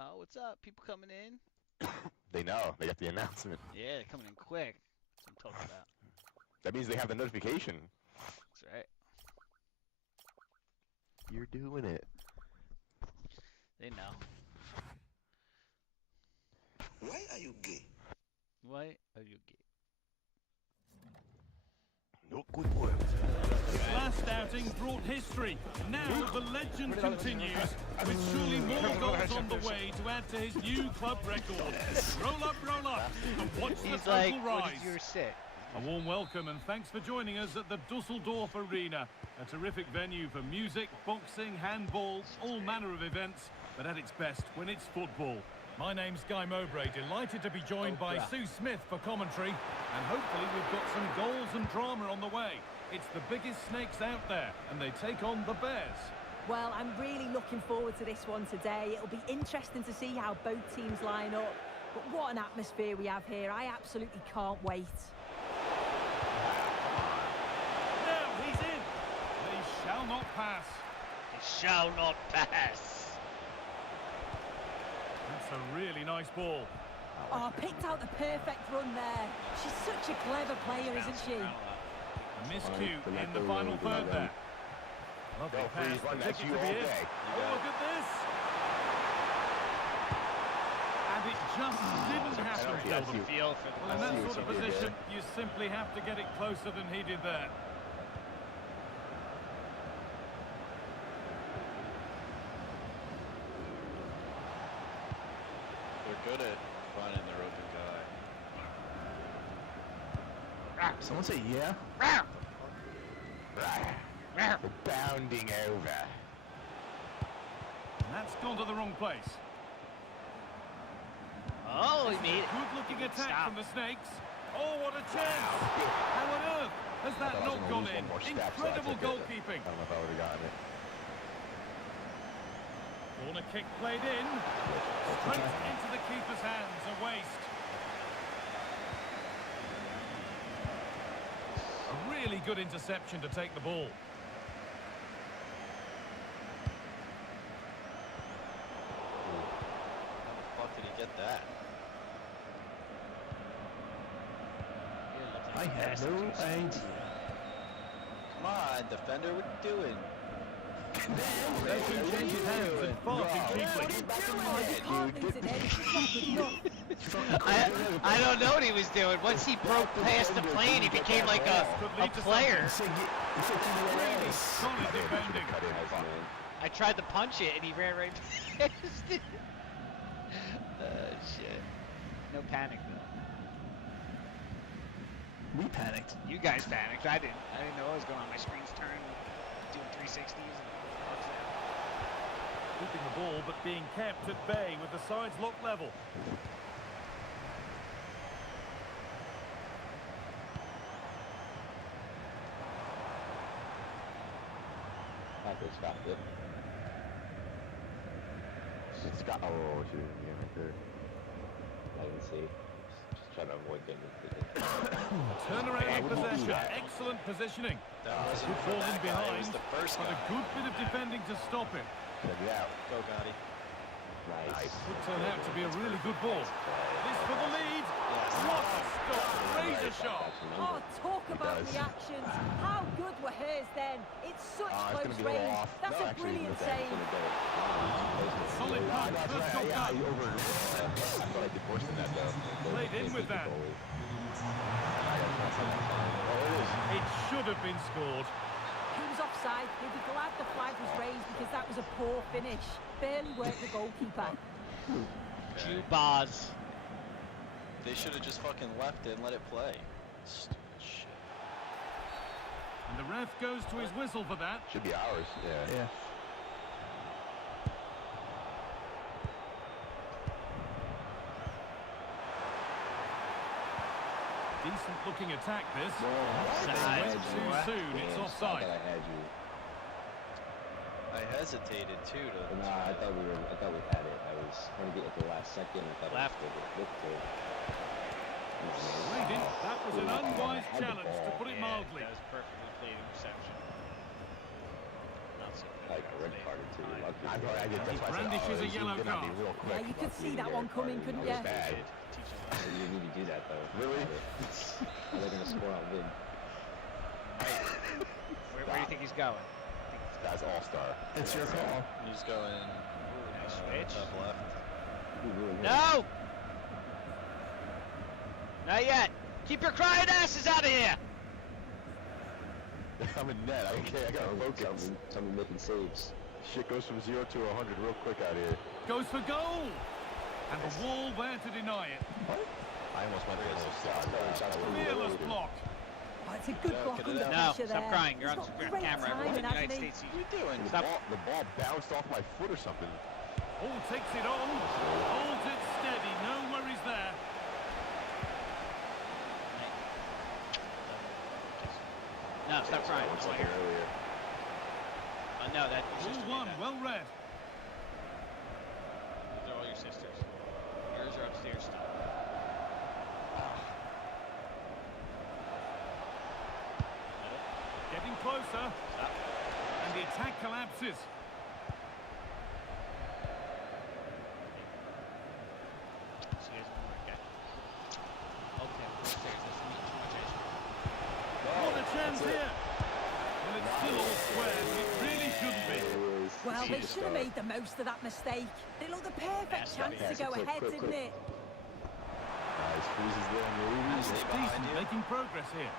Oh, what's up? People coming in? They know. They got the announcement. Yeah, they're coming in quick. That's what I'm talking about. That means they have the notification. That's right. You're doing it. They know. Why are you gay? Why are you gay? No good boy. His last outing brought history. Now the legend continues, with surely more goals on the way to add to his new club record. Roll up, and watch the He's total like, rise. what is your sit? A warm welcome and thanks for joining us at the Dusseldorf Arena, a terrific venue for music, boxing, handball, all manner of events, but at its best when it's football. My name's Guy Mowbray, delighted to be joined by Sue Smith for commentary, and hopefully we've got some goals and drama on the way. It's the biggest snakes out there, and they take on the Bears. Well, I'm really looking forward to this one today. It'll be interesting to see how both teams line up. But what an atmosphere we have here. I absolutely can't wait. Now he's in. They shall not pass. He shall not pass. That's a really nice ball. Oh, picked out the perfect run there. She's such a clever player, isn't she? A miscue in the final third there. Lovely pass. That's you all day. Oh, look at this. And it just didn't happen for them. Feel for Well, in that sort of position, you simply have to get it closer than he did there. They're good at finding their open guy. Someone say yeah. We're bounding over. And that's gone to the wrong place. Oh, he made it. Good-looking attack Stop. from the Snakes. Oh, what a chance! How on earth has that not gone in? Incredible goalkeeping. I don't know if I would have gotten it. Corner kick played in. Straight into the keeper's hands. A waste. A really good interception to take the ball. How the fuck did he get that? I have no idea. Come on, defender, what are you doing? They can change his hands and far too cheaply. I don't know what he was doing. Once he broke past the plane, he became like a player. Really solid defending. I tried to punch it, and he ran right past it. Shit. No panic, though. We panicked. You guys panicked. I didn't. I didn't know what was going on. My screen's turned, doing 360s. And Keeping the ball, but being kept at bay with the sides locked level. Stopped it. It's got. Oh, shoot. Yeah, right there. I didn't see. Just trying to avoid them. Turnaround of possession. Excellent positioning. That wasn't Good for ball that in guy, it behind, was the first but a guy. good bit of defending to stop it. Check it out. Go, Gotti. Nice. Could turn out to be a really good ball. This for the lead. What a stop. Razor sharp. Oh, talk about does. reactions. How good were hers then? It's such It's close gonna be a little range. off. That's No, a actually, brilliant it's gonna save. go. Solid punch. First shot Yeah, done. I thought I did worse than that, though. Played in with that. It should have been scored. He was offside. He'd be glad the flag was raised because that was a poor finish. Barely worked the goalkeeper. Jubaz. They should have just fucking left it and let it play. Stupid shit. And the ref goes to his whistle for that. Should be ours. Yeah. Yeah. Decent looking attack this. Offside. Went too soon. It's offside. I had you. I hesitated too to. I thought we had it. I was trying to get at the last second. I thought Left. it looked good. Played in. That was an unwise challenge, to put it mildly. That was perfectly played interception. Not so good. Like a red card. So you're lucky. I thought I did. That's why I said, Brandishes a he yellow zoomed in on me card. real Yeah, quick. you could see that one coming, couldn't It you? was bad. You didn't need to do that though. Really? They're gonna score on mid. Where do you think he's going? That's all-star. It's your call. He's going Nice switch. top left. No! Not yet. Keep your crying asses out of here. I'm in net. I can't. I gotta focus. Someone making saves. Shit goes from 0 to 100 real quick out here. Goes for goal. And the wall there to deny it. I almost went for a little shot. Fearless block. Oh, it's a good Yeah, block get it under out. No, pressure stop there. crying. You're He's on got you're on great camera. Everyone in timing, the United hasn't he? States. What are you doing? The ball bounced off my foot or something. Oh, takes it on. Holds it steady. No worries there. No, stop crying. I Once want like to hear it. earlier. No, that your Ball sister one. made that. Well read. They're all your sisters. Yours are upstairs still. Getting closer. Stop. And the attack collapses. So you guys want to work out. Okay, upstairs. That's too much ice cream. What a chance here. Well, it's still all square, but it really shouldn't be. Well, they should have made the most of that mistake. It looked the perfect chance to go ahead, didn't it? Nice. Freezes there on your Stay Uzi. behind Decent, you. making progress here.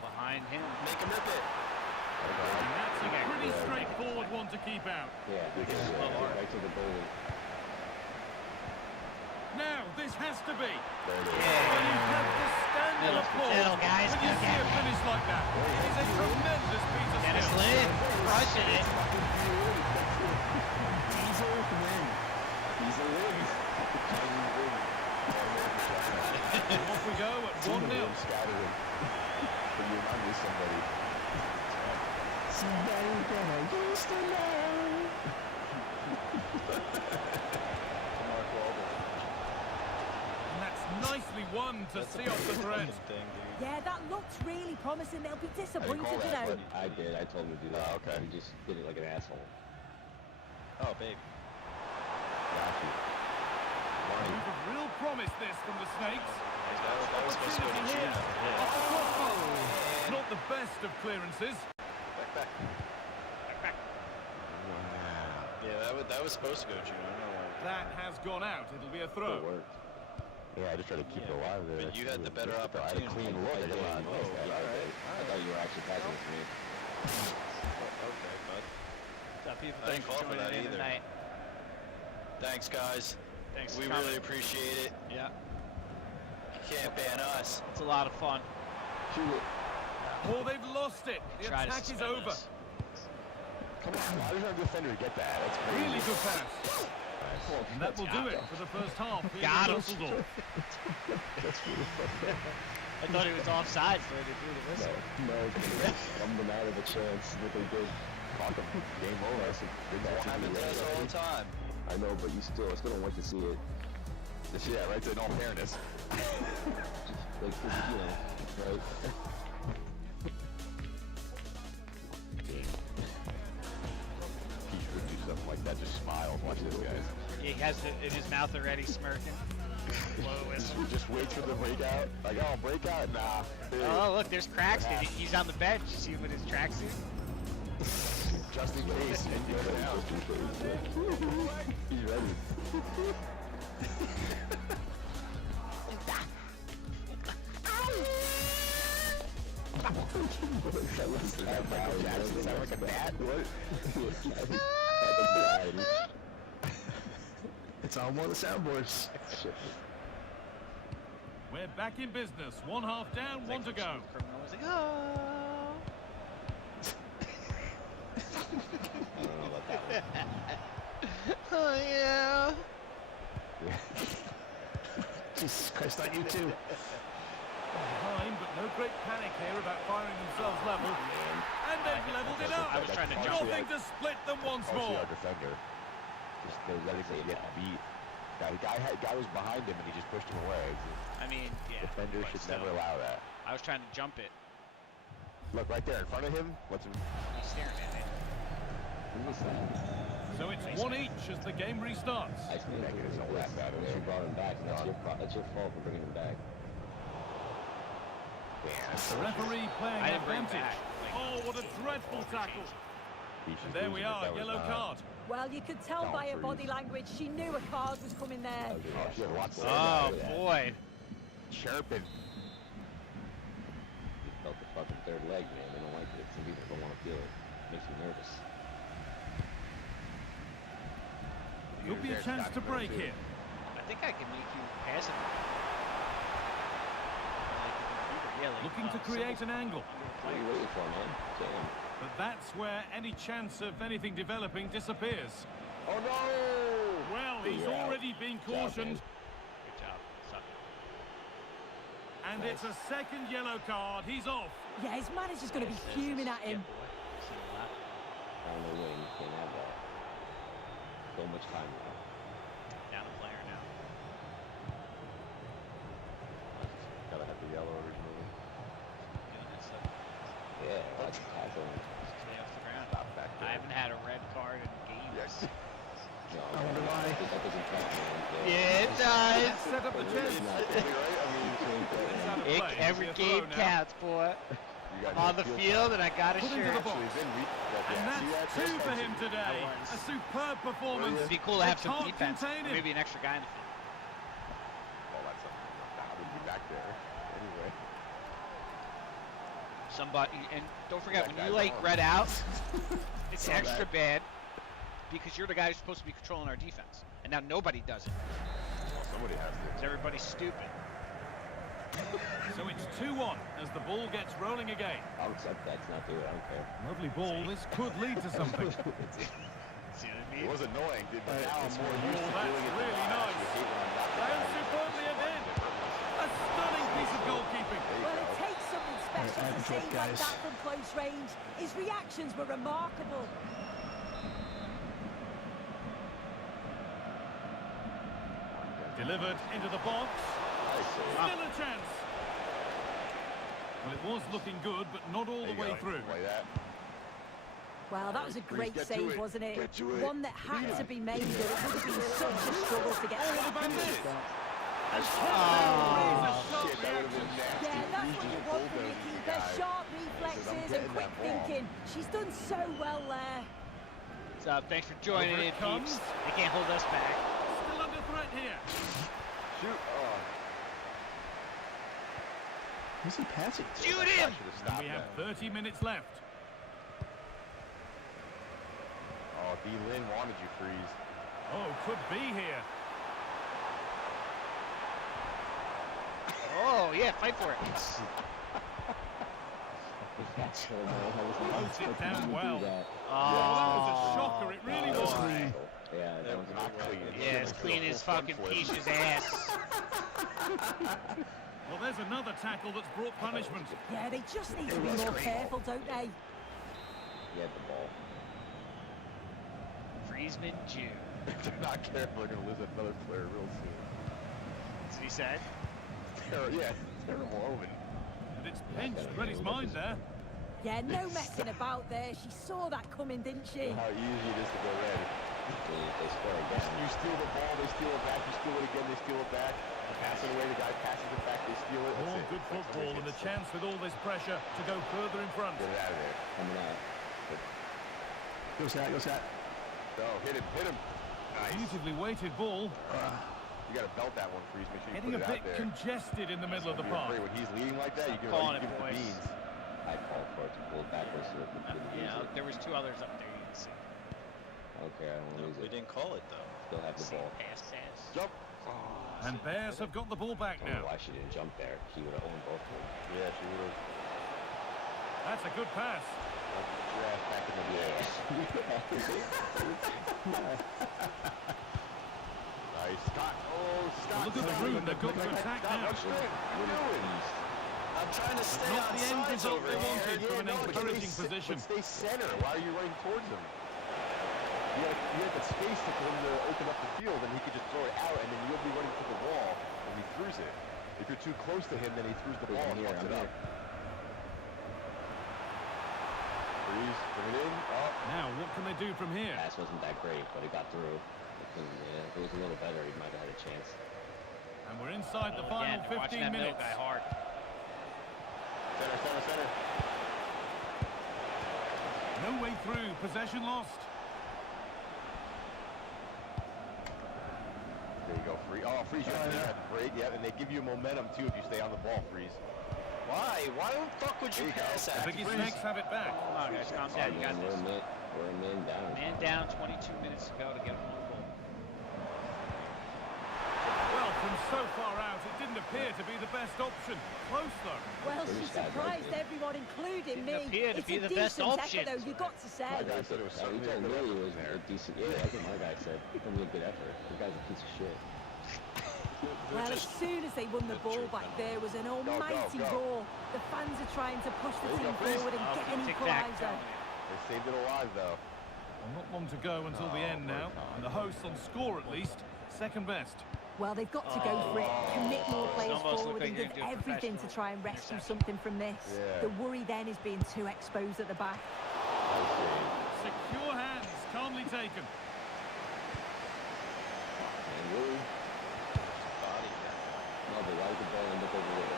Behind him. Make him rip it. And that's a pretty straightforward one to keep out. Yeah, right to the goalie. Now, this has to be. There it is. Well, you have to stand in applause Little guys, when you see a finish like that. It is a tremendous piece of Dennis skill. Lynn, crushing it. He's a win. Off we go at 1-0. Scattered him. But you remind me of somebody. Somebody that I used to know. And that's nicely won to see off the thread. Thing, dude. Yeah, that looks really promising. They'll be disappointed, call you that, know. but I did. I told him to do that. Oh, okay. He just did it like an asshole. Oh, babe. Proof of real promise this from the Snakes. That was supposed to go to Opportunity here. Gino. Off the crossbar. Not the best of clearances. Back. Yeah, that was supposed to go Gino. I know. That has gone out. It'll be a It throw. worked. Yeah, I just try to keep it alive there. But you had the better I had a clean opportunity. look. I I did a lot of did. noise. Oh, I thought you were actually passing it to me. Okay, bud. What's up, people? I didn't Thanks call for for joining that in either. tonight. Thanks, guys. Thanks We for coming. really appreciate it. Yeah, You can't ban us. it's a lot of fun. Shoot it. Oh, they've lost it. The Try to attack is suspend over. us. Come on, why does our defender get that? That's crazy. Really good pass. And that will do it for the first half here Got in him. Dusseldorf. I thought he was offside, so they blew the whistle. No, I'm them out of a chance that they did. Fuck him. Game over. It happens to us all the time. I know, but you still don't want to see it. Yeah, right. In all fairness. Like, you know, right? Peach would do something like that. Just smile. Watch this, guys. He has it in his mouth already, smirking. Blow the whistle. Just wait for the breakout. Like, oh, breakout? Nah. Dude. Oh, look, there's Craxton. He's on the bench. You see him with his tracksuit? Just in case. And go down. He's ready. Is that Michael Jackson? Is that like a bat? It's on one of the soundboards. We're back in business. 1 half down, 1 to go. Criminal was like, oh. I don't know about that one. Oh, yeah. Jesus Christ, on you too. Behind, but no great panic here about firing themselves level. And they've leveled it up. I was trying to jump Nothing to split them once Partially more. our defender. Just they're letting him get beat. Guy was behind him and he just pushed him away. I mean, yeah. Defender but should still. never allow that. I was trying to jump it. Look right there in front of him. What's him? He's staring at it. Who was that? So it's 1 each as the game restarts. I just mean, Negative, don't laugh at it. She brought him back. That's your fault for bringing him back. Yeah, The referee playing I didn't bring advantage. back, like, Oh, what a dreadful tackle. And there we are, yellow card. Well, you could tell by her body language she knew a card was coming there. Oh, she had lots to say Oh about it. boy. Chirping. He felt the fucking third leg, man. They don't like it. Some people don't want to feel it. Makes me nervous. Could be a chance to break here. I think I can make you pass it. Like the computer, yeah, like, Looking to create an angle. What are you waiting for, man? Damn. But that's where any chance of anything developing disappears. Oh no! Well, he's Yeah. already been cautioned. Good job. Suck it. And it's a second yellow card. He's off. Yeah, his manager's going to be fuming at him. See the left. I don't know when you can't have that. So much time now. Down a player now. Gotta have the yellow originally. Yeah, that's tackle. Stay off the ground. Stop back there. I haven't had a red card in games. Yes. No, I wonder why. that doesn't count, man. Yeah, it does. Set up the chance. Let's have a play. Every It's a game throw now. counts, boy. I'm on the field and I got a Put into shirt. the box. And that's two for him today. A superb performance. It'd be cool to have They some can't defense. contain him. Maybe an extra guy in the field. Oh, that's I would be back there. Anyway. Somebody, and don't forget, That when you guy's like on. red out, it's Saw extra that. bad because you're the guy who's supposed to be controlling our defense. And now nobody does it Well, somebody has to. because everybody's stupid. So it's 2-1 as the ball gets rolling again. I'll accept that. It's not do it. I don't care. Lovely ball. This could lead to something. See what I It mean? was annoying, dude, but now I'm it's more more- used to that's doing it. really than I nice. actually hate when I'm not the And guy. superbly it in. A stunning piece of goalkeeping. Well, it takes something special Right, to good save job, like guys. that from close range. His reactions were remarkable. Delivered into the box. Still a chance. Well, it was looking good, but not all the way through. Like that. Well, that was a great get to save, it. wasn't it? Get to it. One that had to be made, but it would have been such a struggle to get Oh, past. this. Oh, shit, that would have been nasty. Yeah, that's He's what you just want from your bulldozing the keeper. guy. Sharp Says, reflexes "I'm and getting quick that ball." thinking. She's done so well there. So thanks for joining Over in, it comes. peeps. They can't hold us back. Still under threat here. Shoot. Oh. Who's he passing to? Shoot I him! should have And stopped we have that. 30 minutes left. Oh, D. Lynn wanted you, Freeze. Oh, could be here. Oh, yeah, fight for it. That's so man. I was Close it down do well. that. Oh, that was a shocker. It really was. Clean. Yeah, that was Not clean. Yeah, as clean as fucking Bchesss' ass. Well, there's another tackle that's brought punishment. Yeah, they just need to be more careful, don't they? He had the ball. Friesman Jew. If they're not careful, they're going to lose another player real soon. That's what he said. Yeah, terrible omen. And it's pinched Reddy's mind there. Yeah, no messing about there. She saw that coming, didn't she? How easy it is to go red. They score again. You steal the ball, they steal it back, you steal it again, they steal it back. You pass it away, the guy passes it back, they steal it. All That's it. good That's football it. and a chance with all this pressure to go further in front. Get it out of there. Coming out. Goes that, goes that. Go, hit him, hit him. Nice. Beautifully weighted ball. You got to belt that one, Freeze. Make sure you Getting a put it bit out there. congested in the middle of the You're park. afraid when he's leading like that, you can Calling give it, him the boys. beans. I called for it to pull backwards so it could Yeah, there was two others up there you can see. Okay, I don't No, lose we it. didn't call it though. Still have the See, ball. pass. Jump. And Bears have got the ball back I don't know now. why she didn't jump there. He would have owned both of them. Yeah, she would have. That's a good pass. Your ass back in the Nice. Scott. Oh, Scott. Look at the room. They've got to attack Scott, now. what's straight? What are you doing? I'm trying to stay Not on the end sides result over they here. wanted from an but encouraging stay, position. But stay center. Why are you running towards him? You had the space to for him to open up the field, and he could just throw it out, and then you'll be running to the wall, and he throws it. If you're too close to him, then he throws the ball and fucks it up. Freeze, bring it in. Oh, Now, what can they do from here? Pass wasn't that great, but it got through. Yeah, if it was a little better, he might have had a chance. And we're inside the Oh, final again, they're watching 15 that middle minutes. guy hard. Center. No way through. Possession lost. There you go, Freeze. Oh, Freeze, you're that's great. Yeah, and they give you momentum too if you stay on the ball, Freeze. Why? Why the fuck would you pass The that? Biggie Snakes have it back. Come on, guys, calm down. You got this. We're a man down. Man down, 22 minutes to go to get a one goal. Well, from so far out, it didn't appear to be the best option. Close, though. Well, Pretty she sad, surprised right? everyone, including Didn't me. appear to It's be a the best decent option. effort, though, you've got to say. My guy said it was He certainly a told me good it was there. a decent. Yeah, that's what my guy said. He told me a good effort. The guy's a piece of shit. Well, as soon as they won the ball back, there was an almighty go. roar. The fans are trying to push the There you team go, Freeze. forward and get an equaliser. They saved it alive, though. Well, not long to go until the end now. And the hosts on score, at least, second best. Well, they've got to go for it, commit more players almost forward looked and like give you're gonna do a everything to professional try and rescue interception. something from this. Yeah. The worry then is being too exposed at the back. Secure hands, calmly taken. And Lou. No, but why did the ball end up over there?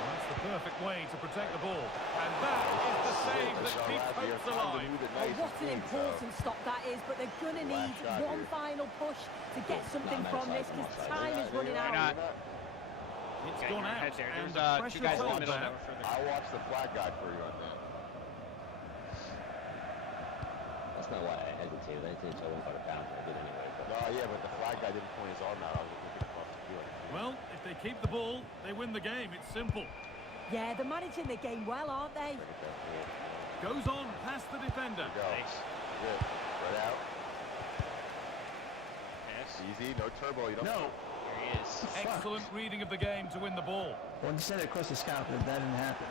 That's the perfect way to protect the ball. And that is the save that keeps hopes alive. Oh, what an important stop that is, but they're going to need one final push to get something from this because time is running Why out. not? It's Okay, gone you're out, ahead there. and There's the two pressure guys in the on middle there. that were further. I'll watch the flag guy for you on that. That's not why I hesitated. I didn't tell him about a bounce. I did anyway. But No, yeah, but the flag guy didn't point his arm out. I was looking across the field. Well, if they keep the ball, they win the game. It's simple. Yeah, they're managing the game well, aren't they? Goes on past the defender. Go. Nice. Good. Spread out. Pass. Easy. No turbo. You don't. No. Here he is. Excellent reading of the game to win the ball. Well, you said it across the scalp, but that didn't happen.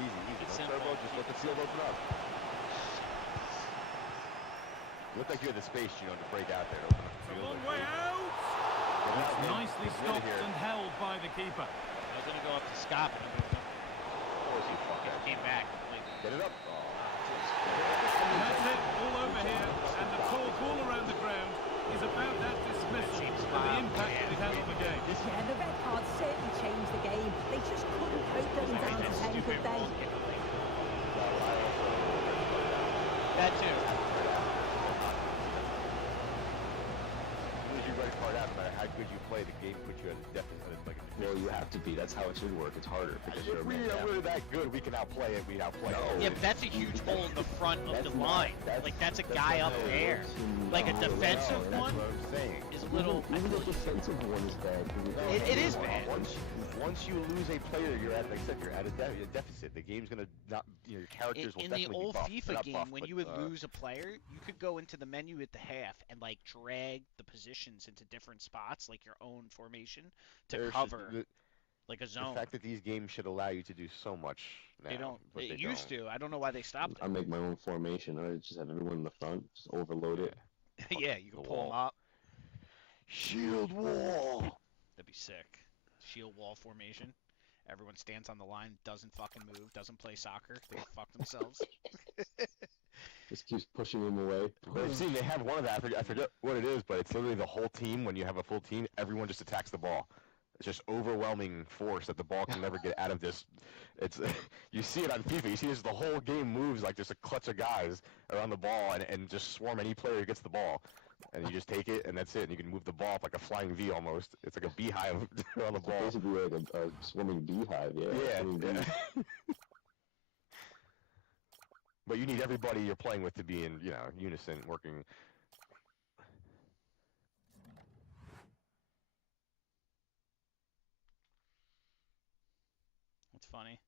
Easy. It's No simple. turbo. Just let the field open up. Looked like you had the space, to break out there. Open up the It's a field. long way out. Get out, man. Nicely Get rid of stopped here. and held by the keeper. I was going to go up to Scott, but Of course you fuck he that. came back completely. Get it up. And that's it, all over here. And the call around the ground is about that dismissal and the impact it had on the game. Yeah, the red card certainly changed the game. They just couldn't cope going down to 10, could they? That too. As soon as you red card out, no matter how good you play, the game puts you at a deficit. Like well, you have to be. That's how it should work. It's harder because you're a if we man are down. really that good, we can outplay it. We outplay it. Yeah, but that's a huge hole in the front of the line. Like, that's a guy up there. Like, a defensive That's one what I'm saying. is a little... Even the defensive one is bad. It is bad. Once you lose a player, you're at, like I said, you're at a deficit. The game's gonna not. Your characters will In the definitely old be buffed. They're FIFA not game, buffed, when but, you would lose a player, you could go into the menu at the half and, like, drag the positions into different spots, like your own formation, to there's just cover, the like, a zone. fact that these games should allow you to do so much now. They don't. but It they used don't. to. I don't know why they stopped I make my own formation. I just have everyone in the front. Just overload it. it. Yeah, you can The pull them wall. up. Shield wall. That'd be sick. Shield wall formation. Everyone stands on the line, doesn't fucking move, doesn't play soccer. They can fuck themselves. Just keeps pushing him away. I've seen they have one of that. I forget what it is, but it's literally the whole team. When you have a full team, everyone just attacks the ball. It's just overwhelming force that the ball can never get out of this. It's you see it on FIFA. You see this, the whole game moves like there's a clutch of guys around the ball and just swarm any player who gets the ball. And you just take it, and that's it. And you can move the ball up like a flying V almost. It's like a beehive on the It's ball. basically like a swimming beehive. Yeah. Yeah. Swimming bee. But you need everybody you're playing with to be in, unison, working. It's funny.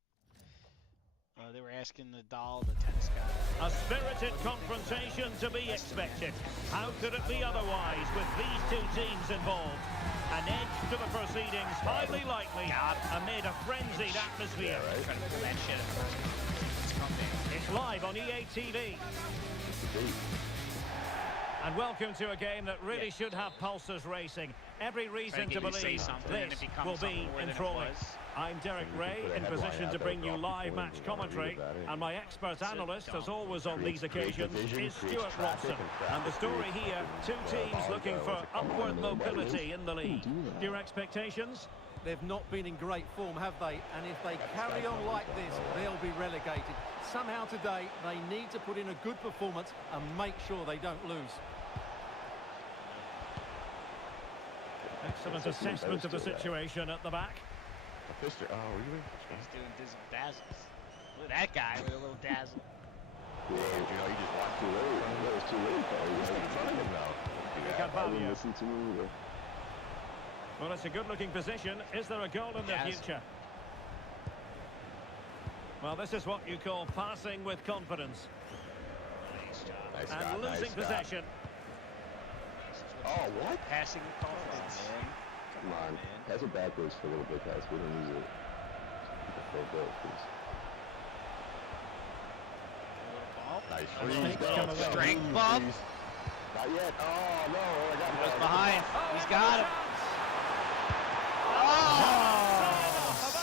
They were asking the doll, the tennis guy. A spirited confrontation to be expected. How could it be otherwise with these two teams involved? An edge to the proceedings, highly likely, amid a frenzied atmosphere. Trying to pull that shit up. It's coming. It's live on EA TV. And welcome to a game that really should have pulses racing. Every reason to Trying to get you to say believe something and it this becomes will something be more than it enthralling. was. I'm Derek You can Ray, put a in headline position out to that bring will you draw live people in match who wanna read commentary, about it. and my expert analyst, as always on these Create occasions, division, is creates Stuart traffic, Robson. and traffic And the story creates here, two fucking, teams looking for what's it called? upward mobility in the league. Your expectations? They've not been in great form, have they? And if they carry on like this, they'll be relegated. Somehow today, they need to put in a good performance and make sure they don't lose. Excellent assessment of the situation at the back. A pistol. Oh, really? He's doing dizzle dazzles. Look at that guy with a little dazzle. Yeah, you know, you just walk too late. That was too late. He's in front of him now. Carvalho. Listen to me either. Well, it's a good-looking position. Is there a goal in the Yes. future? Well, this is what you call passing with confidence. Nice job. Nice And Scott, losing nice Scott. possession. Oh, what? Passing with confidence. Come on. Pass it backwards for a little bit, guys. We don't use it. Keep it full goal, please. Nice And freeze. mistakes come away. Strength bump. Not yet. Oh, no. I got He was him. behind. He's got him.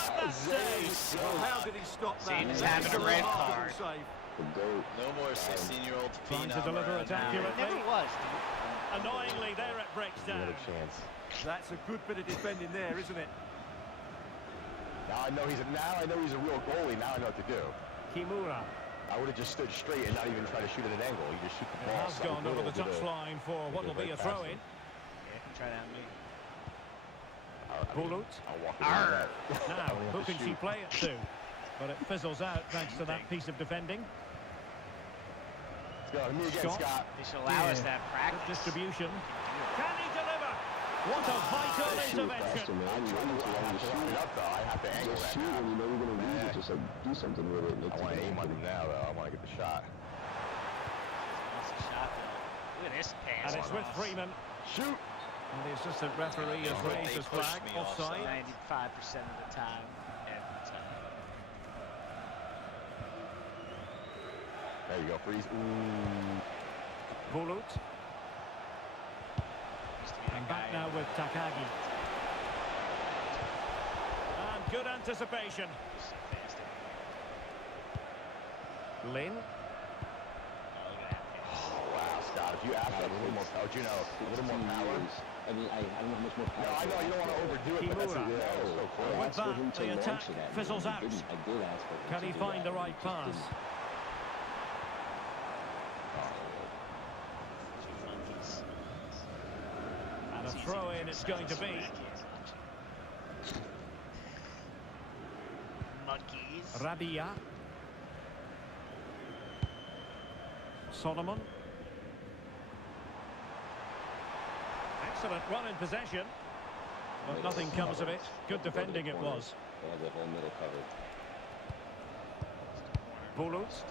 Well, how did he stop that? See, he's having a red card. Save. The goat. No more 16-year-old Trying to phenom deliver around it here. accurately. Never was, dude. Annoyingly, there it breaks down. Another chance. That's a good bit of defending there, isn't it? Now I know he's a real goalie. Now I know what to do. Kimura. I would have just stood straight and not even tried to shoot at an angle. You just shoot the It ball. has something gone over the little, get a- touchline for what will be a throw-in. Yeah, try that on me. Bulut. I'll walk Arr. around that. Now, I don't have who to can she shoot. play it to? But it fizzles out thanks to that piece of defending. Let's go. Me again, Scott. Scott. They should allow us that Good practice. distribution. Can he deliver? What a vital Shoot faster, intervention. man. You know you're I have to line it up, though. I have to angle Just that shoot now. when you know you're going to lose Yeah. it. Just like do something with it. Make I want to aim on him now, though. I want to get the shot. That's a shot, though. Look at this pass. And it's with Freeman. Shoot! And the assistant referee has They raised his pushed flag. me Offside. 95% of the time. Every time. There you go, freeze. Ooh. Bulut. Used to be And that back guy. now with Takagi. And good anticipation. So fast. Lin. Oh, look at that pass. Oh, wow, Scott. If you ask for a little more power, you know, a little more power. I mean, I don't know how much more power. No, I know you don't want to overdo it, but that's Kimura. yeah, it's so I close. With asked for that, him to the launch attack it at me. fizzles He out. didn't. I did ask for him Can to he do find that, the and right he just pass? didn't. Monkeys. And a It's easy throw-in to it's going to be. Monkeys. Rabia. Solomon. Excellent run in possession. But nothing comes of it. Good defending it was. They have the whole middle covered. Bulut.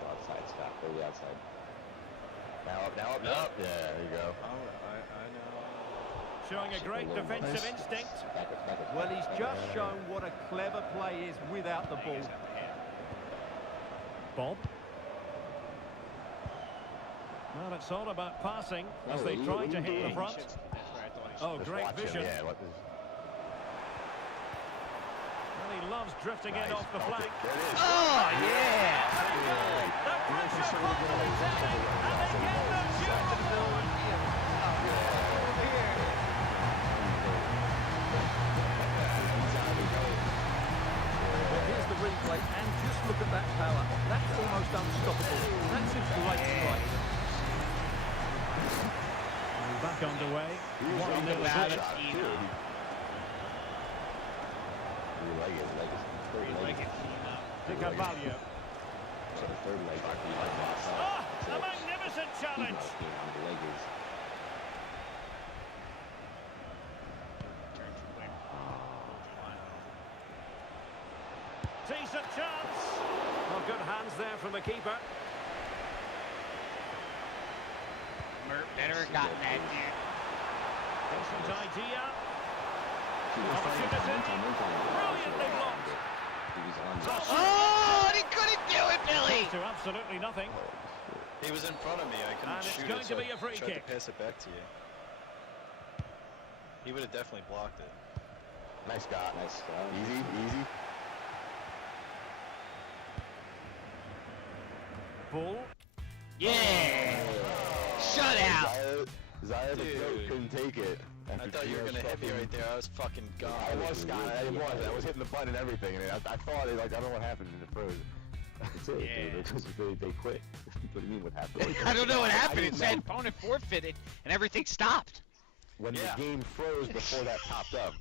Go outside, Scott. Go to the outside. Now up, now up, now up. Yeah, there you go. I know. Showing a great defensive instinct. Backwards. Well, he's just shown what a clever play is without the ball. Bob. Well, it's all about passing as they try to hit the front. That's where I thought he should. Oh, Just great watch him, vision. yeah, what is- And he loves drifting in Nice. off the flank. There it is. Oh, yeah! The pressure bubble is in, and they get the beautiful. Well, here's the replay, and just look at that power. That's almost unstoppable. That's a great strike. Back underway. He was 1-0 on the Wow, to that's shot, Eno. too. Your leg is like his third leg. Like it, Eno. De Carvalho. So the third leg. Ah, a magnificent challenge. The leg is. Turn to win. Decent chance. Well, good hands there from the keeper. Mert better have gotten that, dude. Decent idea. Opportunity. Brilliantly blocked. Oh, and he couldn't do it, Billy! To absolutely nothing. He was in front of me. I couldn't And it's shoot going it, to so be a free I tried kick. to pass it back to you. He would have definitely blocked it. Nice shot. Nice shot. Easy, easy. Ball. Yeah! Shut out! Zaya the Dude. goat couldn't take it. I thought you were gonna hit me right there. I was fucking gone. I was, Scott. I was hitting the button and everything, and I thought, like, I don't know what happened in the pros. That's it. Yeah. They quit. What do you mean what happened? I don't know what happened. It said opponent forfeited, and everything stopped. When the game froze before that popped up.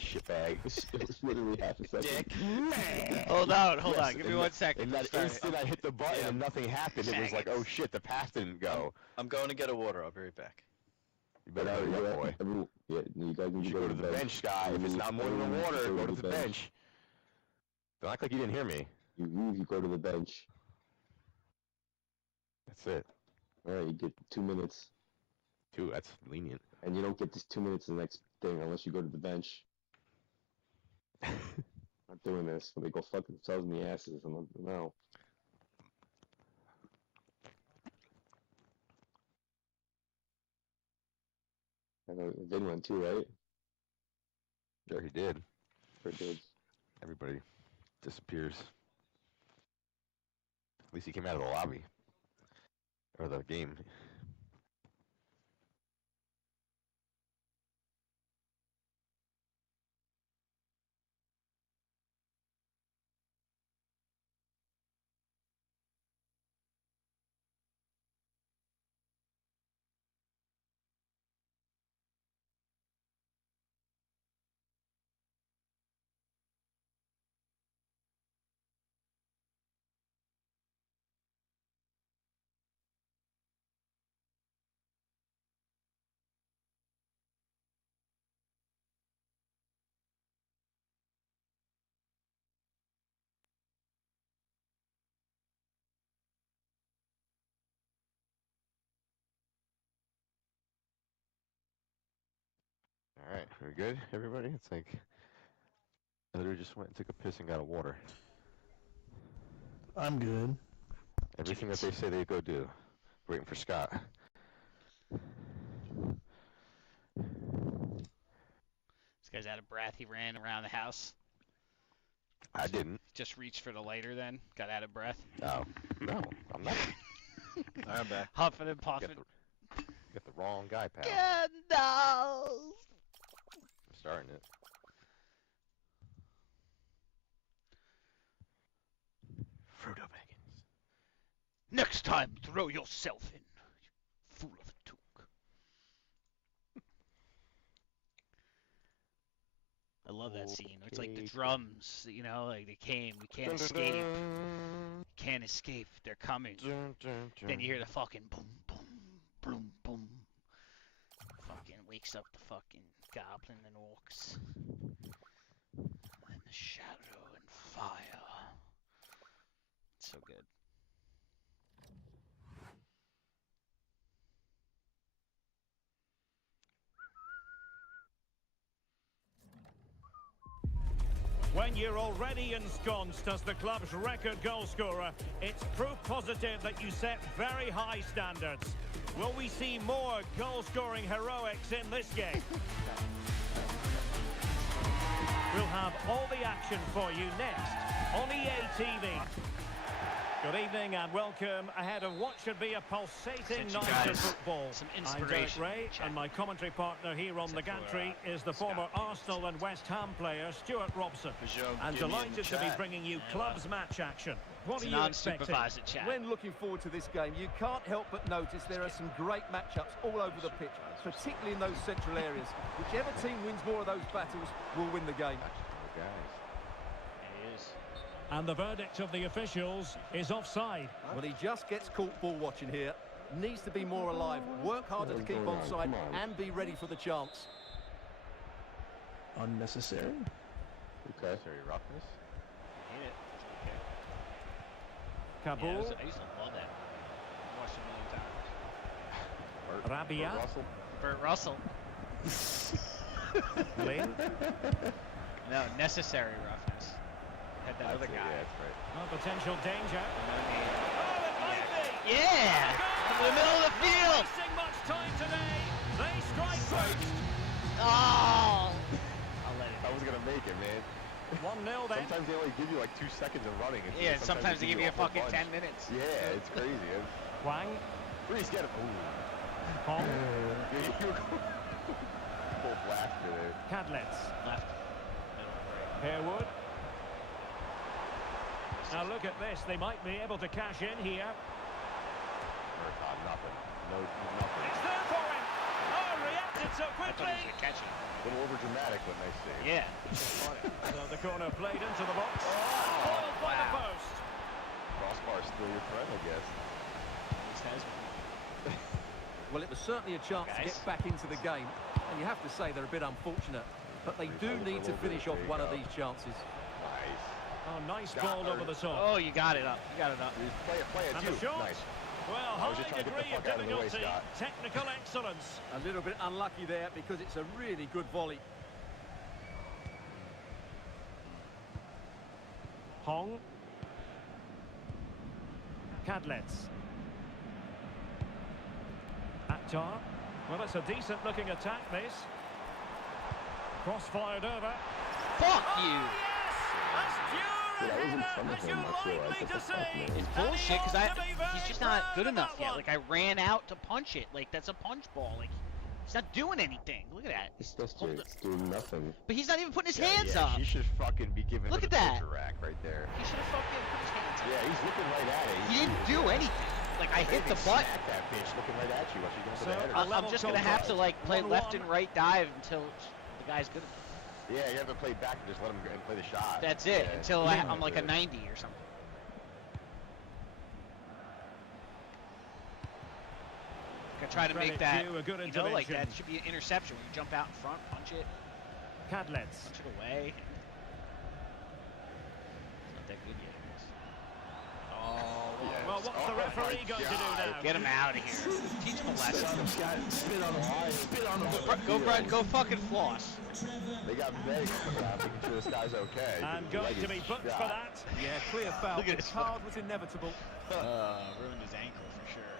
Shitbag. It was literally half a second. Dick. Hold on. Yes, Give me 1 second. In that instant, I hit the button and nothing happened. It was like, oh shit, the pass didn't go. I'm going to get a water. I'll be right back. You better hurry up, boy. Yeah, you guys need You to should go to the bench, Sky. If it's not more than the water, go to the bench. Don't act like you didn't hear me. You go to the bench. That's it. Alright, you get 2 minutes. 2, that's lenient. And you don't get this 2 minutes in the next thing unless you go to the bench. Not doing this. When they go fuck themselves in the asses. No. I know Vin went too, right? Sure, he did. Sure did. Everybody disappears. At least he came out of the lobby. Or the game. Alright, are we good, everybody? It's like, I literally just went and took a piss and got a water. I'm good. Everything that they say they go do. Waiting for Scott. This guy's out of breath. He ran around the house. I didn't. Just reached for the lighter then. Got out of breath. Oh, no, I'm not. I'm back. Huffing and puffing. Got the wrong guy, pal. Gandalf! I'm starting it. Frodo Baggins. Next time, throw yourself in, you fool of a took. I love that scene. It's like the drums, you know, like they came. We can't escape. Can't escape. They're coming. Then you hear the fucking boom, boom, boom, boom. Fucking wakes up the fucking goblin and orcs. And the shadow and fire. It's so good. When you're already ensconced as the club's record goal scorer, it's proof positive that you set very high standards. Will we see more goal-scoring heroics in this game? We'll have all the action for you next on EA TV. Good evening and welcome ahead of what should be a pulsating night of football. Some I'm Derek inspiration. Ray, and my commentary partner here on the gantry is the former Arsenal and West Ham player Stuart Robson. And delighted to be bringing you club's match action. What are you expecting? Chat. When looking forward to this game, you can't help but notice there are some great matchups all over the pitch, particularly in those central areas. Whichever team wins more of those battles will win the game. It is. And the verdict of the officials is offside. Well, he just gets caught ball watching here. Needs to be more alive, work harder to keep onside and be ready for the chance. Unnecessary. Okay. Sorry, roughness. I hate it. Kabul, Yeah, I used to love that. I watched it a million times. Rabia, Burt Russell. Lynn. No, necessary roughness. Had that other guy. Yeah, that's right. No potential danger. Oh, it might be. Yeah! In the middle of the field! Not wasting much time today. They strike first. I'll let it. I was gonna make it, man. 1-0 then. Sometimes they only give you like 2 seconds of running. Yeah, sometimes they give you a whole fucking bunch. 10 minutes. Yeah, it's crazy. Wang. Reese, get him. Ooh. Hong. Full blaster there. Cadlets. Left. Harewood. Now look at this. They might be able to cash in here. Nothing. No, nothing. It's there for him. Oh, reacted so I thought quickly. he was gonna catch it. A little over dramatic, but nice save. Yeah. So the corner played into the box. Foiled by the post. Crossbar's still your friend, I guess. Well, it was certainly a chance to get back into the game, and you have to say they're a bit unfortunate, but they do need to finish off one of these chances. Nice. Oh, nice ball over the top. Oh, you got it up. You got it up. Play it, And too. the shot. Nice. Well, I was just high trying to get the degree of fuck out of the way, difficulty, Scott. technical excellence. A little bit unlucky there because it's a really good volley. Hong. Cadlets. Akhtar. Well, it's a decent-looking attack, this. Cross-fired over. Fuck you. Yes! That's pure Dude, I was in header, front of as him, you're I feel likely like to it's a see. fuck, man. It's And bullshit he because ought to be very he's just not proud good of enough that yet. one. Like I ran out to punch it. Like that's a punch ball. Like he's not doing anything. Look at that. He's just Hold it. doing nothing. But he's not even putting his hands yeah, up. He should fucking be giving Look her at the that. torture rack right there. He should have fucking put his hands up. Yeah, he's looking right at it. He didn't do anything. Like I hit the button. Smack that bitch looking right at you while she's going for the header. I'm just gonna have to like play left and right dive until the guy's good enough. Yeah, you have to play back and just let him go and play the shot. That's it. Yeah, Until yeah, I'm like a that's it. 90 or something. I try to make that, Credit to a good you know, like that intervention. should be an interception when you jump out in front, punch it, Cadlets. punch it away. It's not that good yet. Oh, Yeah, Well, it's- what's the oh my referee going to do God. now? get him out of here. Teach him a lesson. Scott, spit on him. Spit on him. Go fucking floss. They got medics coming out making sure this guy's okay. And His going leg to is be booked shot. for that. Yeah, clear foul. Look at The this card was inevitable. Ruined his ankle for sure.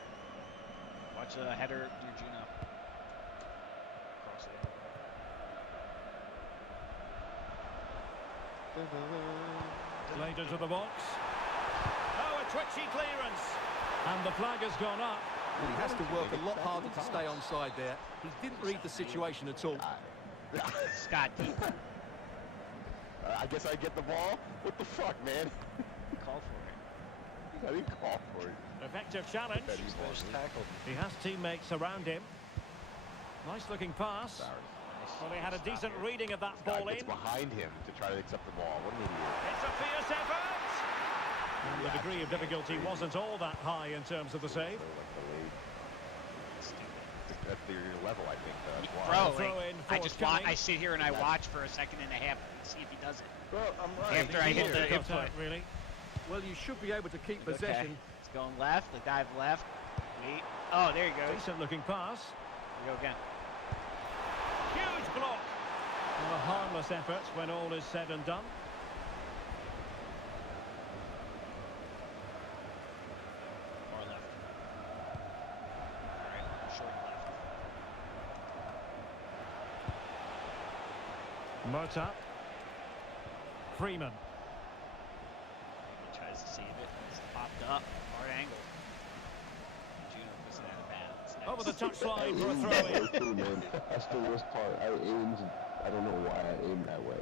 Watch the header near Juno. Cross it. Laid into the box. Oh, a twitchy clearance. And the flag has gone up. Well, he has to work a lot harder to stay onside there. He didn't read the situation at all. Scott deep. I guess I get the ball? What the fuck, man? Call for it. I didn't call for it. Effective challenge. Bet he's tackled. He has teammates around him. Nice looking pass. Well, he had a decent reading of that ball Guy in. gets behind him to try to accept the ball. What an idiot. It's a fierce effort. And the degree of difficulty wasn't all that high in terms of the save. That's your level, I think. That's why. Bro, Throw like, in I just watch, forthcoming. I sit here and I watch for a second and a half and see if he does it. Bro, I'm right. After I hit the Cut input. out, really. Well, you should be able to keep Okay, possession. it's going left, the dive left. Wait. Oh, there you go. Decent looking pass. Here we go again. Huge block. Well, a harmless effort when all is said and done. Far left. Alright, short left. Murta. Freeman. He tries to save it. It's popped up. Hard angle. Juno puts it out of bounds. Nice. Over the touchline for a Yeah, throw-in. too, man. That's the worst part. I don't know why I aimed that way.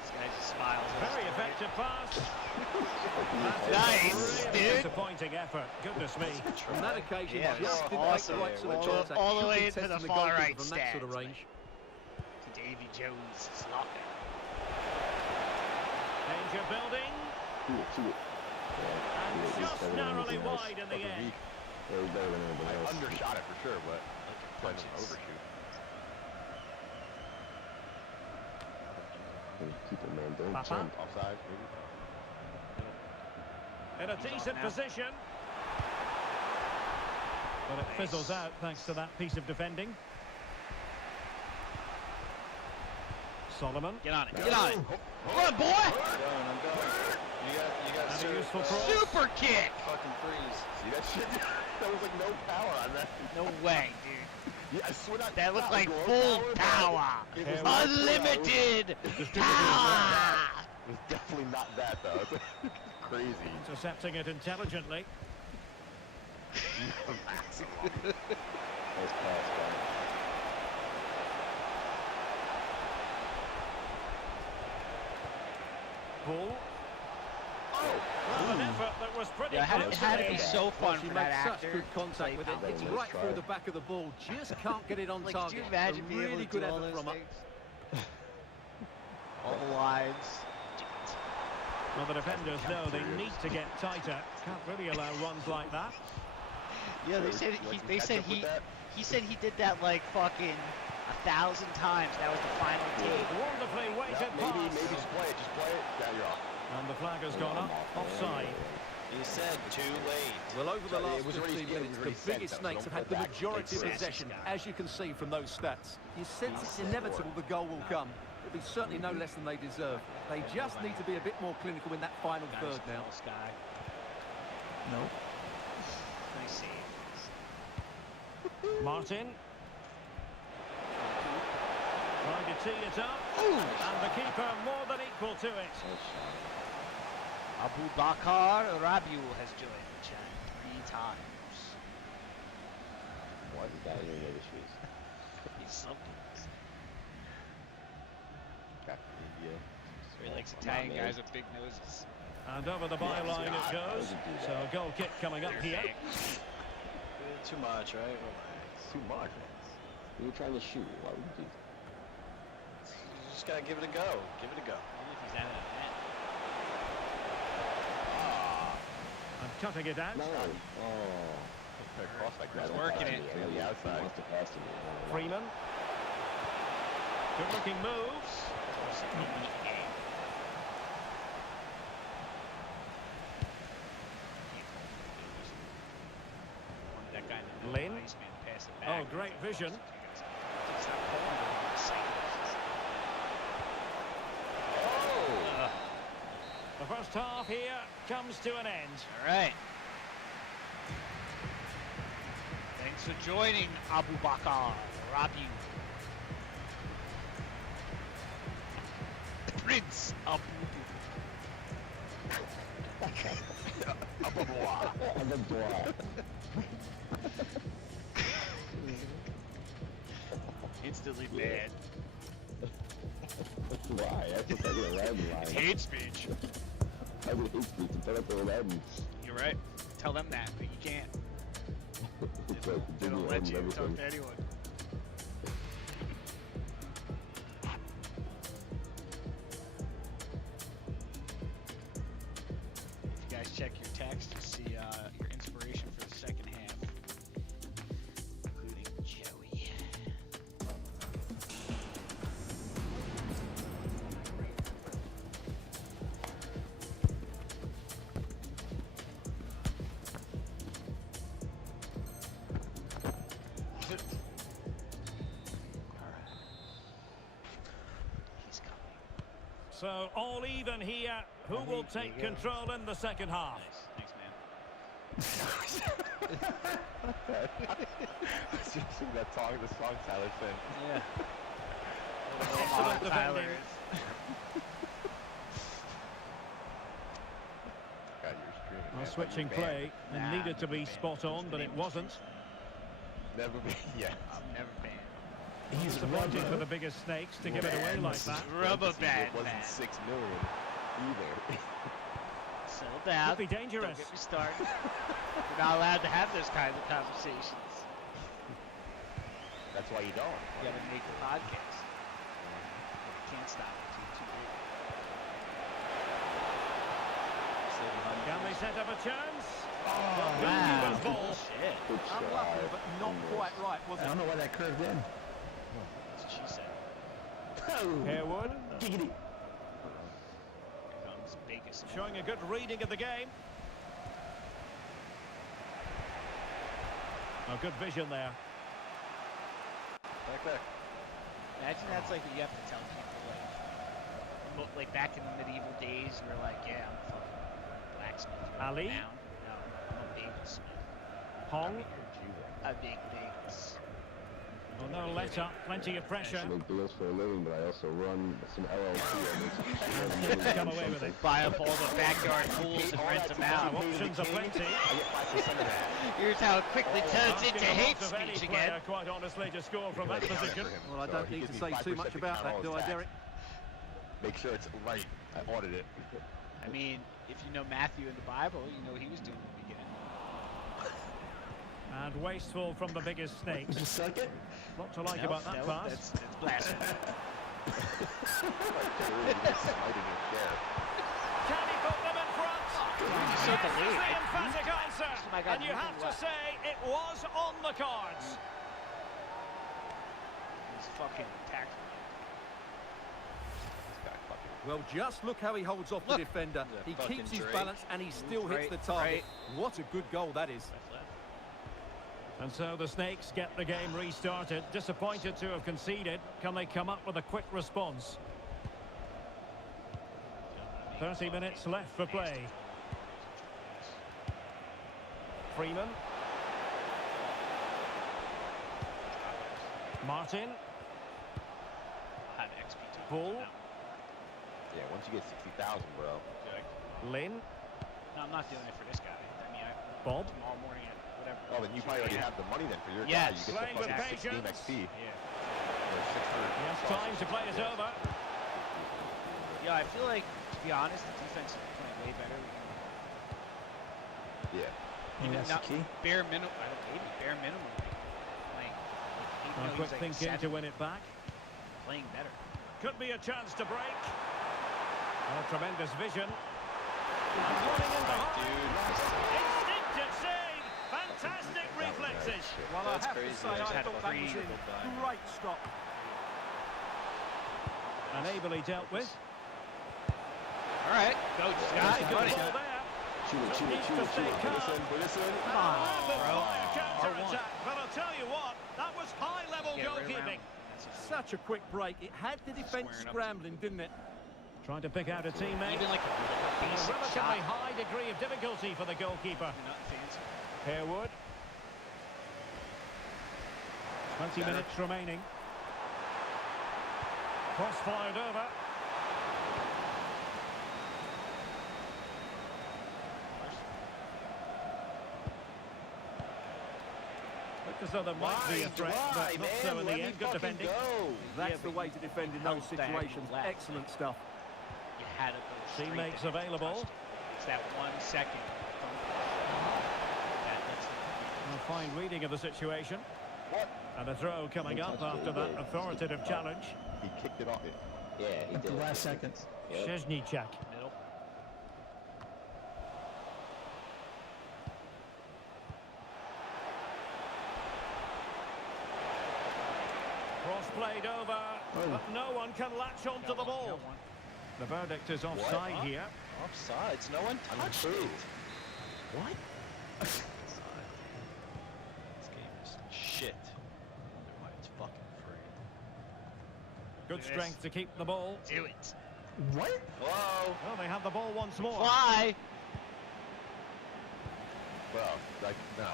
This guy just smiles. Very effective pass. Nice, Really dude. disappointing effort. Goodness me. On that occasion, Yeah, he just that's didn't awesome. make the right sort of All- contact. all the Should way be into the testing far goalkeeper right from that sort of stands, range. To Davy Jones' locker. Danger building. See it. And just narrowly wide in the end. Yeah, he's better than everybody I else. undershot it for sure, but I Punches. didn't overshoot. Keep it, man. Don't Papa. jump. Offside, maybe? In a decent now. position. But it fizzles out thanks to that piece of defending. Solomon. Get on it. Get on it. Come on, boy. And a useful cross. Super kick. Fucking freeze. See that shit? That was like no power on that. No way, dude. Yeah, I swear That looked like was full power. It was not Unlimited full power. It was definitely not that, though. It's crazy. Intercepting it intelligently. Maximum. Nice pass, guy. Bull. An effort that was pretty Yeah, close it had to to be the so fun She for makes that such actor. good contact with it. It's Nice right try. through the back of the ball. Just can't get it on Like, target. could you imagine A being able really to good do all effort those from her. things? All the lines. Well, the defenders know they need to get tighter. Can't really allow runs like that. Yeah, they said he said he did that like fucking 1,000 times. That was the final take. Wonderfully weighted Maybe pass. just play it. Just play it. Now you're off. And the flag has gone up. Offside. He said too late. Well, over the It last was already- 15 it was minutes, the already sent, biggest though, so snakes don't have had go the back. majority of Exactly. possession, as you can see from those stats. You sense it's inevitable the goal will come. It'll be certainly no less than they deserve. They just need to be a bit more clinical in that final third now. Sky. No. Nice save. Martin. Trying to tee it up. And the keeper more than equal to it. Abu Bakar Rabiu has joined the chat 3 times. What? Guy in the industries. He's something. Yeah. So he likes Italian guys with big noses. And over the byline it goes. So a goal kick coming up here. Too much, right? Relax. Too much. We were trying to shoot. Why would you do that? You just gotta give it a go. Give it a go. Only if he's out of the net. And cutting it out. No. Oh. Cross like that. He's working it. To the outside. He wants to pass to me. Freeman. Good looking moves. That guy in the Lynn. nice man pass it back. Oh, great vision. It's not pulling it. The first half here comes to an end. All right. Thanks for joining, Abu Bakar Rabiu. Prince Abu. Instantly banned. Why? That's just like an Aladdin line. Hate speech. I would hate speech and tell it to Aladdin. You're right. Tell them that, but you can't. It's like They don't Disney let owns you talk everything. to anyone. If you guys check your text, you see your inspiration for the second half, including Joey. He's coming. So all even here. Who will take control in the second half? Thanks, man. Just sing that song, the song Tyler sang. Yeah. Excellent defending. God, you're screaming. Well, man. switching You're banned. play and Nah, needed to be banned. spot on, but it wasn't. Never be. Yeah. I'm never banned. Disappointing for the biggest snakes to give it away like that. Rubber band, It wasn't man. 6 million either. Settle down. Could be dangerous. Don't get me started. We're not allowed to have those kinds of conversations. That's why you don't. You gotta make a podcast. You can't stop it. Too big. Can they set up a chance? Wow. Good ball. Shit. Unlucky, but not quite right, was it? know why that curved in. That's what she said. Harewood Giggity. Here comes Bchesss. showing a good reading of the game. Oh, good vision there. Back there. Imagine that's like what you have to tell people, like back in the medieval days, you were like, yeah, I'm a fucking blacksmith. You're Ali? Now, no, I'm a bagelsmith. Hong. I bake bagels. Well, no let up, plenty of pressure. I make deals for a living, but I also run some LLC. And come away with it. Buy up all the backyard pools and rent them out. Options are plenty. I get 5% of that. Here's how it quickly turns into hate Of any speech player, again. quite honestly, to score from that position. Well, I don't need to say too much about that, do I, Derek? Make sure it's right. I audit it. I mean, if you know Matthew in the Bible, you know what he was doing at the beginning. And wasteful from the biggest snakes. You suck it? Lot to like No, about that no, pass. That's blasphemy. Can he put them in front? He's so Yes, is delayed. the emphatic answer. Oh my God, And you have to say it was on the cards. He's fucking tackling. Well, just look how he holds off the defender. He fucking keeps his Drake. balance and he still hits Right, the target. right. What a good goal that is. And so the Snakes get the game restarted. Disappointed to have conceded. Can they come up with a quick response? 30 minutes left for play. Freeman. Martin. Have XP2. Bull. Yeah, once you get 60,000, bro. Lynn. No, I'm not doing it for this guy. I mean, Bob. tomorrow morning at whatever. Oh, then you probably already have the money then for your Yes. guy. You get Playing the with fucking 16 patience. XP. Yeah. Or 600. He has time to play it over. Yeah, I feel like, to be honest, the defense is playing way better. Yeah. Even that's not the key. bare minimum. I don't maybe bare minimum. Playing. Even though Quick he's like thinking to win it back. playing better. Could be a chance to break. Oh, tremendous vision. And running in behind. Instinctive save. Fantastic reflexes. Well, That's I have crazy. to say, I just I had thought that was three. in. Great stop. And ably dealt with. All right, go Scott. Good Buddy. ball there. Needs to stay calm. Come on, Rapid bro. fire R1. counter-attack. But I'll tell you what, that was high-level Get right goalkeeping. around. Such a quick break. It had the defence Squaring up. scrambling, didn't it? Trying to pick out a teammate. Even like a A basic relatively shot. high degree of difficulty for the goalkeeper. Nothing fancy. Harewood. 20 minutes remaining. Cross fired over. Looked as though there might be a threat, but not so in the end. Good defending. That's Yeah, the but way to defend in those held the angle situations. left. Excellent stuff. You had to go straight Teammates there and available. touch it. It's that 1 second. That's A fine reading of the situation. What? And a throw coming up after that authoritative challenge. He kicked it off. Yeah, he At the did. last second. Yep. Szczesniczak. middle. Cross played over, but no one can latch onto the ball. The verdict is offside here. Offsides. No one touched it. What? This game is shit. Wonder why it's fucking free. Good strength to keep the ball. Do it. What? Whoa. Well, they have the ball once more. Fly. Well, like, no.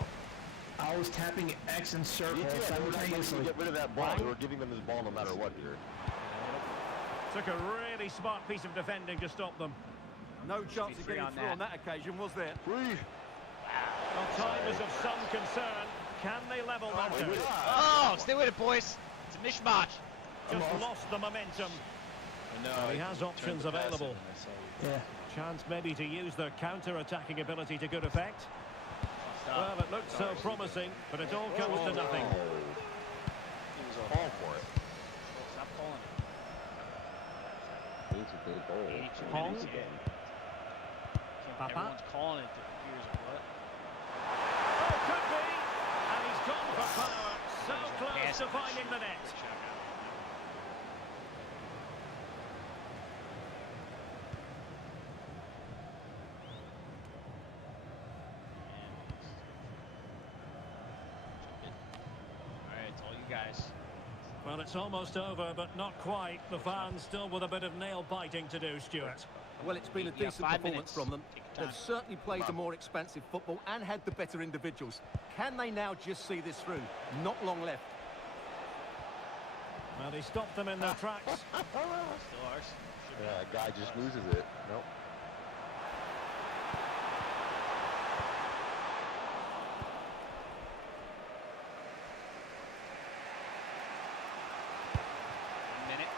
I was tapping X and circle Yeah, simultaneously. get rid of that ball. They were giving them this ball no matter what here. Took a really smart piece of defending to stop them. No chance of free getting on through that. on that occasion, was there? Free. Well, time is of some concern. Can they level matters? Oh, stay with it, boys. It's a mishmash. Just lost the momentum. No, He has options available. Yeah. Chance maybe to use their counter-attacking ability to good effect. Well, it looked so promising, but it all comes to nothing. Fall for it. Stop calling It's a big goal. 82 Hong. minutes, yeah. Papa. Everyone's calling it. Here's what? Oh, could be! And he's gone for power. So close to finding the net. Alright, it's all you guys. Well, it's almost over, but not quite. The fans still with a bit of nail-biting to do, Stuart. Well, it's been a You have decent 5 performance minutes. from them. Take your time. They've certainly played the more expansive football and had the better individuals. Can they now just see this through? Not long left. Well, he stopped them in their tracks. Still ours. Yeah, a guy just loses it. Nope. Minute.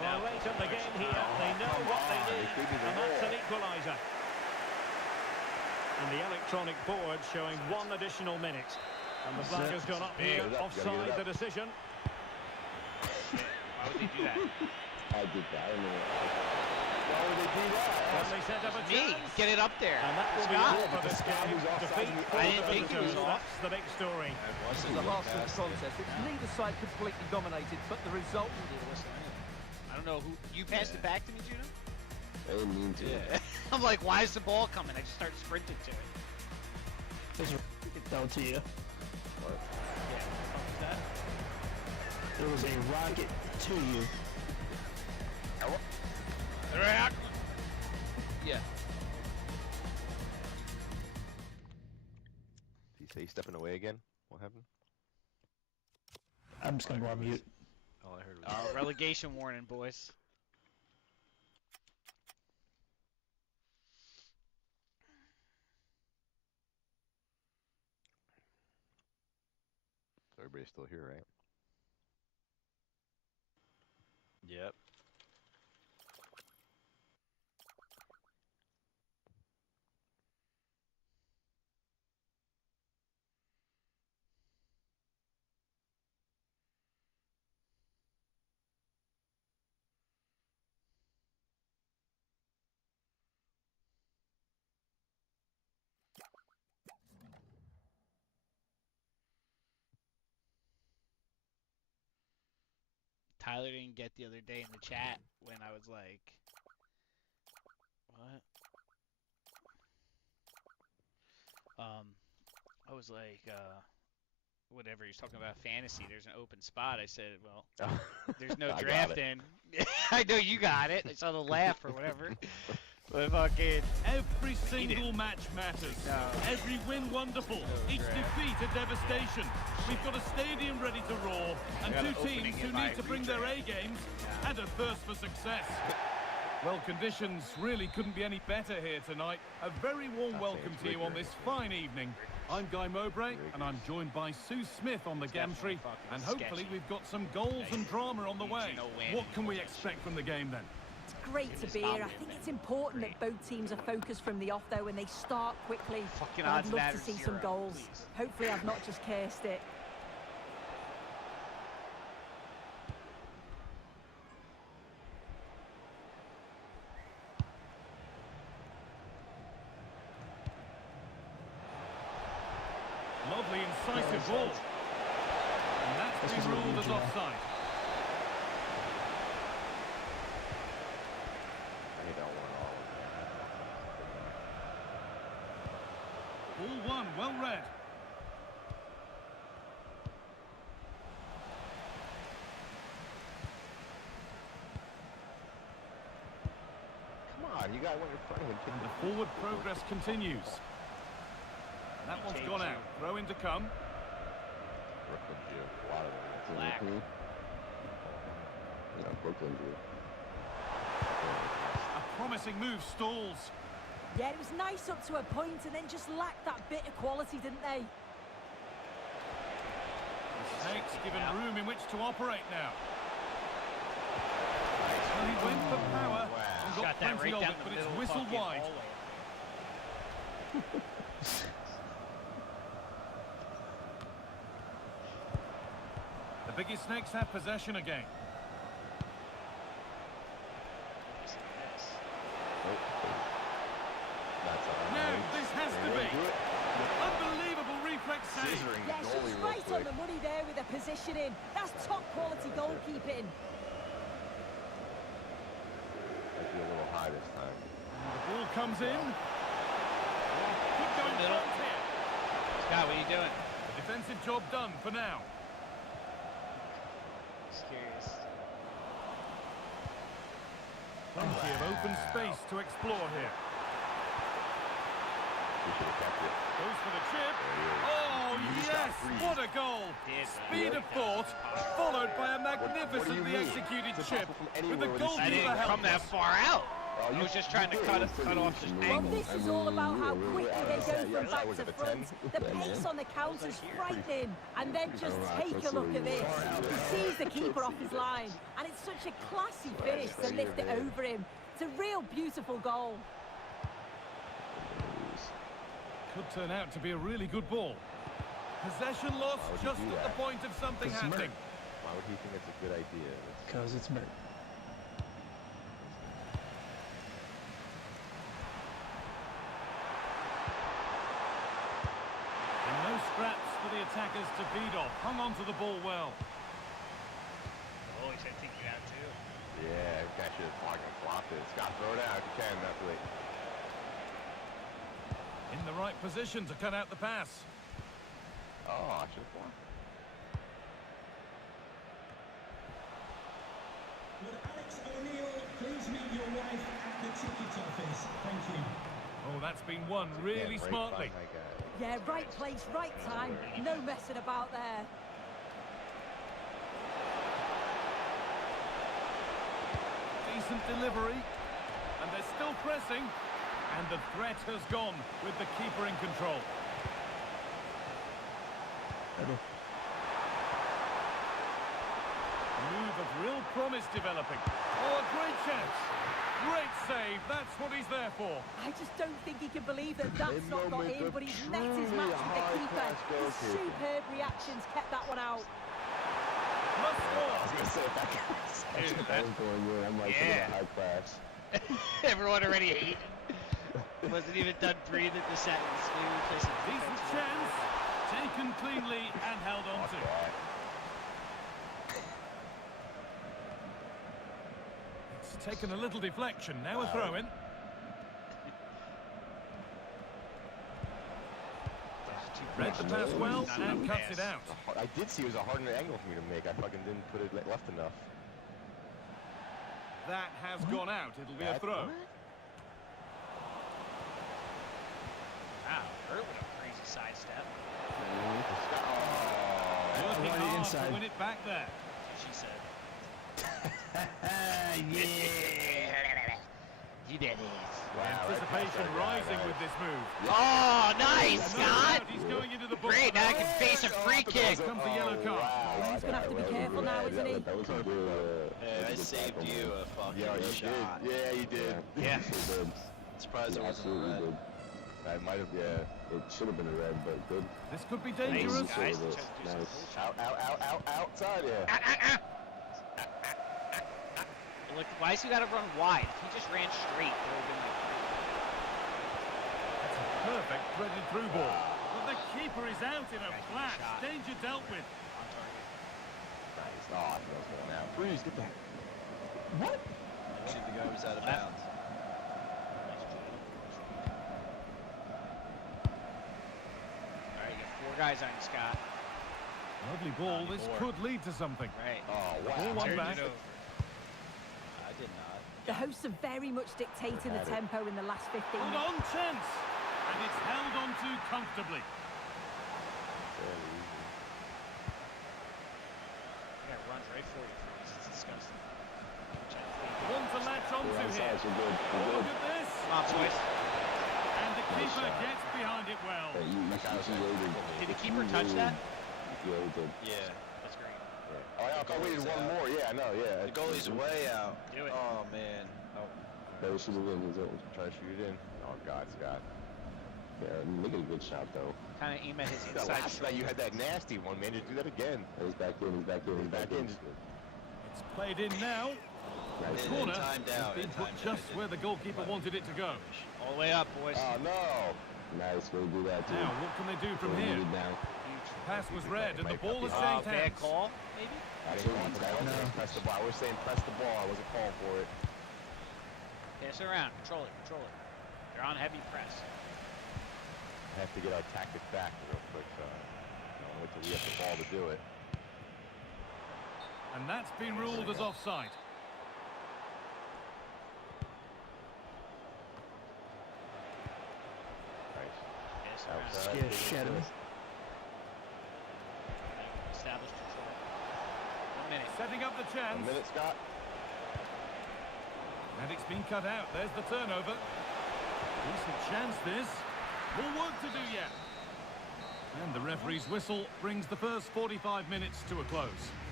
Well, late in the game here, they know what they need, and that's an equaliser. And the electronic board showing 1 additional minute. And the flag has gone up here, offside the decision. Why would they do that? I did that. Why would they do that? And they set up a Me, chance. get it up there. And that will be Scott. all for this game. Defeat I didn't think he was visitors, off. that's the big story. This is a hard-fought contest. It's neither side completely dominated, but the result... I don't know who... You passed it back to me, Juno? I didn't mean to. Yeah. I'm like, why is the ball coming? I just started sprinting to it. There's a rocket down to you. What? Yeah, what was that? There was a rocket to you. Yeah. Did he say he's stepping away again? What happened? I'm just gonna go on mute. All I heard was... Relegation warning, boys. So everybody's still here, right? Yep. Tyler didn't get the other day in the chat when I was like, what? I was like, whatever, he's talking about fantasy, there's an open spot. I said, well, there's no I got draft it. in. I know you got it. I saw the laugh or whatever. But fucking... Every single match matters. No. Every win wonderful. Each defeat a devastation. We've got a stadium ready to roar, and got an two opening teams who in my need to bring their A games and a thirst for success. Well, conditions really couldn't be any better here tonight. A very warm welcome to you on this fine evening. I'm Guy Mowbray, and I'm joined by Sue Smith on the gantry, and hopefully we've got some goals and drama on the way. What can we expect from the game then? It's great to be here. I think it's important that both teams are focused from the off, though, and they start quickly. Fucking I'd odds love to matter see zero, some goals. please. Hopefully I've not just cursed it. Lovely incisive ball. And that's been ruled as offside. I don't want all of Ball one, well read. that. Come on, you got one in front of him. And the forward progress continues. That one's gone out. Throw in to come. Brooklyn Jew. A lot of them. Black. Yeah, Brooklyn Jew. A promising move stalls. Yeah, it was nice up to a point and then just lacked that bit of quality, didn't they? The Snakes given room in which to operate now. Well, he went for power and got Got that plenty right of down it, the but it's middle whistled fucking wide. hallway. The Biggie Snakes have possession again. That's all No, right. this has to be. Unbelievable reflex save. Scissoring Yeah, the she was goalie real right on quick. the money there with her positioning. That's top quality goalkeeping. Might be a little high this time. The ball comes in. Good going Middle. front here. Scott, what are you doing? The defensive job done for now. Just curious. Plenty of open space to explore here. He should have kept it. Goes for the chip. Oh, You just got yes! freed. What a goal! Speed of thought, followed by a magnificently executed chip with the goalkeeper I didn't come that helpless. far out. I was just trying to cut off this Well, angle. this is all about how quickly they go from back was to it a front. 10? The pace on the counter's frightening. And then just take a look at this. He sees the keeper off his line. And it's such a classy finish to lift it over him. It's a real beautiful goal. Could turn out to be a really good ball. Possession lost just at the point of something happening. Why would he think it's a good idea? Because it's Mert. And no scraps for the attackers to feed off. Hung on to the ball well. Oh, he's going to take you out too. Yeah, this guy should have fucking flopped it. Scott, throw it out if you can, not too late. In the right position to cut out the pass. Oh, I should have blocked. Would Alex O'Neill please meet your wife at the ticket office? Thank you. Oh, that's been won really Yeah, smartly. my guy. Yeah, right place, right time. No messing about there. Decent delivery. And they're still pressing. And the threat has gone with the keeper in control. Move of real promise developing. Oh, a great chance. Great save. That's what he's there for. I just don't think he can believe that that's not got in, but he's met his match with the keeper. His superb reactions kept that one out. Must score. I was going to say if that counts. I'm like, Yeah. high class. Everyone already ate. Wasn't even done breathing the sentence. Decent chance. Taken cleanly and held on to. It's taken a little deflection. Now a throw in. Read the pass well and cuts it out. I did see it was a hard angle for me to make. I fucking didn't put it left enough. That has gone out. It'll be a throw. Wow, Hurt with a crazy sidestep. Working Right hard inside. to win it back there. She said. Yeah. You did it. Anticipation rising with this move. Oh, nice, No Scott! doubt he's going into the book. Great, now I can face a free kick. Comes the yellow card. He's going to have to be careful now, isn't he? That was a good, Hey, I saved you a fucking Yeah, you shot. did. Yeah, you did. Yeah. Surprised it wasn't a Absolutely red. did. I might have, yeah. It should have been a red, but good. This could be dangerous. Guys, Nice. Outside, yeah. Look, why has he got to run wide? If he just ran straight, there would have been like That's a perfect threaded through ball. But the keeper is out in a flash. Danger dealt with. on target. Nice. Oh, I think I was going out. Please, get back. I think the guy was out of bounds. All right, you got 4 guys on you, Scott. Lovely ball. This could lead to something. Right. Oh, Ball wow. one back. Turned it over. I did not. The hosts are very much dictating the tempo in the last 15 Hold minutes. on, chance. And it's held on to comfortably. Yeah, runs right for you. It's disgusting. One to latch onto here. Sides are good. Oh, look at this. Come on, boys. And the keeper gets behind it well. Did the keeper touch that? Yeah, he did. Yeah. That's great. Oh, I thought we needed one more. Yeah, I know, yeah. The goalie's way out. Do it. Oh, man. Oh. That should have been his own. Try to shoot it in. Oh, God, Scott. Yeah, look at a good shot, though. Kind of aim at his That inside. last night you had that nasty one, man. Just do that again. He's back in, he's back in, he's back in. It's played in now. Nice. It Corner timed has out. been It put timed just out. where the goalkeeper wanted it to go. All the way up, boys. Oh, no. Nice way to do that, too. Now, what can they do from What here? we need now. Pass was read and the ball has Oh, changed bad hands. call, maybe? I didn't want to. I was saying press the ball. I was saying press the ball. I wasn't calling for it. Pass it around. Control it. Control it. They're on heavy press. I have to get our tactic back real quick. Wait till we have the ball to do it. And that's been ruled as offside. Nice. Scared shit of me. Established control. 1 minute. Setting up the chance. 1 minute, Scott. And it's been cut out. There's the turnover. Decent chance, this. More work to do yet. And the referee's whistle brings the first 45 minutes to a close.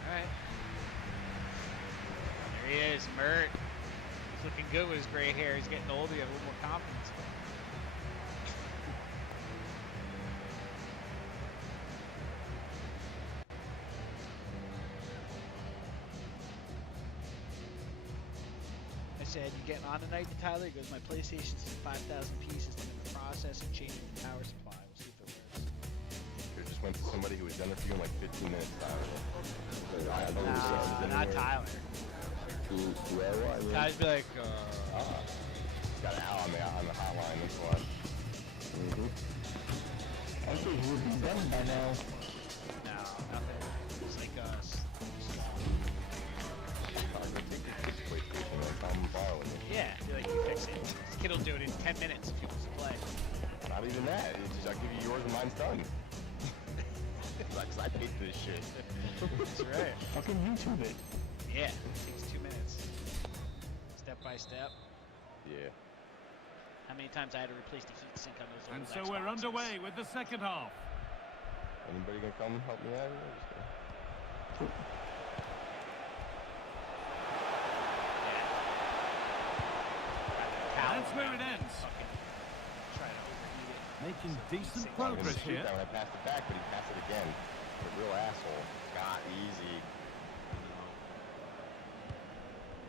All right. There he is, Mert. He's looking good with his gray hair. He's getting older. You have a little more confidence. I said, "You getting on tonight, Tyler?" He goes, "My PlayStation's 5,000 pieces in the process of changing the power supply. We'll see if it works." You just went to somebody who was done it for you in like 15 minutes, Tyler. Nah, not Tyler. Tyler's be like, Got an Al on the hotline, that's why. I think he would be done by now. no, nothing. It's like us. I'll go take your kid's PlayStation, like, I'm borrowing it. Yeah, I feel like you fix it. This kid will do it in 10 minutes if he wants to play. Not even that. It's just, I'll give you yours and mine's done. Because I paid for this shit. That's right. Fucking YouTube it. Yeah, it takes 2 minutes. Step by step. Yeah. How many times I had to replace the heat sink on those old And so Xboxes. we're underway with the second half. Anybody gonna come help me out here? That's where it ends. Try to overheat it. Making decent I was progress gonna shoot here. that when I passed it back, but he passed it again. The real asshole. God, easy.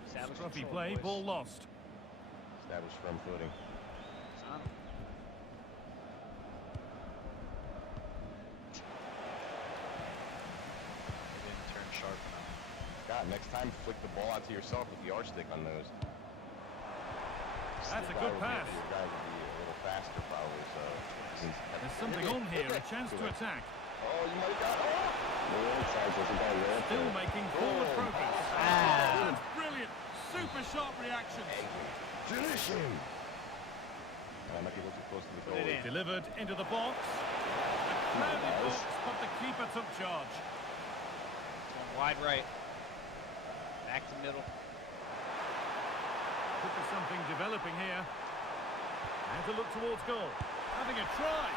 Establish Scruffy control, play, boys. ball lost. Established firm footing. It's on 'em. They didn't turn sharp enough. God, next time flick the ball out to yourself with the arch stick on those. That's a good pass. Your guy would be a little faster probably, so. There's something on here, a chance to attack. Oh, you might have got Still making forward progress. Ah. That's brilliant. Super sharp reaction. Finish him! I might be a little too close to the Put it goal. in. Delivered into the box. Crowded box, but the keeper took charge. It's going wide right. Back to middle. Could be something developing here. And to look towards goal. Having a try.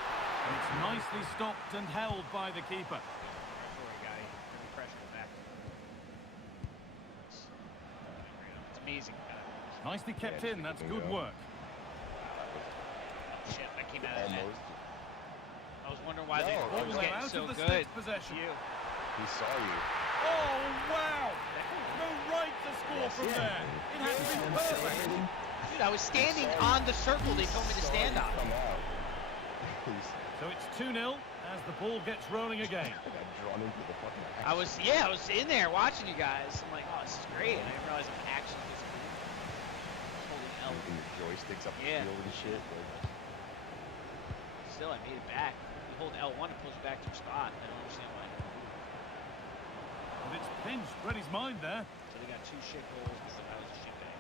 And it's nicely stopped and held by the keeper. Sorry, guy. Pretty pressure back. It's amazing. Nicely kept in. That's good work. Shit, I came out of that. Almost. I was wondering why they Ball was now getting out so of the good. States' possession. You. He saw you. Oh, wow! No right to score from there. It had to be perfect. Dude, I was standing on the circle they told me to stand on. Come out. So it's 2-0 as the ball gets rolling again. I got drawn into the fucking action. I was in there watching you guys. I'm like, oh, this is great. And I didn't realize the action was good. Holy hell. Moving your joysticks up Yeah. the field and shit. Still, I made it back. You hold L1, it pulls you back to your spot. I don't understand why. And it's pinched Reddy's mind there. So they got 2 shit goals because I was a shit bag.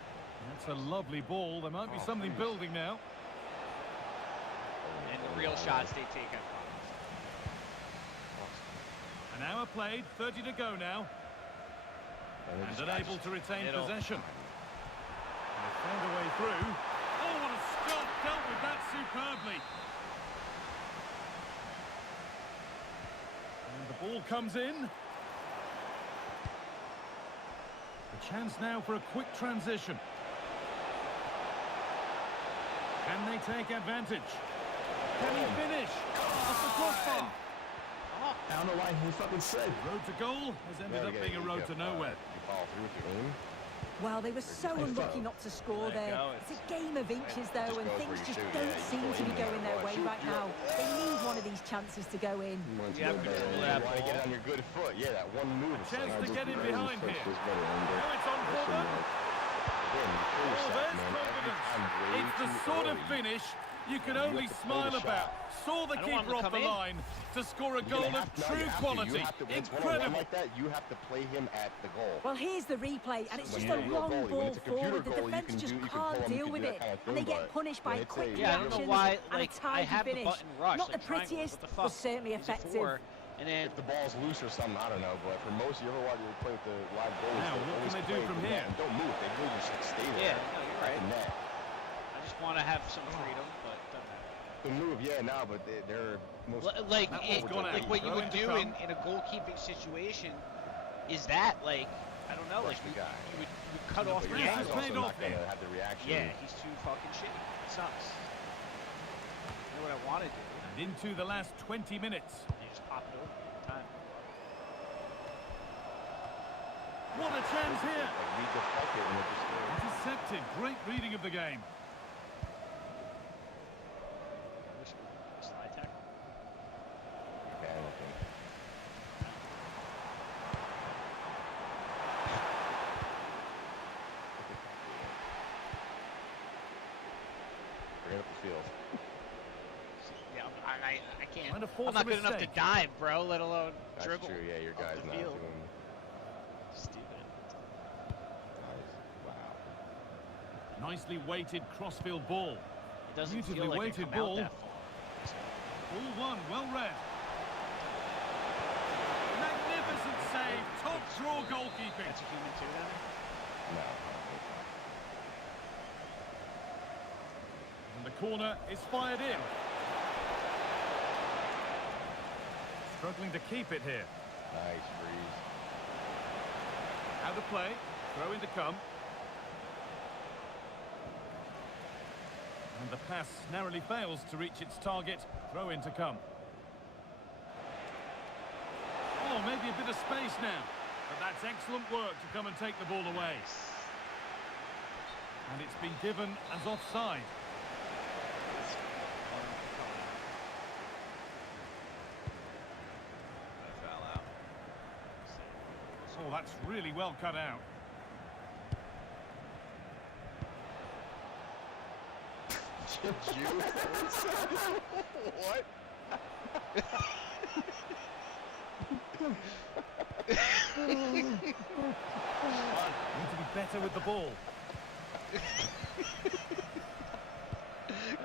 That's a lovely ball. There might be something building now. And the real shots they take out. An hour played, 30 to go now. And unable to retain Middle. possession. And they found a way through. Oh, what a stop! Dealt with that superbly. And the ball comes in. A chance now for a quick transition. Can they take advantage? Can he finish? Off the crossbar. I don't know why he fucking said. Road to goal has ended up being a road to nowhere. You follow through with your aim. Well, they were so unlucky not to score Let it there. go. It's a game of inches, though, and goes things where you just shoot, don't yeah, you seem go to be in there. going their way Shoot, right now. They need one of these chances to go in. You have control of You that want to get it ball. on your good foot. Yeah, that one move. is Chance like- to get in behind here. Now it's on for them. Again, you kill Oh, yourself, there's man. Every confidence. time, way It's the too sort of early. finish you can only smile about. Saw the keeper off the line to score a goal of true quality. Incredible. Like that, you have to play him at the goal. Well, here's the replay, and it's just a long ball forward. The defence just can't deal with it, and they get punished by quick reactions and a tidy finish. Not the prettiest, but certainly effective. And then if the ball's loose or something, I don't know. But for most, you ever watch you play with the live goals? Now, what can they do from here? Don't move. They really just stay there. Yeah, no, you're right. I just want to have some freedom, but doesn't matter. The move, yeah, no, but they're most like what you would do in a goalkeeping situation is that I don't know, like you would cut off the angle. He's not gonna have the reaction. Yeah, he's too fucking shitty. It sucks. You know what I want to do? And into the last 20 minutes. You just pop it over. Time. What a chance here! We deflect it and it just Intercepted. Great reading of the game. Slide tackle. Bring it up the field. Yeah, I can't. I'm not good enough to dive, bro, let alone dribble. That's true, yeah, your guy's not field. doing... Stupid. Nice. Wow. Nicely weighted crossfield ball. It doesn't Beautifully feel like weighted it come ball. out that far. Ball one, well read. Magnificent save, top draw goalkeeping. That's a human too, then? No. And the corner is fired in. Struggling to keep it here. Nice freeze. Out of play, throw in to come. And the pass narrowly fails to reach its target. Throw in to come. Oh, maybe a bit of space now. But that's excellent work to come and take the ball away. And it's been given as offside. Oh, that's really well cut out. What? Need to be better with the ball.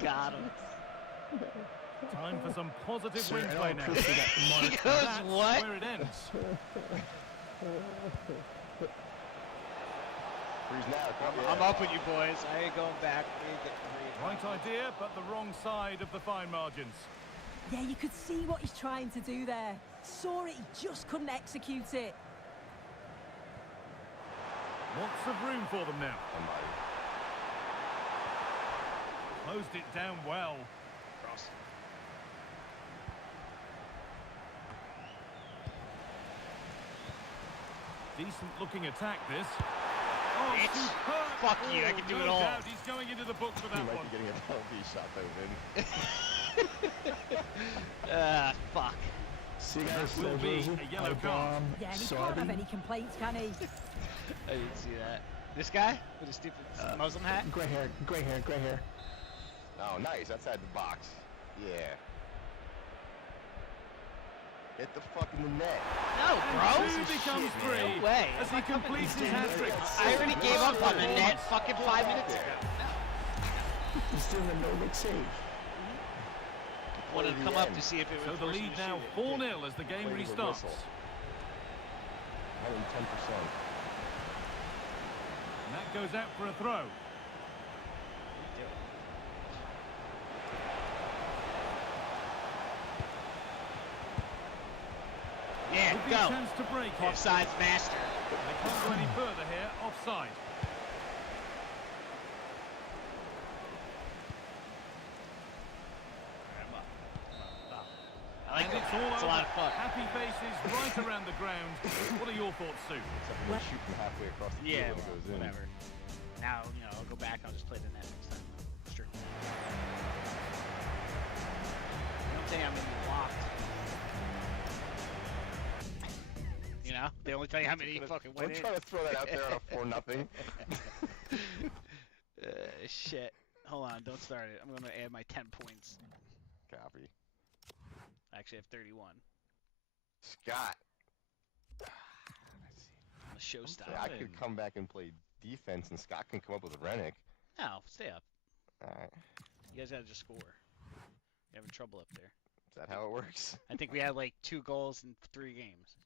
Got him. Time for some positive wing play now. He goes, That's what? where it ends. Freeze now. I'm up with you boys. I ain't going back. Right idea, but the wrong side of the fine margins. Yeah, you could see what he's trying to do there. Saw it, he just couldn't execute it. Lots of room for them now. Closed it down well. Cross. Decent looking attack, this. Oh, superb. Fuck you, I can do it all. No doubt he's going into the books for that He might one. be getting a penalty shot though, Vin. Fuck. See guys, That will be a yellow card. Yeah, he can't have any complaints, can he? I didn't see that. This guy with a stupid Muslim hat? Gray hair, gray hair, gray hair. Oh, nice. Outside the box. Yeah. Hit the fuck in the net. No, bro. And two becomes three. No way. As he completes his hat-trick. I already gave up on the net fucking 5 minutes ago. He's doing a no-look save. Wanted to come up to see if it was So the lead now 4-0 as the game restarts. 110%. And that goes out for a throw. Yeah, Could be go. a chance to break it. Offside's master. They can't go any further here. Offside. I like And it. it's all It's a over. lot of fun. Happy faces right around the ground. What are your thoughts, Sue? Except when they shoot from halfway across the Yeah, field and it goes in. whatever. Now, I'll go back. I'll just play the net next time. It's true. Don't say I'm in locked. They only tell you how many fucking went in. Don't try to throw that out there on a 4-0. Shit. Hold on, don't start it. I'm gonna add my 10 points. Copy. Actually, I have 31. Scott. The show stop. I could come back and play defense, and Scott can come up with Rennick. No, stay up. All right. You guys gotta just score. You're having trouble up there. Is that how it works? I think we had like 2 goals in 3 games.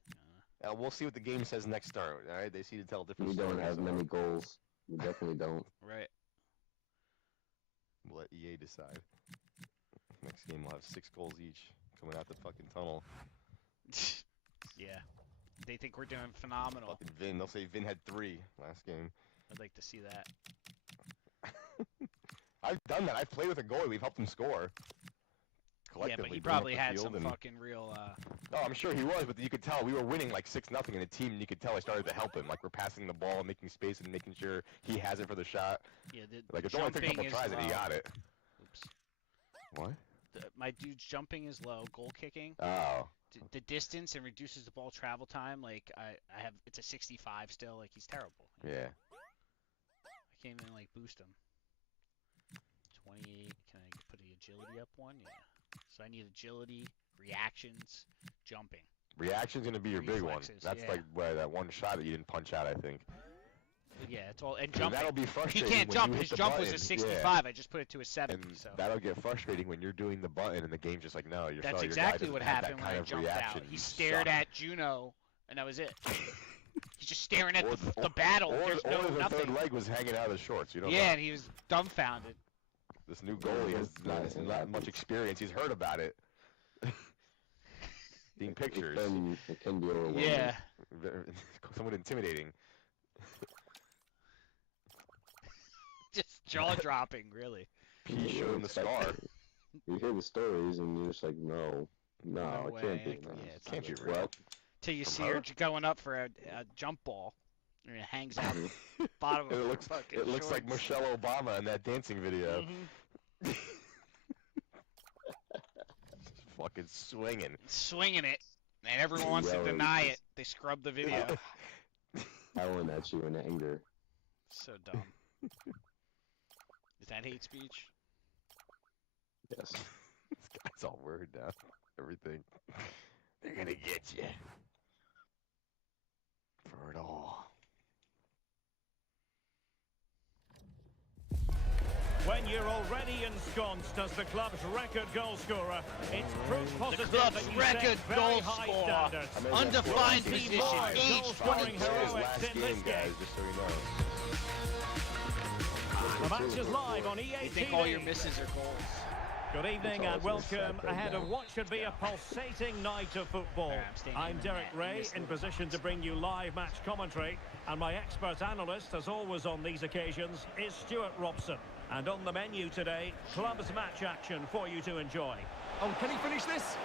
We'll see what the game says next start. All right, they see to tell different. We don't have many goals. We definitely don't. Right. We'll let EA decide. Next game we'll have 6 goals each coming out the fucking tunnel. Yeah. They think we're doing phenomenal. Fucking Vin. They'll say Vin had 3 last game. I'd like to see that. I've done that. I've played with a goalie. We've helped him score. Yeah, but he probably had some fucking real. Oh, I'm sure he was, but you could tell we were winning like 6-0 in the team, and you could tell I started to help him. Like we're passing the ball, making space, and making sure he has it for the shot. Yeah, like it only took a couple tries and he got it. Oops. What? My dude's jumping is low, goal kicking. Oh. The distance and reduces the ball travel time. Like I have, it's a 65 still. Like he's terrible. Yeah. I can't even like boost him. 28. Can I put the agility up 1? Yeah. So I need agility, reactions, jumping. Reaction's gonna be your big one. That's like that one shot that you didn't punch out, I think. Yeah, it's all and jumping. That'll be frustrating. He can't jump. His jump was a 65. Yeah. I just put it to a 70. And so that'll get frustrating when you're doing the button and the game's just like, no, you're. That's sorry, exactly your what guy happened that when kind I of jumped reaction. out. He stared at Juno, and that was it. He's just staring at the battle. Or the nothing. third leg was hanging out of the shorts. You know. Yeah, and he was dumbfounded. This new goalie has not much experience. He's heard about it. Seeing pictures. It can be overwhelming. Yeah. Somewhat intimidating. Just jaw-dropping, really. P showing the scar. You hear the stories and you're just like, no, it can't be. Yeah, can't be real. Till you see her going up for a jump ball, and it hangs out the bottom of her fucking It looks like shorts. Michelle Obama in that dancing video. Fucking swinging. Swinging it, and everyone wants to deny it. They scrub the video. Howling at you in anger. So dumb. Is that hate speech? Yes. This guy's all worried now. Everything. They're gonna get you. For it all. When you're already ensconced as the club's record goal scorer, it's proof positive The club's that you record set very goal high scorer. standards. Undefined We'll see position, more age goal-scoring 22. heroics Last in this game, guys, game. just so you know. The match is live on EA You think all your TV. misses are goals? Good evening and welcome ahead of what should be a pulsating night of football. I'm Derek Ray, in position to bring you live match commentary, and my expert analyst, as always on these occasions, is Stuart Robson. And on the menu today, clubs match action for you to enjoy. Oh, can he finish this?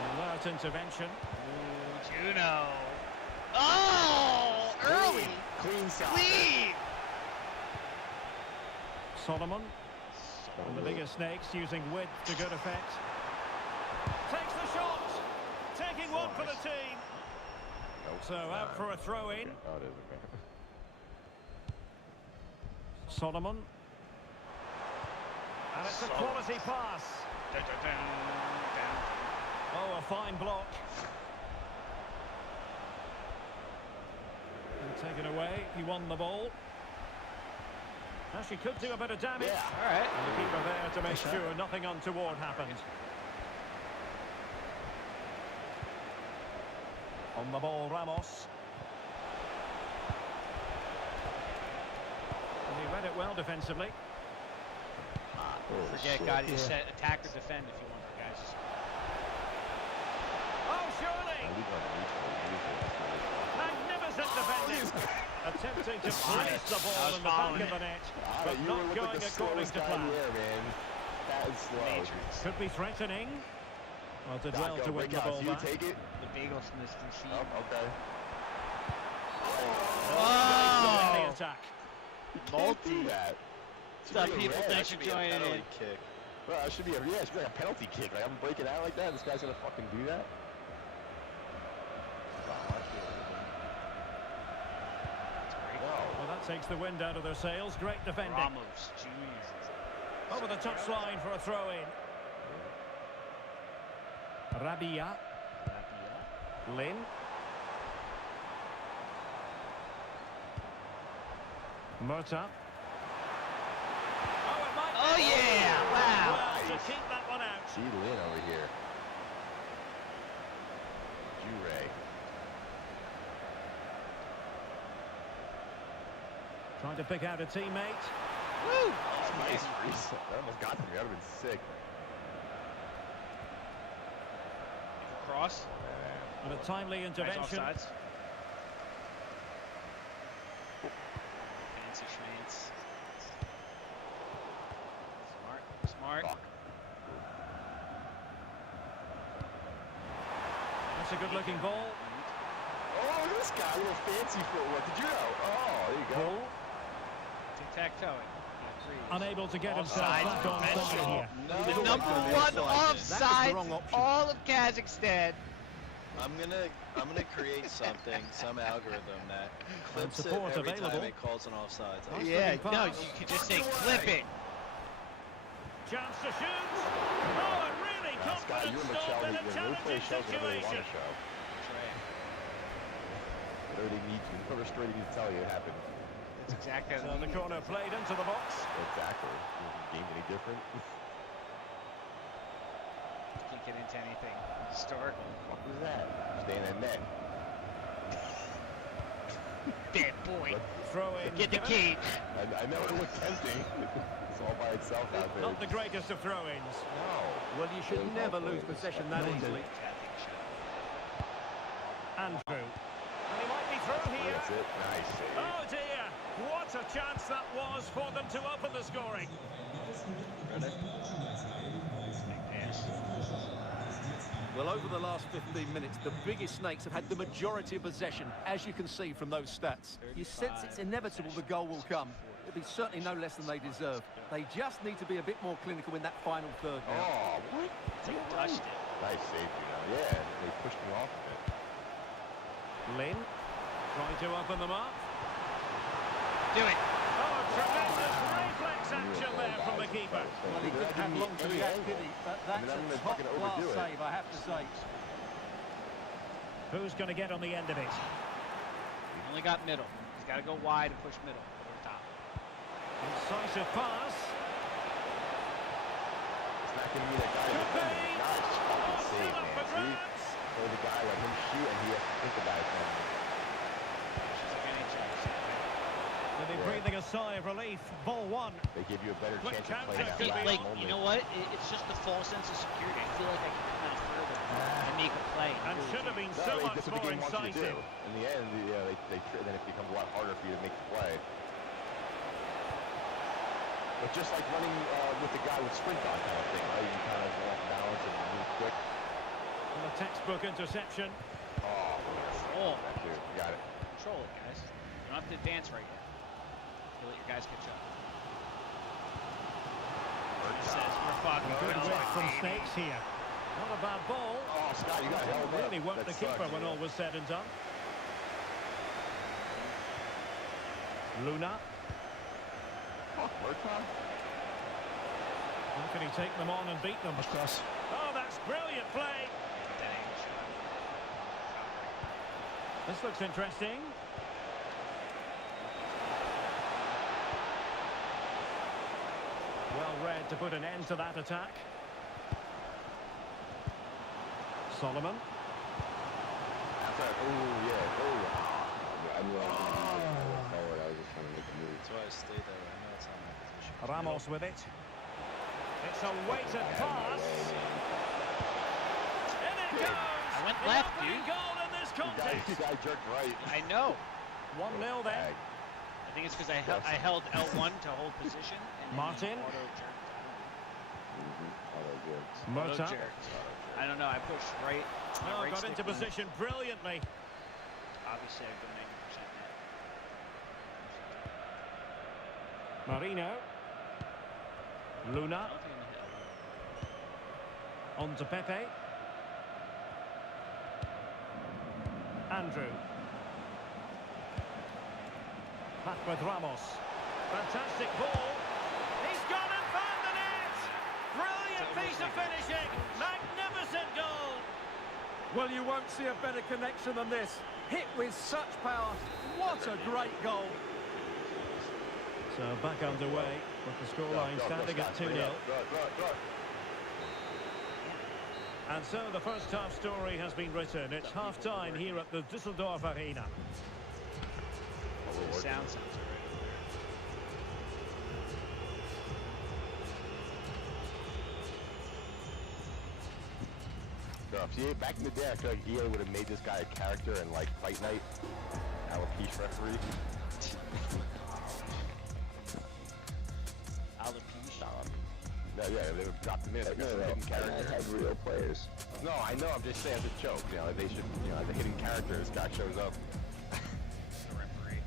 An alert intervention. Juno. Oh, early. Clean side. Clean. Solomon. One of the bigger snakes using width to good effect. Takes the shot. Taking one for the team. So out for a throw-in. Oh, it is, okay. Solomon. And it's a quality pass. Oh, a fine block. And taken away. He won the ball. Actually could do a bit of damage. Yeah. All right. And the keeper there to make sure nothing untoward happened. On the ball, Ramos. And he read it well defensively. Forget, God, you set attack or defend if you want, guys. Oh, surely! Magnificent defending! Attempting to place the ball in the back of the net, but not going according to plan. That is slow. Could be threatening. Well, did well to win the ball You back. take it? The bagels from this machine. Oh, okay. Oh! The attack. Multi. That. Some people think you're joining in. Kick. Well, it should be it should be like a penalty kick. Like I'm breaking out like that. This guy's gonna fucking do that. Well, that's Takes the wind out of their sails. Great defending. Ramos, Jesus. Over the touchline for a throw-in. Rabia. Lin. Murta. Oh yeah! Wow! Well, to keep that one out. See Lin over here. Jure. Trying to pick out a teammate. Woo! Nice, Reese. That almost got to me. That would have been sick. Cross. And a timely intervention. Nice offsides. Fancy schmance. Smart. Fuck. That's a good-looking ball. Oh, this guy, a little fancy footwork. Did you know? Oh, there you go. Ball. Tic-tac-toeing. Unable to get himself Offside back on convention. side here. No. The number one offside all of Kazakhstan. I'm gonna create something, some algorithm that clips it support every available. time it calls an offside. Yeah, no, you could just say clip it. Chance to shoot. Oh, a really Scott, you confident and stop Michelle, in a your challenging replay shows whatever they want situation. to show. That's right. Whatever they need to, whatever story they need to tell you, it happened. That's exactly So the corner played into the box. Exactly. Is the game any different? Can't get into anything historical. What was that? Stay in that net. Bad boy. Throw in. Get the cage. I know it looked tempting. It's all by itself out there. Not the greatest of throw-ins. No. Well, you should never lose possession that easily. Andrew. And he might be through here. That's it. Nice save. Oh dear. What a chance that was for them to open the scoring. Well, over the last 15 minutes, the biggest snakes have had the majority of possession, as you can see from those stats. You sense it's inevitable the goal will come. It'll be certainly no less than they deserve. They just need to be a bit more clinical in that final third now. Oh, what? They touched it. Nice save, you know. Yeah, they pushed me off a bit. Lin. Trying to open them up. Do it. Oh, tremendous reflex action there from the keeper. Well, he didn't have long to react, did he? But that's a top-class save, I have to say. Who's going to get on the end of it? He only got middle. He's got to go wide and push middle over top. Incisive pass. It's not going to be that guy defending. Nice fucking save, man. See? Or the guy, let him shoot, and he has to think about it then. They'll be breathing a sigh of relief. Ball one. They give you a better Quick chance of counter playing could that be last Like, moment. you know what? It's just the false sense of security. I feel like I can come out further and make a play. And should have been No, so much that's what the more game wants you to do. incisive. In the end, then it becomes a lot harder for you to make the play. But just like running with the guy with sprint on kind of thing, right? You kind of off balance and move quick. And a textbook interception. Oh, Dude, you got it. control it, guys. You don't have to advance right yet. You let your guys catch up. He says we're fucking Good good. work from Snakes here. Not a bad ball. Oh, Scott, you got held up. Really worked That the keeper sucks, when man. all was said and done. Luna. Oh, Murtaugh? How can he take them on and beat them? Across. Oh, that's brilliant play. This looks interesting. Well read to put an end to that attack. Solomon. Oh, yeah. Oh. I knew I was forward. I was just trying to make a move. That's why I stayed there. I know it's not my position. Ramos with it. It's a weighted pass. In it goes. I went The left, opening dude. goal in this contest. The guy jerked right. I know. 1-0 then. I think it's because I held L1 to hold position. And then Martin. Auto jerked. Murta. Auto jerked. I don't know. I pushed right. my Oh, right got stick into went- position brilliantly. Obviously, I've been 90% net. Marino. Luna. I don't think I'm gonna hit L1. On to Pepe. Andrew. Back with Ramos. Fantastic ball. He's gone and found the net! Brilliant piece of finishing! Magnificent goal! Well, you won't see a better connection than this. Hit with such power. What a great goal. So back underway with the scoreline standing at 2-0. And so the first half story has been written. It's half-time here at the Düsseldorf Arena. The sound sounds See, back in the day, I feel like EA would have made this guy a character in like Fight Night. Alopecia referee. Alopecia. No, yeah, they would drop him in like a hidden character. I had real players. No, I know. I'm just saying as a joke. You know, they should. You know, as a hidden character, this guy shows up. The referee.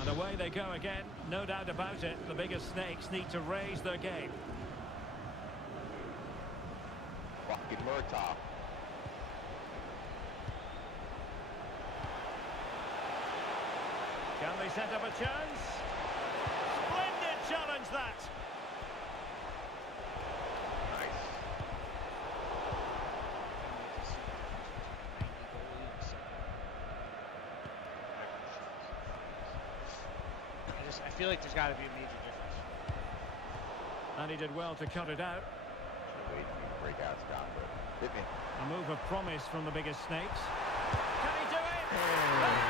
And away they go again, no doubt about it. The biggest snakes need to raise their game. Fucking Murtaugh. Can they set up a chance? Splendid challenge that! Nice. I feel like there's got to be a major difference. And he did well to cut it out. Wait for me to break out, Scott, but hit me. A move of promise from the biggest snakes. Can he do it? There it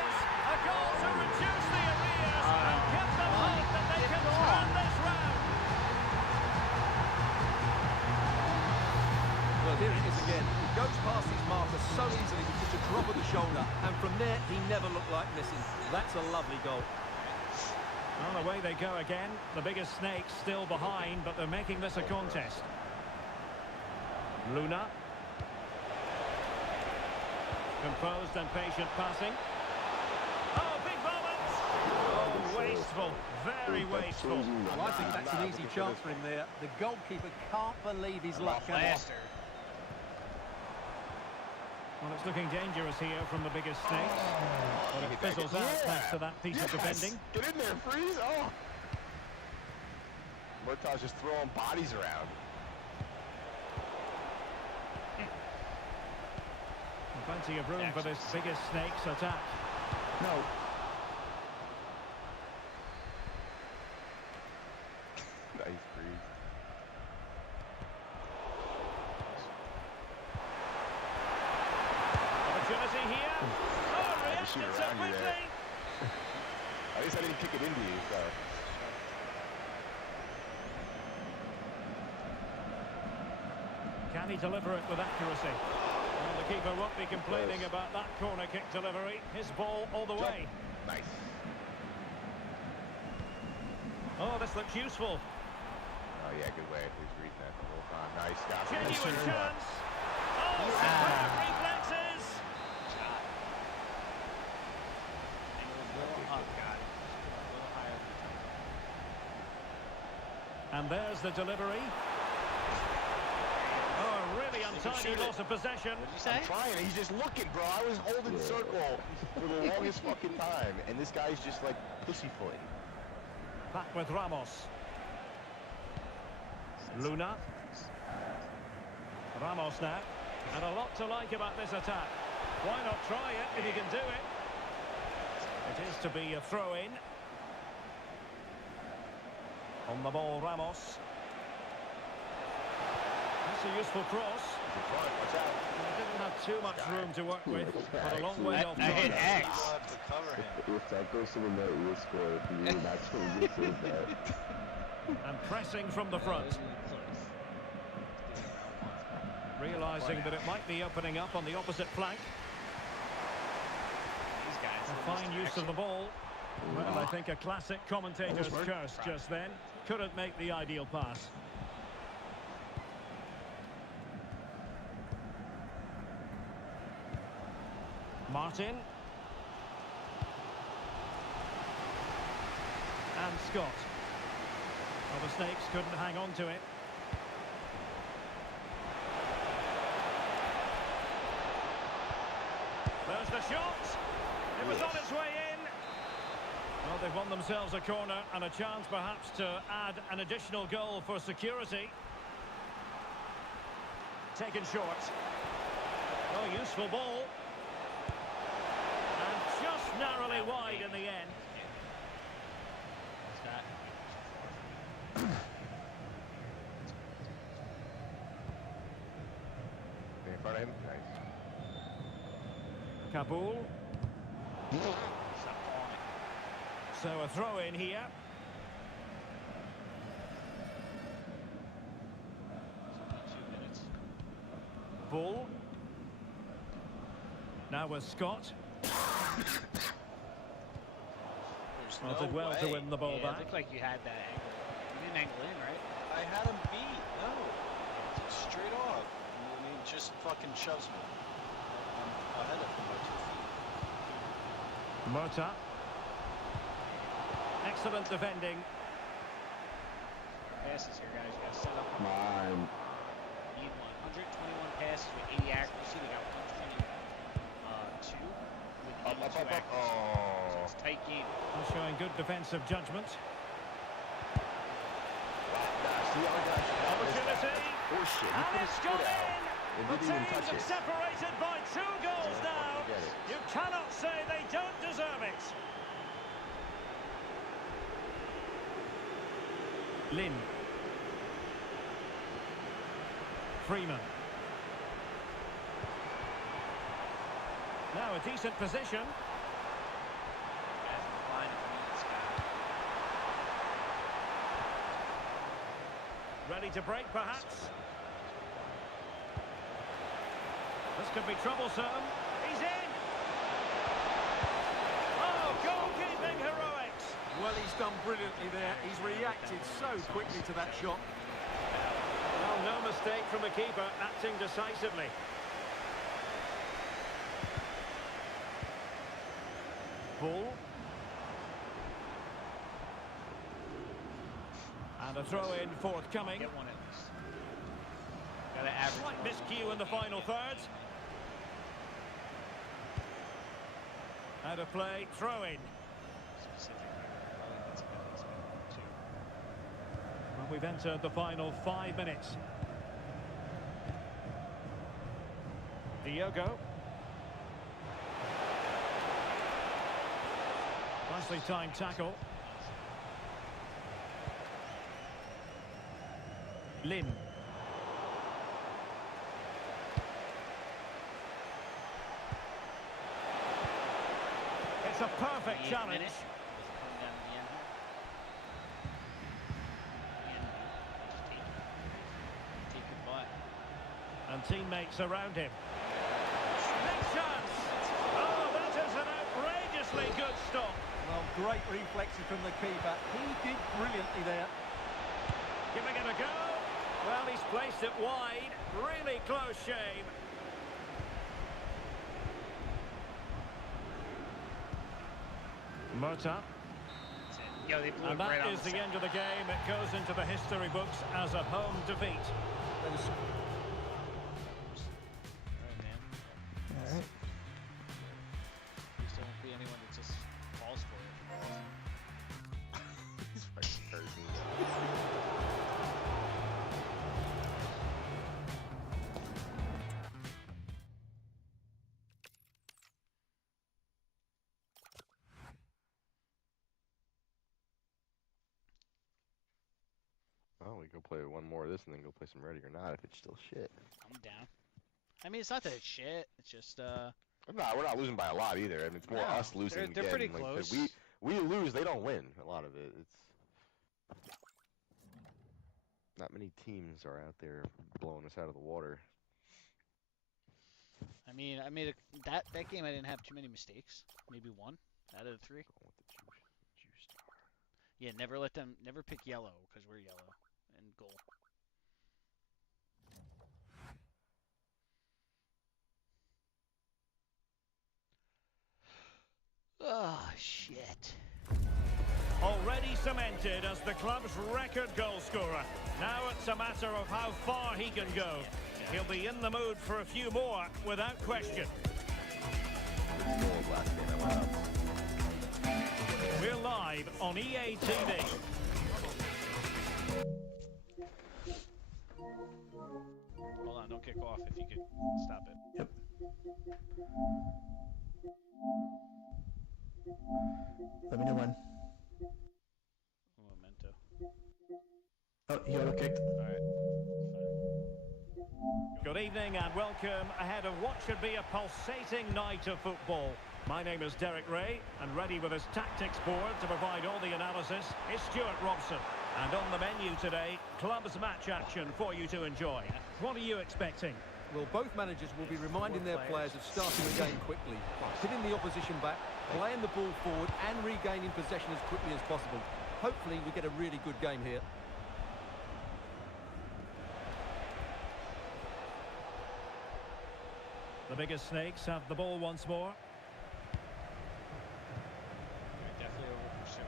is! A goal to reduce the arrears and give them hope that they can turn this round. Well, here it is again. He goes past his marker so easily with just a drop of the shoulder, and from there he never looked like missing. That's a lovely goal. On away they go again. The biggest snakes still behind, but they're making this a contest. Luna. Composed and patient passing. Oh, big moment! Oh, wasteful. Very wasteful. Well, I think that's an easy chance for him there. The goalkeeper can't believe his luck. Blaster. Well, it's looking dangerous here from the biggest snakes. But it fizzles out thanks to that piece of defending. Get in there, freeze! Oh! Murtaugh's just throwing bodies around. Plenty of room for this biggest snake's attack. No. Nice freeze. Opportunity here. Oh, reacted so quickly. At least I didn't kick it into you, so. Can he deliver it with accuracy? Well, the keeper won't be complaining about that corner kick delivery. His ball all the way. Nice. Oh, this looks useful. Oh yeah, good way. He's reading that the whole time. Nice, Scott. Genuine chance. Oh, superb reflexes. And there's the delivery. Oh, a really untidy loss of possession. What did you say? I'm trying. He's just looking, bro. I was holding circle for the longest fucking time, and this guy's just like pussyfooting. Back with Ramos. Luna. Ramos now. And a lot to like about this attack. Why not try it if you can do it? It is to be a throw-in. On the ball, Ramos. That's a useful cross. He didn't have too much room to work with, but a long way off. I hit X. If that goes to the net, you'll score. If you would actually just save that. And pressing from the front. Realising that it might be opening up on the opposite flank. These guys. A fine use of the ball. Well, I think a classic commentator's curse just then. Couldn't make the ideal pass. Martin. And Scott. Well, the Snakes couldn't hang on to it. There's the shot. It was on its way in. Well, they've won themselves a corner and a chance perhaps to add an additional goal for security. Taken short. Oh, useful ball. And just narrowly wide in the end. In front of him. Nice. Kabul. So a throw in here. Bull. Now with Scott. Well, did well to win the ball It back. looked like you had that angle. You didn't angle in, right? I had him beat. No. Straight off. I mean, just fucking shoves me. I'm ahead of him by 2 feet. Mota. Excellent defending. Passes here, guys. You got to set up. Come on. Need 121 passes with 80 accuracy. They got 122 with 82 accuracy. Oh. So it's a tight game. Showing good defensive judgment. Opportunity. Oh shit. And it's gone in. The They didn't even teams touch are it. separated by 2 goals now. Forget it. You cannot say they don't deserve it. Lin. Freeman. Now a decent position. Ready to break, perhaps. This could be troublesome. He's in. Oh, goalkeeping heroics. Well, he's done brilliantly there. He's reacted so quickly to that shot. Well, no mistake from the keeper, acting decisively. Bull. And a throw-in forthcoming. Get one at least. Got to average. Slight miscue in the final third. Out of play, throw-in. Well, we've entered the final 5 minutes. Diogo. Nicely timed tackle. Lin. It's a perfect challenge. And teammates around him. Big chance! Oh, that is an outrageously good stop. Well, great reflexes from the keeper. He did brilliantly there. Giving it a go. Well, he's placed it wide. Really close shave. Mota. And that is the end of the game. It goes into the history books as a home defeat. Alright. Please don't be anyone that just falls for it. He's fucking crazy. Oh, we go play one more of this and then go play some Ready or Not if it's still shit. I'm down. I mean, it's not that it's shit. It's just, No, we're not losing by a lot either. I mean, it's more No, us losing. they're again. pretty Like, close. We lose, they don't win. A lot of it. It's not many teams are out there blowing us out of the water. I mean, I made that game. I didn't have too many mistakes. Maybe one out of the 3. Going with the juice. Yeah, never pick yellow because we're yellow and goal. Oh, shit. Already cemented as the club's record goal scorer. Now it's a matter of how far he can go. He'll be in the mood for a few more, without question. We're live on EA TV. Hold on, don't kick off if you could stop it. Yep. Let me know when. Memento. Oh, you auto-kicked. All right. Good evening and welcome ahead of what should be a pulsating night of football. My name is Derek Ray, and ready with his tactics board to provide all the analysis is Stuart Robson. And on the menu today, clubs match action for you to enjoy. What are you expecting? Well, both managers will be reminding their players of starting the game quickly, hitting the opposition back, playing the ball forward and regaining possession as quickly as possible. Hopefully we get a really good game here. The biggest snakes have the ball once more. Definitely over pursuit.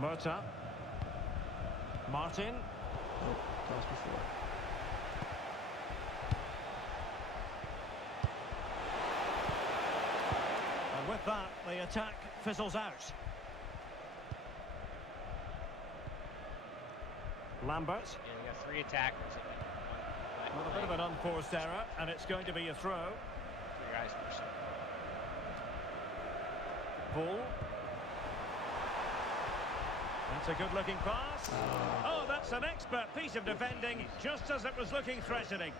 Murta. Martin. Oh, that was before. And with that, the attack fizzles out. Lambert. Yeah, we got 3 attackers. Well, a bit of an unforced error, and it's going to be a throw. 3 guys pursuit. Bull. That's a good-looking pass. Oh, that's an expert piece of defending, just as it was looking threatening.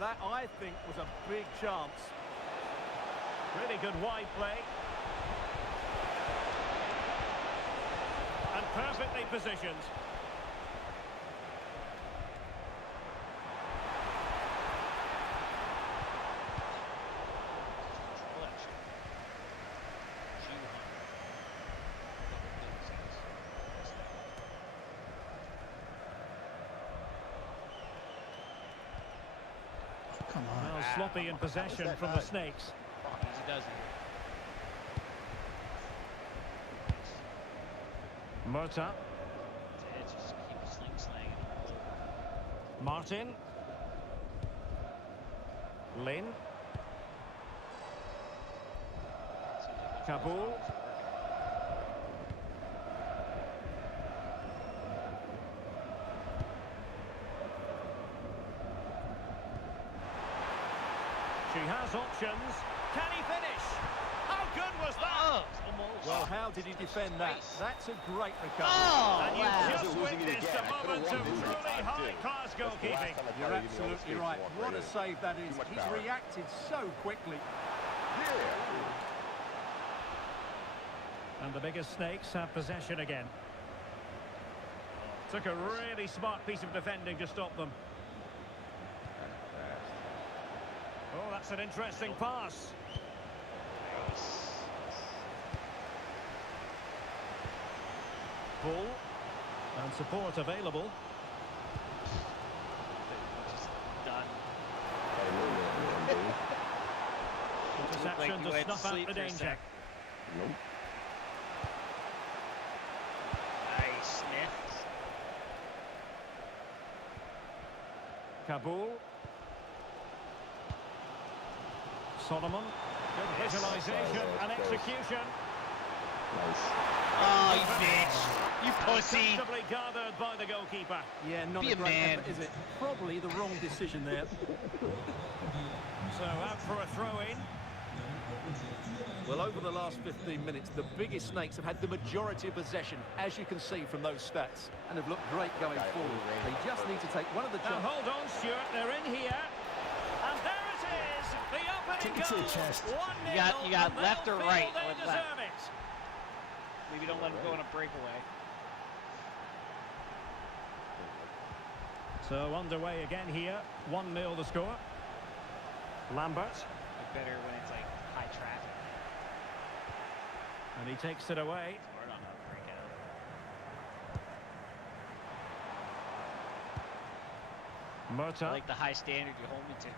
That, I think, was a big chance. Really good wide play. And perfectly positioned. Come on. Well, sloppy in possession from the Snakes. Easy does it. Murta. Just keep slanging all over. Martin. Lin. Kabul. She has options. Can he finish? How good was that? Oh, almost. Well, how did he defend that? That's a great recovery. Oh, And wow. you've just Losing it witnessed again. a I could've moment won of this truly time, too. high-class goalkeeping. You're absolutely right. What a save that is. He's reacted so quickly. And the biggest Snakes have possession again. Took a really smart piece of defending to stop them. Oh, that's an interesting pass. Bull. And support available. Just done. Interception like you to went to snuff out sleep the for a danger. sec. Nope. Nice sniff. Kabul. Solomon. Good visualization and execution. Nice. Oh, you bitch. You pussy. Comfortably gathered by the goalkeeper. Yeah, not Be a a great man. effort, is it? Probably the wrong decision there. So out for a throw-in. Well, over the last 15 minutes, the biggest Snakes have had the majority of possession, as you can see from those stats, and have looked great going forward. They just need to take one of the Now jumps. hold on, Stuart. They're in here. And there it is. The opening Take it to goal. the chest. 1-0. You got and left they'll or feel right? They What's deserve left? it. Maybe don't let him go on a breakaway. So underway again here. 1-0 the score. Lambert. Like better when it's like high traffic. And he takes it away. It's hard on that break. Murta. I like the high standard you hold me to. You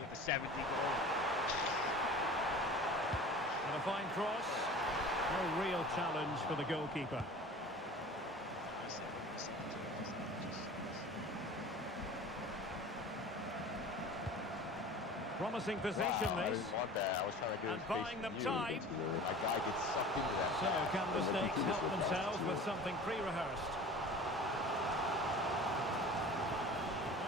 have the 70 goal. And a fine cross. No real challenge for the goalkeeper. Promising possession, Wow, I this. didn't want that. I was trying to get And his buying them time. My guy gets sucked into that. So can the Snakes help themselves with something pre-rehearsed?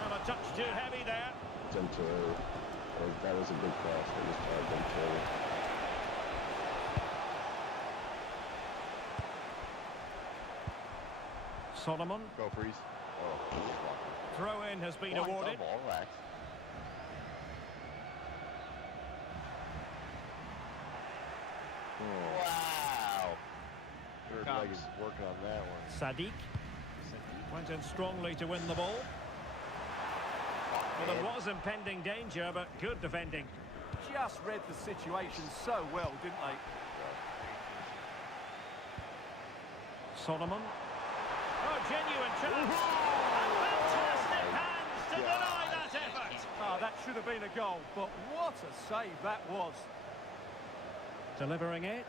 Well, a touch too heavy there. That was a good cross. It was temporary. Solomon. Go freeze. Oh, Throw-in has been awarded. Double, relax. Oh. Wow. Third leg is working on that one. Sadiq. Went in strongly to win the ball. Well, there was impending danger, but good defending. Just read the situation so well, didn't they? Solomon. Oh, genuine chance. And fantastic hands to deny that effort. Oh, that should have been a goal, but what a save that was. Delivering it.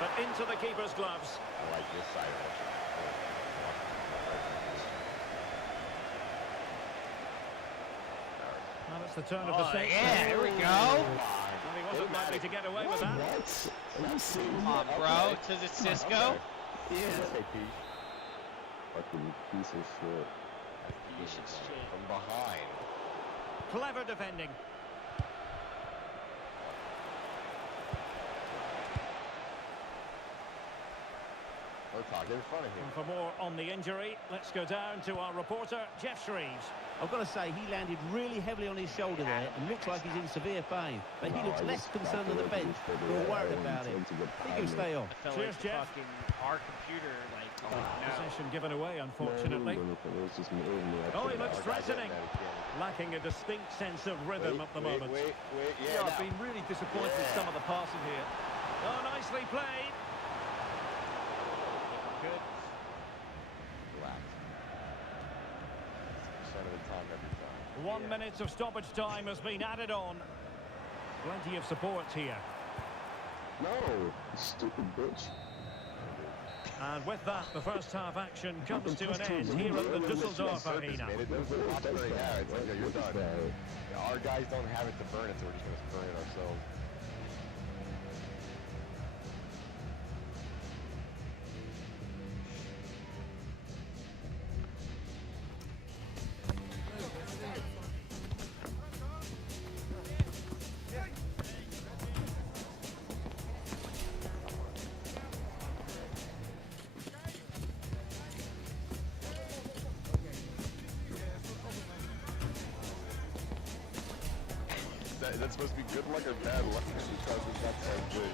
But into the keeper's gloves. I like this side of it. Well, it's the turn of the Snakes. Yeah, here we go. Well, he wasn't likely to get away with that. Come on, bro. Says it's Cisco. Yeah. Fucking piece of shit. Piece of shit. From behind. Clever defending. Get in front of him. And for more on the injury, let's go down to our reporter, Jeff Shreves. I've got to say, he landed really heavily on his shoulder there and looks like he's in severe pain. But he looks less concerned than the bench, who are worried about him. He can stay on. I felt Cheers, like Jeff. fucking our computer, like, no. Possession given away, unfortunately. Oh, he looks threatening. Lacking a distinct sense of rhythm at the moment. Yeah, I've been really disappointed with some of the passing here. Oh, nicely played. Good. Relax. 60% of the time, every time. 1 minute of stoppage time has been added on. Plenty of support here. No, you stupid bitch. And with that, the first half action comes to an end here at the Dusseldorf Arena. It doesn't watch right now. It's like, you're done. Our guys don't have it to burn it, so we're just going to burn it ourselves. Is that supposed to be good luck or bad luck? Because that's so good.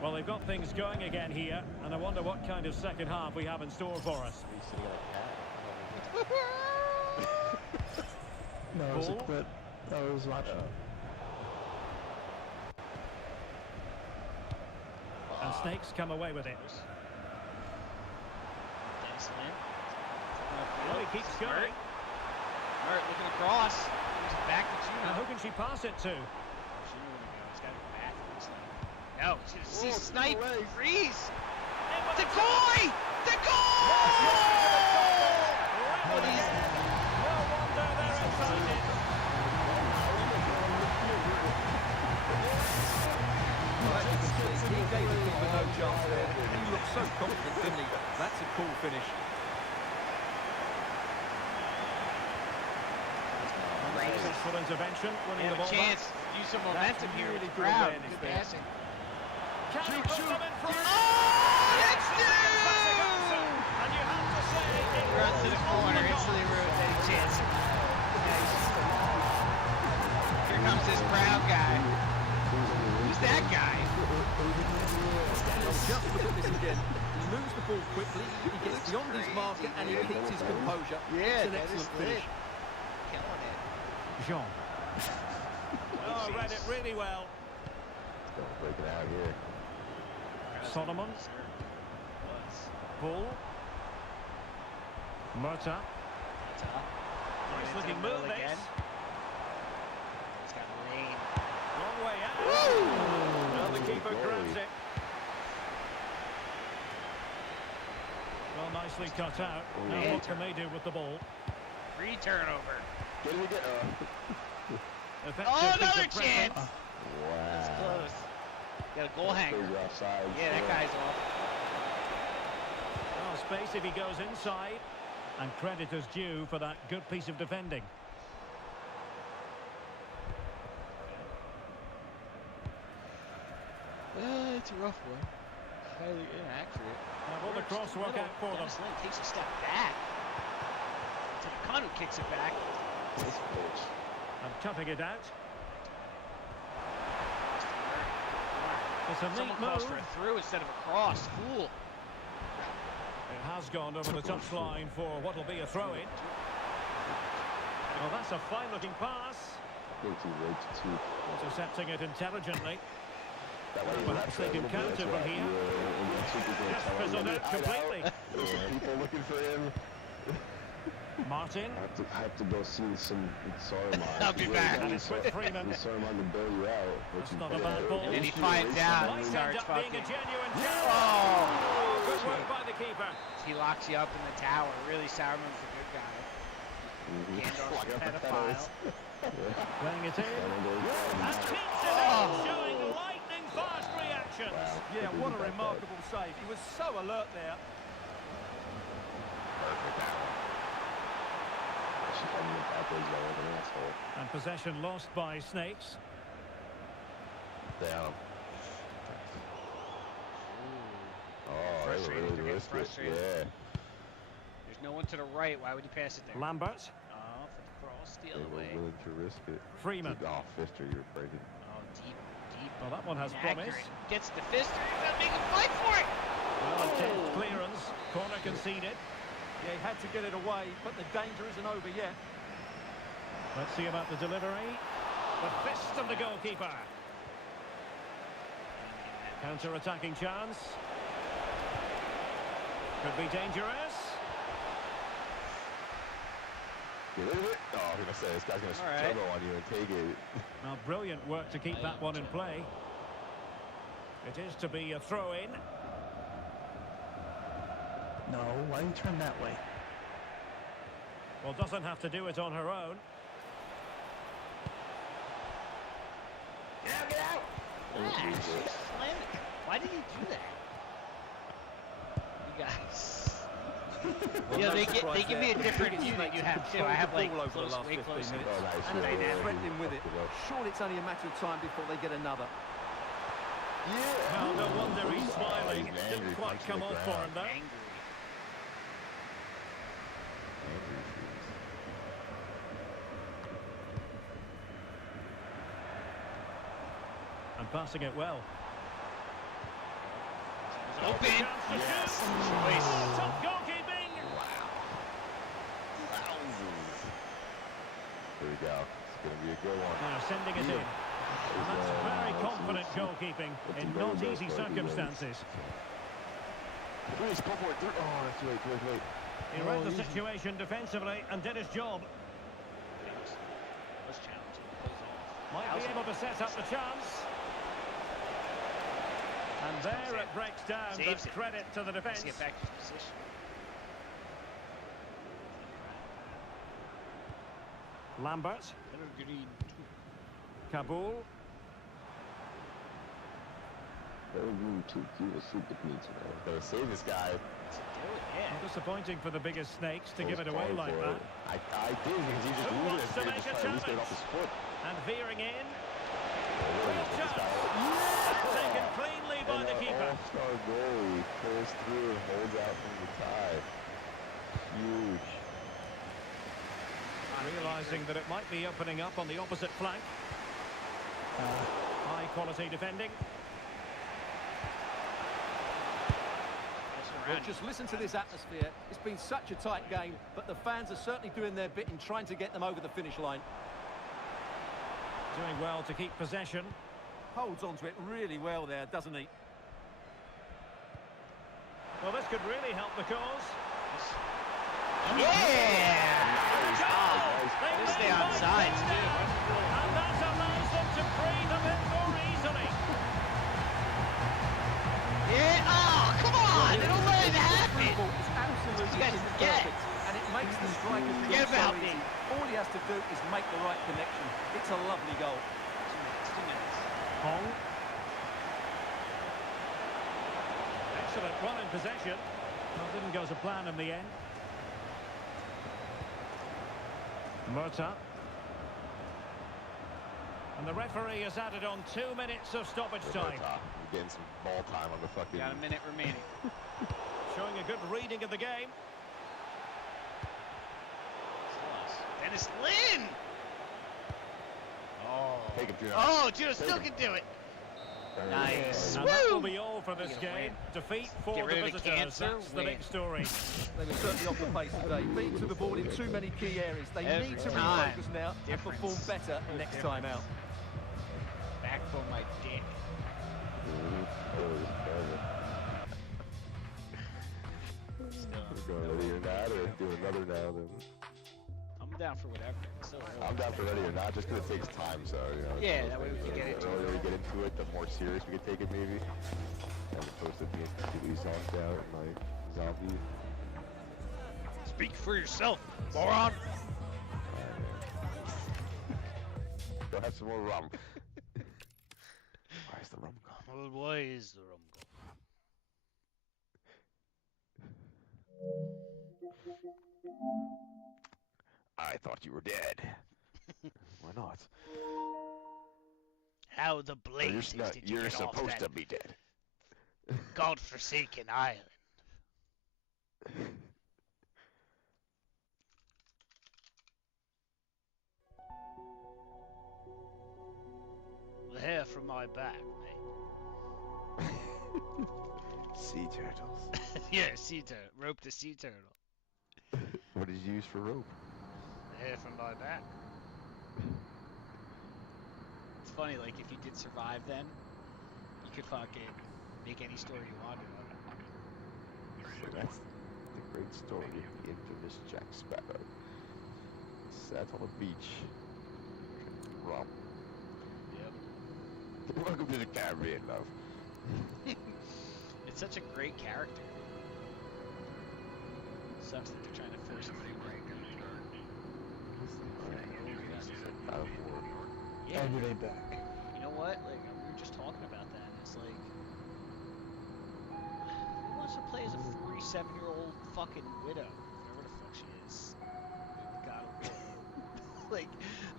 Well, they've got things going again here, and I wonder what kind of second half we have in store for us. No, it was a clip I was watching. And Snakes come away with it. Dennis Lynn. Well, he keeps going. All right, looking across. He's back to Now, Juno. who can she pass it to? He's got to go back. No, he's going to see snipe. Freeze. Decoy! Decoy! No wonder they're excited. He gave the keeper no chance there. He looked so confident, didn't he? That's a cool finish. Successful intervention, winning They the have ball a chance to use some momentum here with the good crowd. awareness Good there. passing. Can he put them in front? Oh, it's Fantastic answer. And you have to say, it Runs to was the on corner, the instantly dot. ruins any chance. Yeah, he's just again. He moves the ball quickly, he gets beyond his marker, and he keeps his composure. Yeah, it's an excellent finish. Killing it. Jean. Oh, read it really well. Don't break it out here. Solomon. Bull. Murta. Nice looking move this. He's got rain. Long way out. Well, the keeper grabs it. Well, nicely cut out. Now what can they do with the ball? Free turnover. Get it again. Oh, another chance! Wow. That's close. Got a goal hanger. Offside. Yeah, that guy's off. Oh, space if he goes inside. And credit is due for that good piece of defending. It's a rough one. Highly inaccurate. Now will the cross work out for them? Dennis Lane takes a step back. To the Kanu kicks it back. And cutting it out. It's a neat Someone calls move. for a through instead of a cross. Fool. It has gone over the touchline for what will be a throw-in. Well, that's a fine-looking pass. Intercepting it intelligently. Perhaps they can counter from here. Just fizzled out completely. People looking for him. Martin. I have to go see some Saruman. I'll be back. And it's with Freeman. Saruman to bail you out. That's not a bad ball. And he finds out and Might starts end up being fucking. a genuine Oh! challenge. Good work by the keeper. He locks you up in the tower. Really, Sauerman's a good guy. Gandalf's a pedophile. Playing it in. And keeps it in, showing lightning-fast reactions. Yeah, what a remarkable save. He was so alert there. And possession lost by Snakes. Down. Oh, Frustrated. really They're getting risk it. frustrated. Yeah. There's no one to the right. Why would you pass it there? Lambert. Oh, for the cross the They other were way. willing to risk it. Freeman. Oh, Fister, you're breaking. Oh, deep, deep. Well, that one has inaccurate. promise. Gets the Fister. He's got to make a fight for it. Well, deft clearance. Corner conceded. Yeah, he had to get it away, but the danger isn't over yet. Let's see about the delivery. The fist of the goalkeeper. Counter-attacking chance. Could be dangerous. Get rid of it. Oh, I was going to say, this guy's going to struggle on you and take it. Now, brilliant work to keep that one in play. It is to be a throw-in. No, why don't you turn that way? Well, doesn't have to do it on her own. Get out! Yeah, slam it. Why did he do that? You guys. Well, Yeah, no they surprise give me a there. different The view than Snakes you have have too. I controlled have the like ball over the close, last way 15 closer. minutes. Oh, nice. And they Yeah, never. Threatening with it. Surely it's only a matter of time before they get another. Well, no wonder he's smiling. he's angry, Didn't quite punching come the off for him, ground. though. Angry. And passing it well. Open. Yes. Top goalkeeping. Here we go. It's going to be a good one. Now sending it in. And that's very confident goalkeeping in not easy circumstances. Please, go for it. Oh, that's too late, too late. He read the situation defensively and did his job. Was challenging. Might be able to set up the chance. And there it breaks down. Saves That's it. credit to the defence. Let's get back to position. Lambert. Kabul. Gotta save this guy. Disappointing for the biggest Snakes to give it away like that. I did because he just Who moved wants it to and make a just at least get it off his foot. And veering in. Oh, Real chance. Taken cleanly by the keeper. All-star goal. He pulls through and holds out from the tie. Huge. Realising that it might be opening up on the opposite flank. High quality defending. around. Just listen to this atmosphere. It's been such a tight game, but the fans are certainly doing their bit in trying to get them over the finish line. Doing well to keep possession. Holds on to it really well there, doesn't he? Well, this could really help the cause. Yeah! There's the onside, too. And that allows them to breathe a bit more easily. Yeah! Oh, come on! It'll let it happen! It's absolutely perfect, and it makes the strikers Forget look so about me. easy. All he has to do is make the right connection. It's a lovely goal. 2 minutes. Hong. Excellent run in possession. Well, didn't go to plan in the end. Murta. And the referee has added on 2 minutes of stoppage time. We're getting some ball time on the fucking... Got a minute remaining. Showing a good reading of the game. Dennis Lynn! Oh. Take him, Juno. Oh, Juno still can do it. Nice. And that will be all for this game. Defeat for the visitors. That's the big story. They were certainly off the pace today. Being to the ball in too many key areas. They need to refocus now and perform better next time out. Back for my dick. We're going ready or not, or do another now then. I'm down for whatever. It's so early. I'm down for ready or not, just because it takes time, so, you know. Yeah, that way we can get into it. The earlier we get into it, the more serious we can take it, maybe. As opposed to being completely zonked out in my zombie. Speak for yourself, moron! Go have some more rum. Where's the rum gone? Well, why is the rum gone? I thought you were dead. Why not? How the blazes did you You're get supposed off that to be dead. God-forsaken island? The hair from my back, mate. Sea turtles. Yeah, sea turtle. Rope the sea turtle. What did you use for rope? The hair from my back. It's funny, like, if you did survive then, you could fucking make any story you wanted of it. So that's the great story of the infamous Jack Sparrow. Sat on a beach. Rum. Yep. Welcome to the Caribbean, love. It's such a great character. Sucks that they're trying to force him to be right. Yeah. Every day back. You know what? Like, we were just talking about that. It's like, who wants to play as a 47-year-old fucking widow? Whatever the fuck she is. God of War. Like,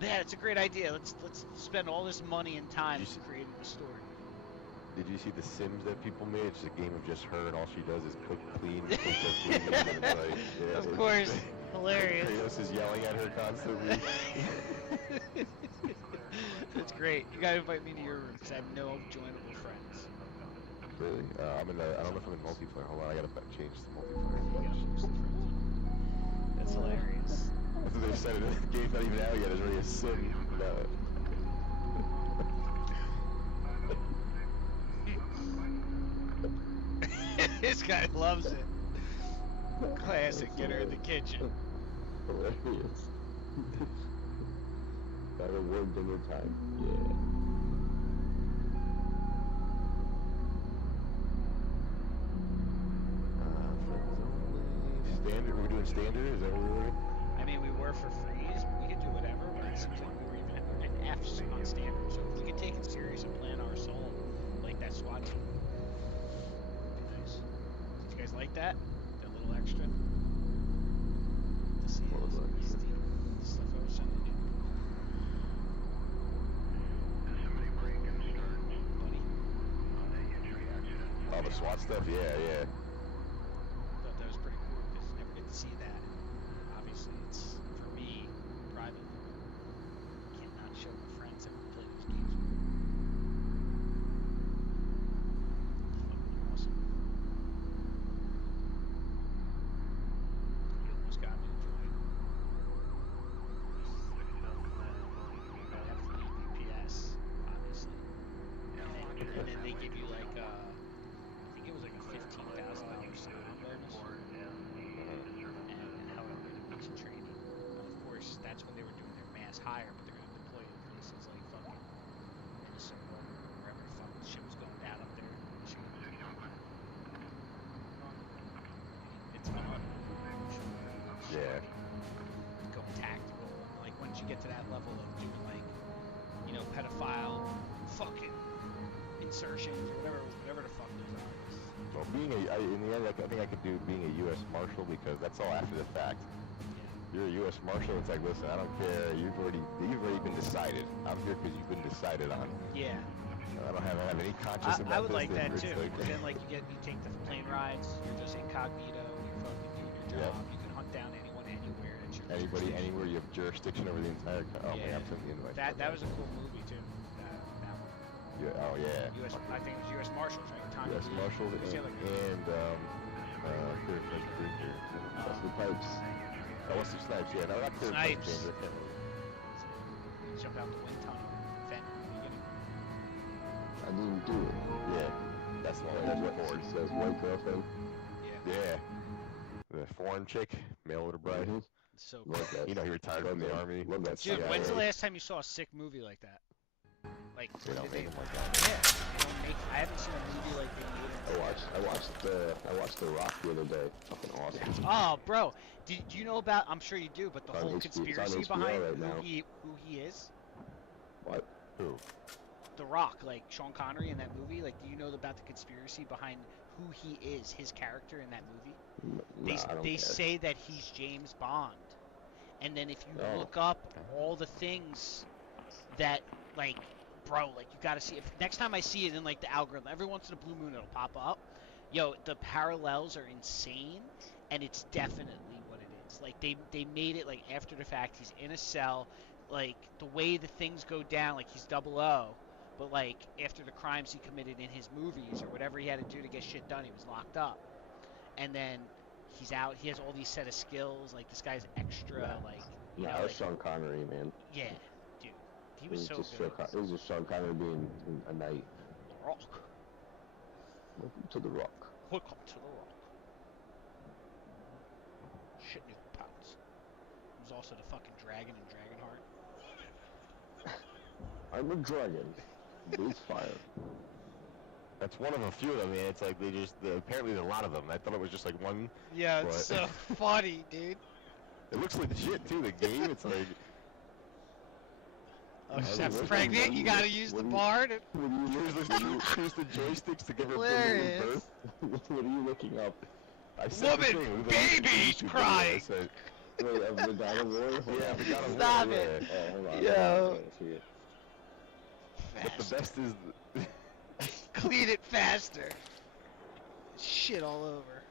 yeah, it's a great idea. Let's spend all this money and time creating the story. Did you see the Sims that people made? It's just a game of just her, and all she does is cook, clean, cook, clean. And it's like, yeah, of course, hilarious. Kratos is yelling at her constantly. That's great. You gotta invite me to your room because I have no joinable friends. Really? I don't know if I'm in multiplayer. Hold on, I gotta change the multiplayer. That's hilarious. After they said it, the game's not even out yet. There's already a Sim. This guy loves it. Classic. Get her in the kitchen. Hilarious. Better word dinner time. Yeah. Standard? We're doing standard? Is that what we're doing? I mean, we were for freeze. We could do whatever, but it seems like we were even at F's on standard. So if we could take it serious and plan our soul like that SWAT team. Nice. Did you guys like that? That little extra? To see the stuff I was sending you. Buddy? Oh, the SWAT stuff? Yeah, yeah. Thought that was pretty cool because you never get to see that. Obviously, it's, for me, private. Can't not show my friends that we play those games with. It's fucking awesome. that's when they were doing their mass hire, but they're gonna deploy it in places like fucking Minnesota or wherever the fuck shit was going down up there, Michigan. It's fun. Yeah. Going tactical, and like once you get to that level of doing like, you know, pedophile fucking insertions or whatever the fuck those are. Well, in the end, I think I could do being a U.S. Marshal because that's all after the fact. You're a U.S. Marshal. It's like, listen, I don't care. You've already been decided. I'm here because you've been decided on. Yeah. I don't have any conscience about this. I would like that It's too. like, Because then, like, you take the plane rides. You're just incognito. You're fucking doing your job. You can hunt down anyone, anywhere. Anybody, anywhere. You have jurisdiction over the entire. Oh yeah. man, I'm sending the invite. That was a cool movie too. That one. Yeah. Oh yeah. I think it was U.S. Marshals, right? Tommy U.S. Lee. Marshals Who's the other guy? and Wesley Pipes. Oh, Wesley Snipes. Yeah, no, not Kurt Snipes. James. I can't remember. Jump out the wind tunnel. Vent in the beginning. I didn't do it. Yeah. That's the one that Ford says white girlfriend. Yeah. The foreign chick, mail order bride. So cool. You know, he retired from the army. Dude, when's the last time you saw a sick movie like that? Like, they don't make them like that. Yeah, they don't make. I haven't seen a movie like they made. I watched The Rock the other day. Fucking awesome. Oh, bro, do you know about? I'm sure you do, but the whole conspiracy behind right who he is. What? Who? The Rock, like Sean Connery in that movie. Like, do you know about the conspiracy behind who he is, his character in that movie? They say that he's James Bond, and then if you look up all the things that, like, bro, like, you gotta see. If next time I see it in like the algorithm, every once in a blue moon it'll pop up. Yo, the parallels are insane, and it's definitely what it is. Like, they made it like after the fact. He's in a cell, like the way the things go down, like he's 00, but like after the crimes he committed in his movies or whatever he had to do to get shit done, he was locked up, and then he's out. He has all these set of skills. Like, this guy's extra. Like, you know, that's Sean Connery, man. Yeah, dude, he was so good. It was just Sean Connery being a knight. The Rock. Welcome to The Rock. Welcome to The Rock. Shit in your pants. He was also the fucking dragon in Dragonheart. I'm a dragon. Breathe fire. That's one of a few of them, man. It's like apparently there's a lot of them. I thought it was just like one. Yeah, it's so funny, dude. It looks like the shit too. The game, it's like. Oh, she's pregnant. You gotta use the bar to. Use the joysticks to give her birth. What are you looking up? Woman, baby's crying. Wait, the God of War? Yeah, the God of War. Stop it. Oh, hold on. Yo. But the best is. Clean it faster. Shit all over.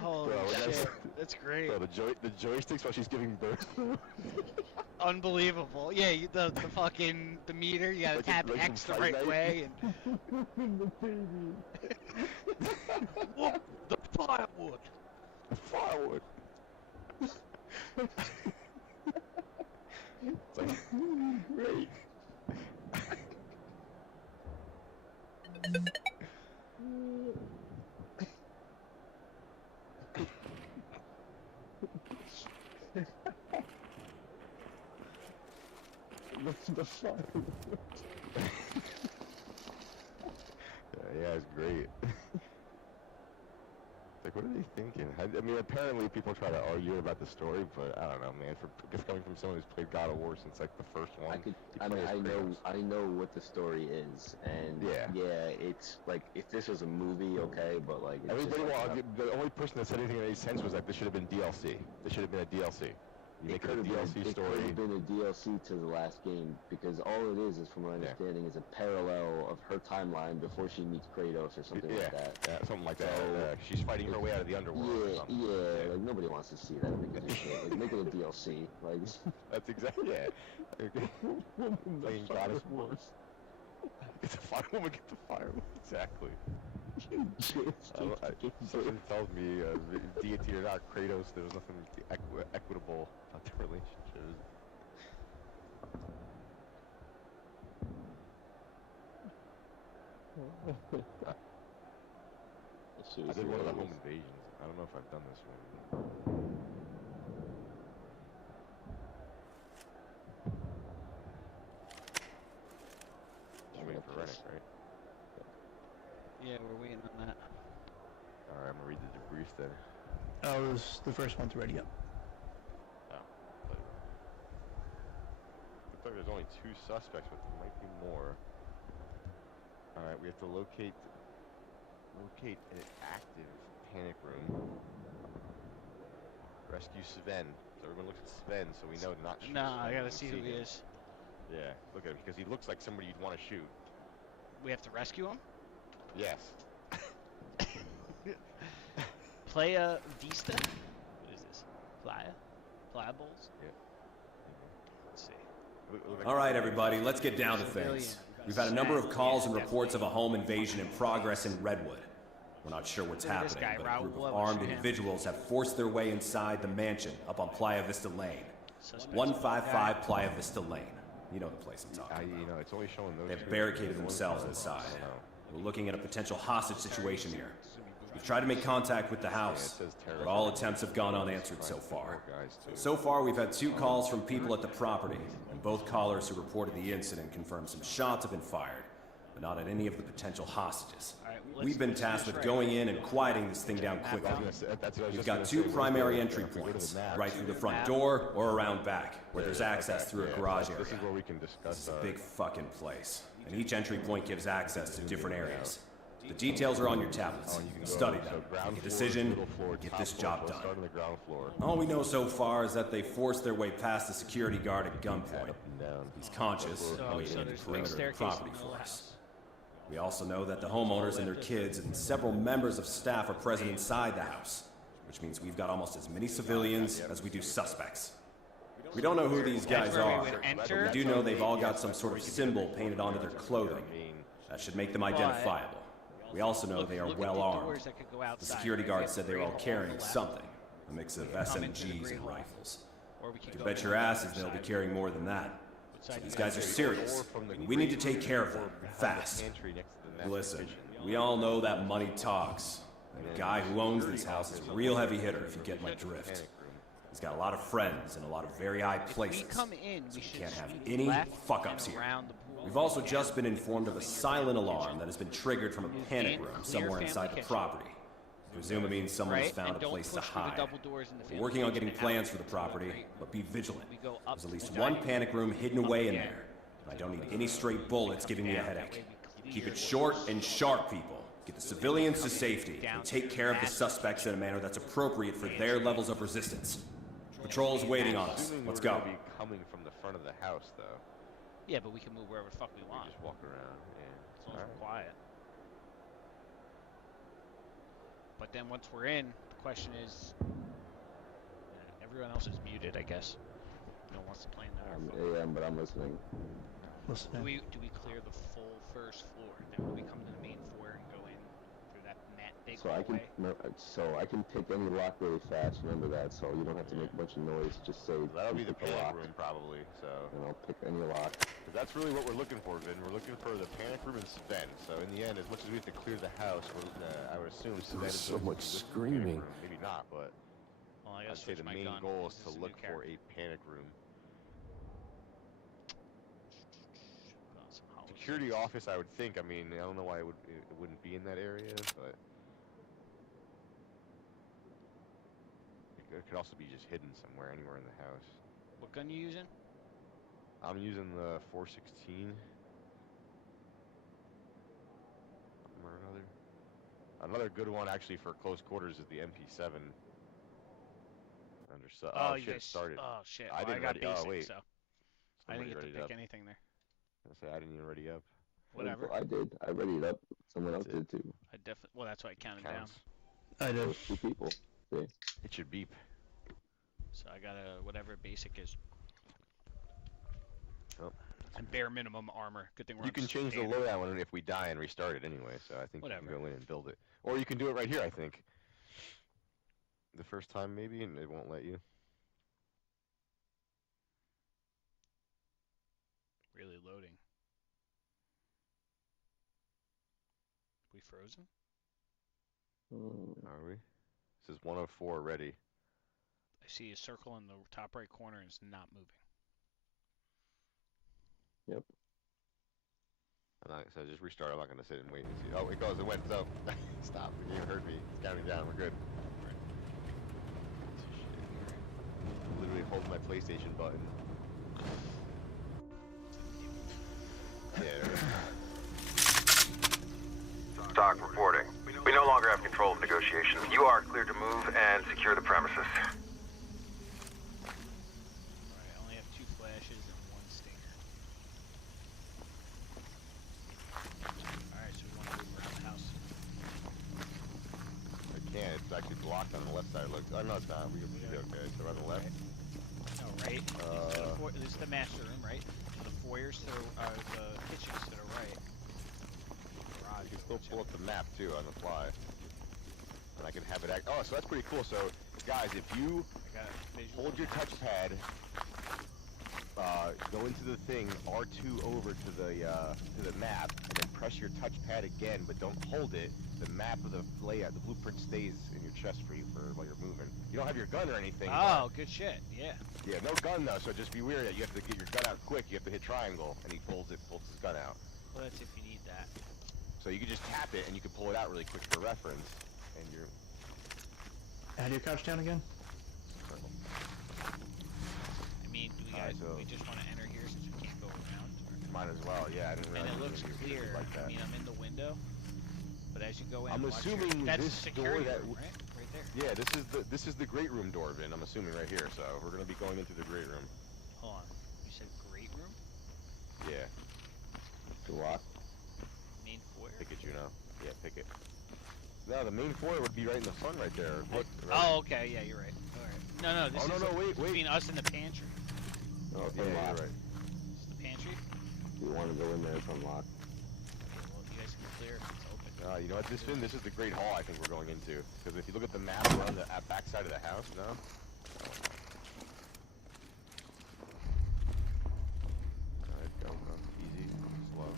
Holy shit. That's great. Bro, the joysticks while she's giving birth. Unbelievable. Yeah, the fucking the meter, you gotta tap X the right way and The baby. whoop, the firewood. The firewood. It's like great. The firewood. Yeah, it's great. Like, what are they thinking? I mean, apparently people try to argue about the story, but I don't know, man. Just coming from someone who's played God of War since like the first one. I know what the story is, and yeah, it's like if this was a movie, okay, but like it's everybody will argue. The only person that said anything that made sense was like this should have been DLC. This should have been a DLC. You make it a DLC story. It could have been a DLC to the last game, because all it is from my understanding, is a parallel of her timeline before she meets Kratos or something like that. Yeah, something like that. She's fighting her way out of the underworld. Yeah, like nobody wants to see that because of shit. Like, make it a DLC. Like that's exactly playing Goddess Wars. Get the fire woman. Get the fire woman. Exactly. Something tells me, deity or not, Kratos, there was nothing equitable about the relationship. I did one of the home invasions. I don't know if I've done this one. I was the first one to ready up. Oh, but looks like there's only 2 suspects, but there might be more. All right, we have to locate an active panic room. Rescue Sven. So everyone looks at Sven, so we know not shoot. Nah, I Sven gotta when we see who he him. is. Yeah, look at him because he looks like somebody you'd want to shoot. We have to rescue him? Yes. Playa Vista? What is this? Playa Bowls? Yeah. Let's see. All right, everybody, let's get down to things. We've had a number of calls and reports of a home invasion in progress in Redwood. We're not sure what's happening, but a group of armed individuals have forced their way inside the mansion up on Playa Vista Lane. 155 Playa Vista Lane. You know the place I'm talking about. You know, it's only showing those. They've barricaded themselves inside. We're looking at a potential hostage situation here. We've tried to make contact with the house, but all attempts have gone unanswered so far. So far, we've had 2 calls from people at the property, and both callers who reported the incident confirmed some shots have been fired, but not at any of the potential hostages. We've been tasked with going in and quieting this thing down quickly. We've got 2 primary entry points, right through the front door or around back, where there's access through a garage area. This is where we can discuss. This is a big fucking place, and each entry point gives access to different areas. The details are on your tablets. Study them, make a decision, and get this job done. All we know so far is that they forced their way past the security guard at gunpoint. He's conscious, waiting at the perimeter of the property for us. We also know that the homeowners and their kids and several members of staff are present inside the house, which means we've got almost as many civilians as we do suspects. We don't know who these guys are, but we do know they've all got some sort of symbol painted onto their clothing. That should make them identifiable. We also know they are well armed. The security guard said they were all carrying something, a mix of SMGs and rifles. You can bet your asses they'll be carrying more than that. So these guys are serious, and we need to take care of them, fast. Listen, we all know that money talks. The guy who owns this house is a real heavy hitter, if you get my drift. He's got a lot of friends in a lot of very high places, so we can't have any fuck-ups here. We've also just been informed of a silent alarm that has been triggered from a panic room somewhere inside the property. I presume it means someone has found a place to hide. We're working on getting plans for the property, but be vigilant. There's at least 1 panic room hidden away in there. And I don't need any stray bullets giving me a headache. Keep it short and sharp, people. Get the civilians to safety and take care of the suspects in a manner that's appropriate for their levels of resistance. Patrol is waiting on us. Let's go. Be coming from the front of the house, though. Yeah, but we can move wherever the fuck we want. Just walk around. Yeah. As long as we're quiet. But then once we're in, the question is, everyone else is muted, I guess. No one wants to play in there. Yeah, but I'm listening. Do we clear the full first floor? Then we come to the main floor and go in through that big hallway? I can pick any lock really fast. Remember that, so you don't have to make a bunch of noise. Just say that'll be the panic room probably. So and I'll pick any lock. That's really what we're looking for, Vin. We're looking for the panic room and Sven. So in the end, as much as we have to clear the house, I would assume Sven is so much screaming. Maybe not, but I'd say the main goal is to look for a panic room. Security office, I would think. I mean, I don't know why it wouldn't be in that area, but it could also be just hidden somewhere, anywhere in the house. What gun you using? I'm using the 416. Or another good one actually for close quarters is the MP7. Oh shit! Started. Oh shit! I didn't got ready. basic, Oh wait. So I didn't get to pick anything there. I didn't even ready up. Whatever. I did. I readied up. Someone else did too. I definitely. Well, that's why I counted down. I did. 2 people. See? It should beep. So I got whatever basic is. Oh. And bare minimum armor. Good thing we're. You can change the loadout if we die and restart it anyway. So I think you can go in and build it, or you can do it right here. I think. The first time maybe, and it won't let you. Really loading. We frozen? Are we? It says 104 ready. I see a circle in the top right corner and it's not moving. Yep. So just restart. I'm not going to sit and wait and see. Oh, it goes. It went. So stop. You heard me. It's counting down. We're good. PlayStation button. Yeah. Doc reporting. We no longer have control of negotiations. You are cleared to move and secure the premises. Alright, I only have 2 flashes and 1 stinger. Alright, so we want to move around the house. I can't. It's actually blocked on the left side. Look. Oh, no, it's not. We should be okay. So on the left. No, right? This is the master room, right? The foyers to the kitchens to the right. You can still pull up the map too on the fly, and I can have it act. Oh, so that's pretty cool. So, guys, if you hold your touchpad, go into the thing R2 over to the map, and then press your touchpad again, but don't hold it. The map of the layout, the blueprint stays in your chest for you while you're moving. You don't have your gun or anything. Oh, good shit. Yeah. Yeah, no gun though, so just be wary that you have to get your gun out quick. You have to hit triangle, and he pulls his gun out. Well, that's if you need that. So you can just tap it, and you can pull it out really quick for reference, and you're... How do you crouch down again? I mean, do we just want to enter here since we can't go around? Might as well, yeah. I didn't realize and it looks clear. Like that. I mean, I'm in the window, but as you go in, I'm assuming that's this the security door that room, right? Right there. Yeah, this is the great room door, Vin. I'm assuming right here. So we're gonna be going into the great room. Hold on. You said great room? Yeah. The lock. Main foyer. Pick it, Juno. Yeah, pick it. No, the main foyer would be right in the front right there. Look. Right. Oh, okay. Yeah, you're right. All right. No, this is wait. between us and the pantry. Oh, yeah, you're right. It's the pantry? We want to go in there if unlocked. Okay, well, you guys can clear if it's open. You know what, this is the great hall I think we're going into. Because if you look at the map, we're on the back side of the house, no? Alright, go. Easy. Slow.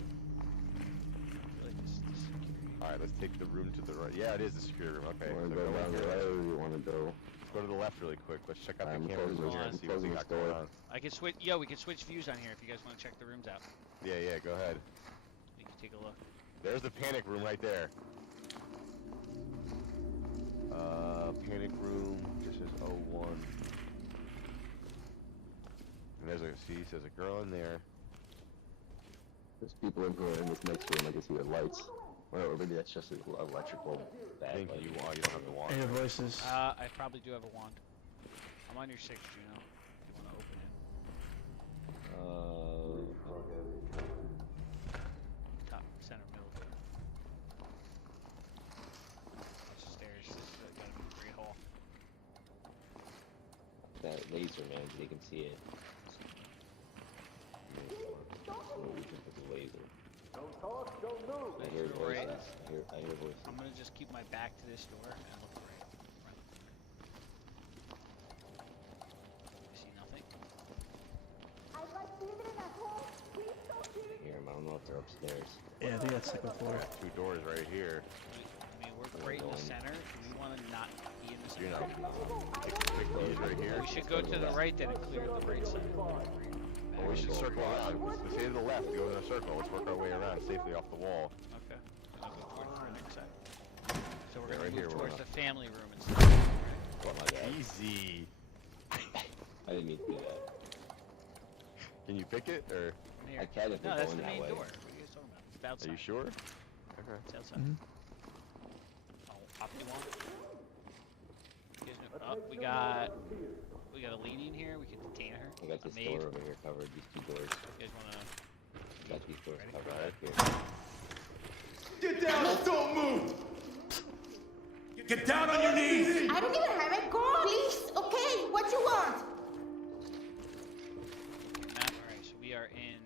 Alright, let's take the room to the right. Yeah, it is the security room. Okay. You want to go down the right, or you want to go... Let's go to the left really quick. Let's check out the cameras over here and see what we got going on. I can switch... Yo, we can switch views on here if you guys want to check the rooms out. Yeah, go ahead. You can take a look. There's the panic room right there. Panic room. This is 01. And there's there's a girl in there. There's people in here in this next room. I can see the lights. Or maybe that's just an electrical bad light. You don't have the wand. Any voices? I probably do have a wand. I'm on your 6, Juno. If you want to open it. Top, center, middle. Watch the stairs. This is gotta be a great hall. That laser, man, they can see it. Laser. Don't talk, don't move. I hear voices. Right. I hear voices. I'm gonna just keep my back to this door and look right. I see nothing. Hear them. I don't know if they're upstairs. Yeah, I think that's second floor. 2 doors right here. I mean, we're right in the center. Do we want to not be in the You center? know, pick these right here. We should go to the right then and clear the right side. Well, we should circle around. Let's say to the left, go in a circle. Let's work our way around safely off the wall. Okay. I'll go towards the next side. So we're Yeah, gonna right move here, towards we're the family room instead. Oh my god. Easy. I didn't mean to do that. Can you pick it, or? Here. I can if No, we're that's going the that main way. door. What are you guys talking about? It's outside. Are you sure? Okay. It's outside. Oh, pop you one. You guys know, oh, we got a lady in here. We can detain her. I got this door over here covered. These 2 doors. You guys wanna? Got these doors covered right here. Get down and don't move! Get down on your knees! I don't even have a gun. Please, okay, what you want? Alright, so we are in.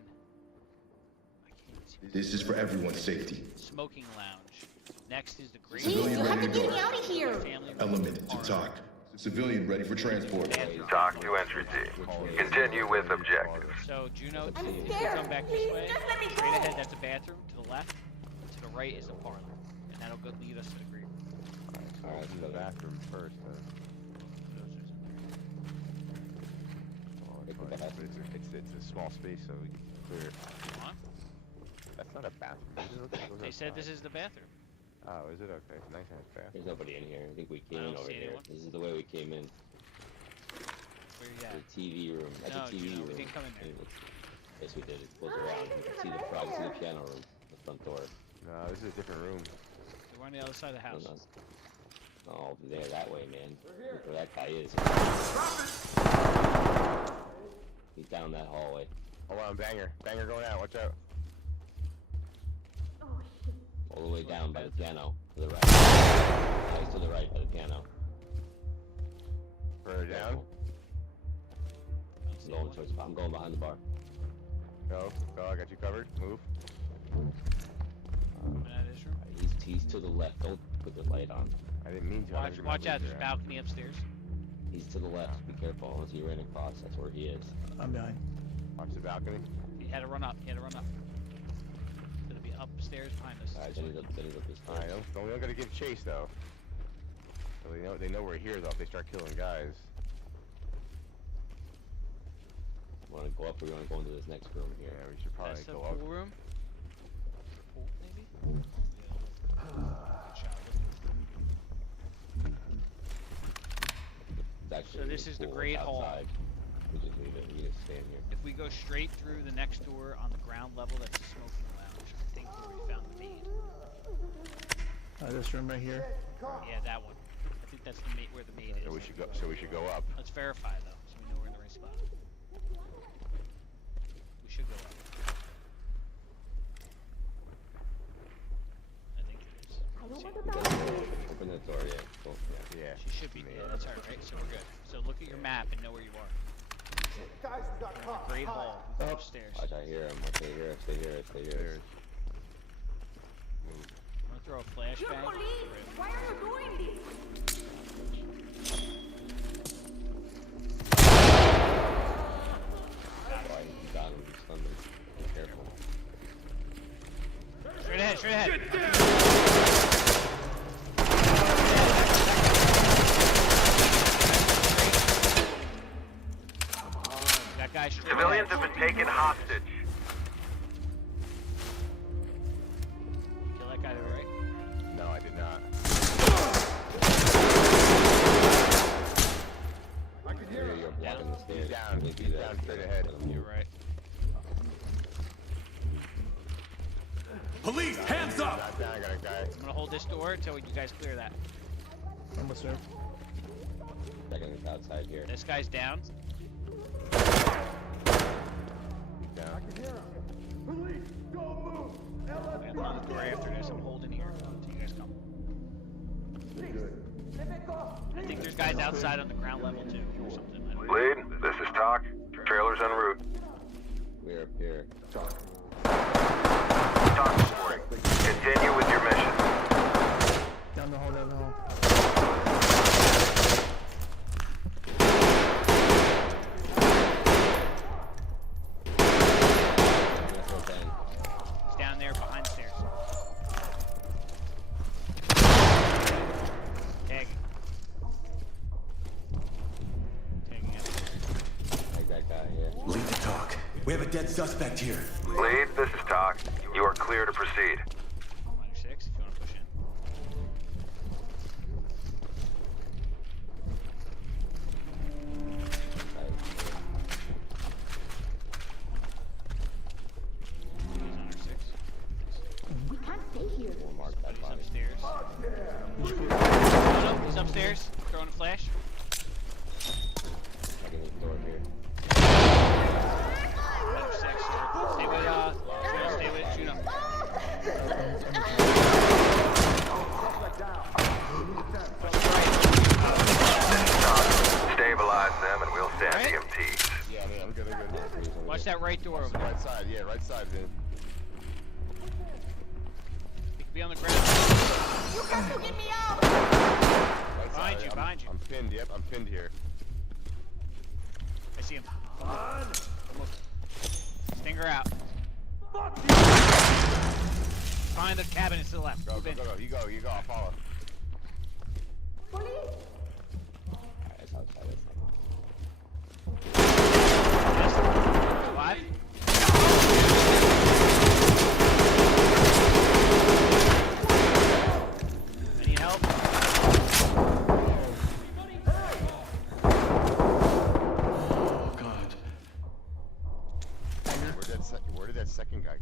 This is for everyone's safety. Smoking lounge. Next is the great. Please, you have to get me out of here. Element to talk. Civilian ready for transport. Doc to entry D. Continue with objectives. So, Juno, I'm if you scared. come back this Please, way, just let me straight go. ahead, that's a bathroom. To the left, to the right is a parlor. And that'll go lead us to the green room. Alright, so the bathroom first, then. It's a small space, so we can clear. Come on. That's not a bathroom. They said this is the bathroom. Oh, is it? Okay. Nice and fast. There's nobody in here. I think we I came in don't over see here. anyone. This is the way we came in. Where you at? The TV room. At No, the TV room. we didn't come in there. Yes, we did. It goes around. You can see the front, see the piano room, the front door. No, this is a different room. We're on the other side of the house. No, over there, that way, man. Look where that guy is. He's down that hallway. Hold on, banger. Banger going out. Watch out. All the way down by the piano. To the right. He's to the right by the piano. Further down? I'm going behind the bar. Go. Go. I got you covered. Move. He's to the left. Don't put the light on. I didn't mean to. Watch out. There's a balcony upstairs. He's to the left. Be careful. Unless you ran across, that's where he is. I'm behind. Watch the balcony. He had to run up. He's gonna be upstairs behind us. Alright, then he's up this Alright, we don't gotta give chase though. So they know we're here though if they start killing guys. Want to go up or you want to go into this next room here? Yeah, we should probably go up. Pool room? Pool, maybe? So this is the Great Hall. We just leave it. We just stand here. If we go straight through the next door on the ground level, that's the smoking lounge. I think we already found the maid. This room right here. Yeah, that one. I think that's the maid, where the maid is. So we should go up. Let's verify though, so we know we're in the right spot. We should go up. I think it is. Open that door, yeah. Cool. Yeah. She should be. Yeah, that's her, right? So we're good. So look at your map and know where you are. Great Hall. Upstairs. Watch, I hear him. Stay here. I'm gonna throw a flashbang. Why are you doing this? Got him. He's stunned. Be careful. Straight ahead, straight ahead. That guy straight Civilians ahead. have been taken hostage. Kill that guy to the right? No, I did not. I can hear him. You're blocking the stairs. He's down straight ahead. You're right. Police, hands up! Not down, I got a guy. I'm gonna hold this door until you guys clear that. Almost there. Second is outside here. This guy's down. He's down. Police, don't move! I'm gonna close the door after this. I'm holding here until you guys come. I think there's guys outside on the ground level too, or something. I don't know. Lead, this is Talk. Trailer's en route. We're up here. Talk reporting. Continue with your mission. Down the hall, down the hall. He's down there behind the stairs. Tagging. Tagging up. Like that guy, yeah. Lead to Talk. We have a dead suspect here. Lead, this is Talk. You are clear to proceed. On your 6 if you want to push in. He's on our 6. We can't stay here. We'll mark that He's body. upstairs. He's upstairs. Throwing a flash. Checking this door here. Another 6. Stay with stay with Juno. Stabilize them and we'll send EMTs. Yeah, I'm good, I'm good. Watch that right door over there. Right side, yeah, right side, dude. He could be on the ground. You got to get me out! Right Behind side. you, behind you. I'm pinned, yep, I'm pinned here. I see him. Almost. Stinger out. Find the cabinets to the left. Go, Move go, in. go, go. You go, I'll follow. Police! That's outside. Alive? I need help. that second guy?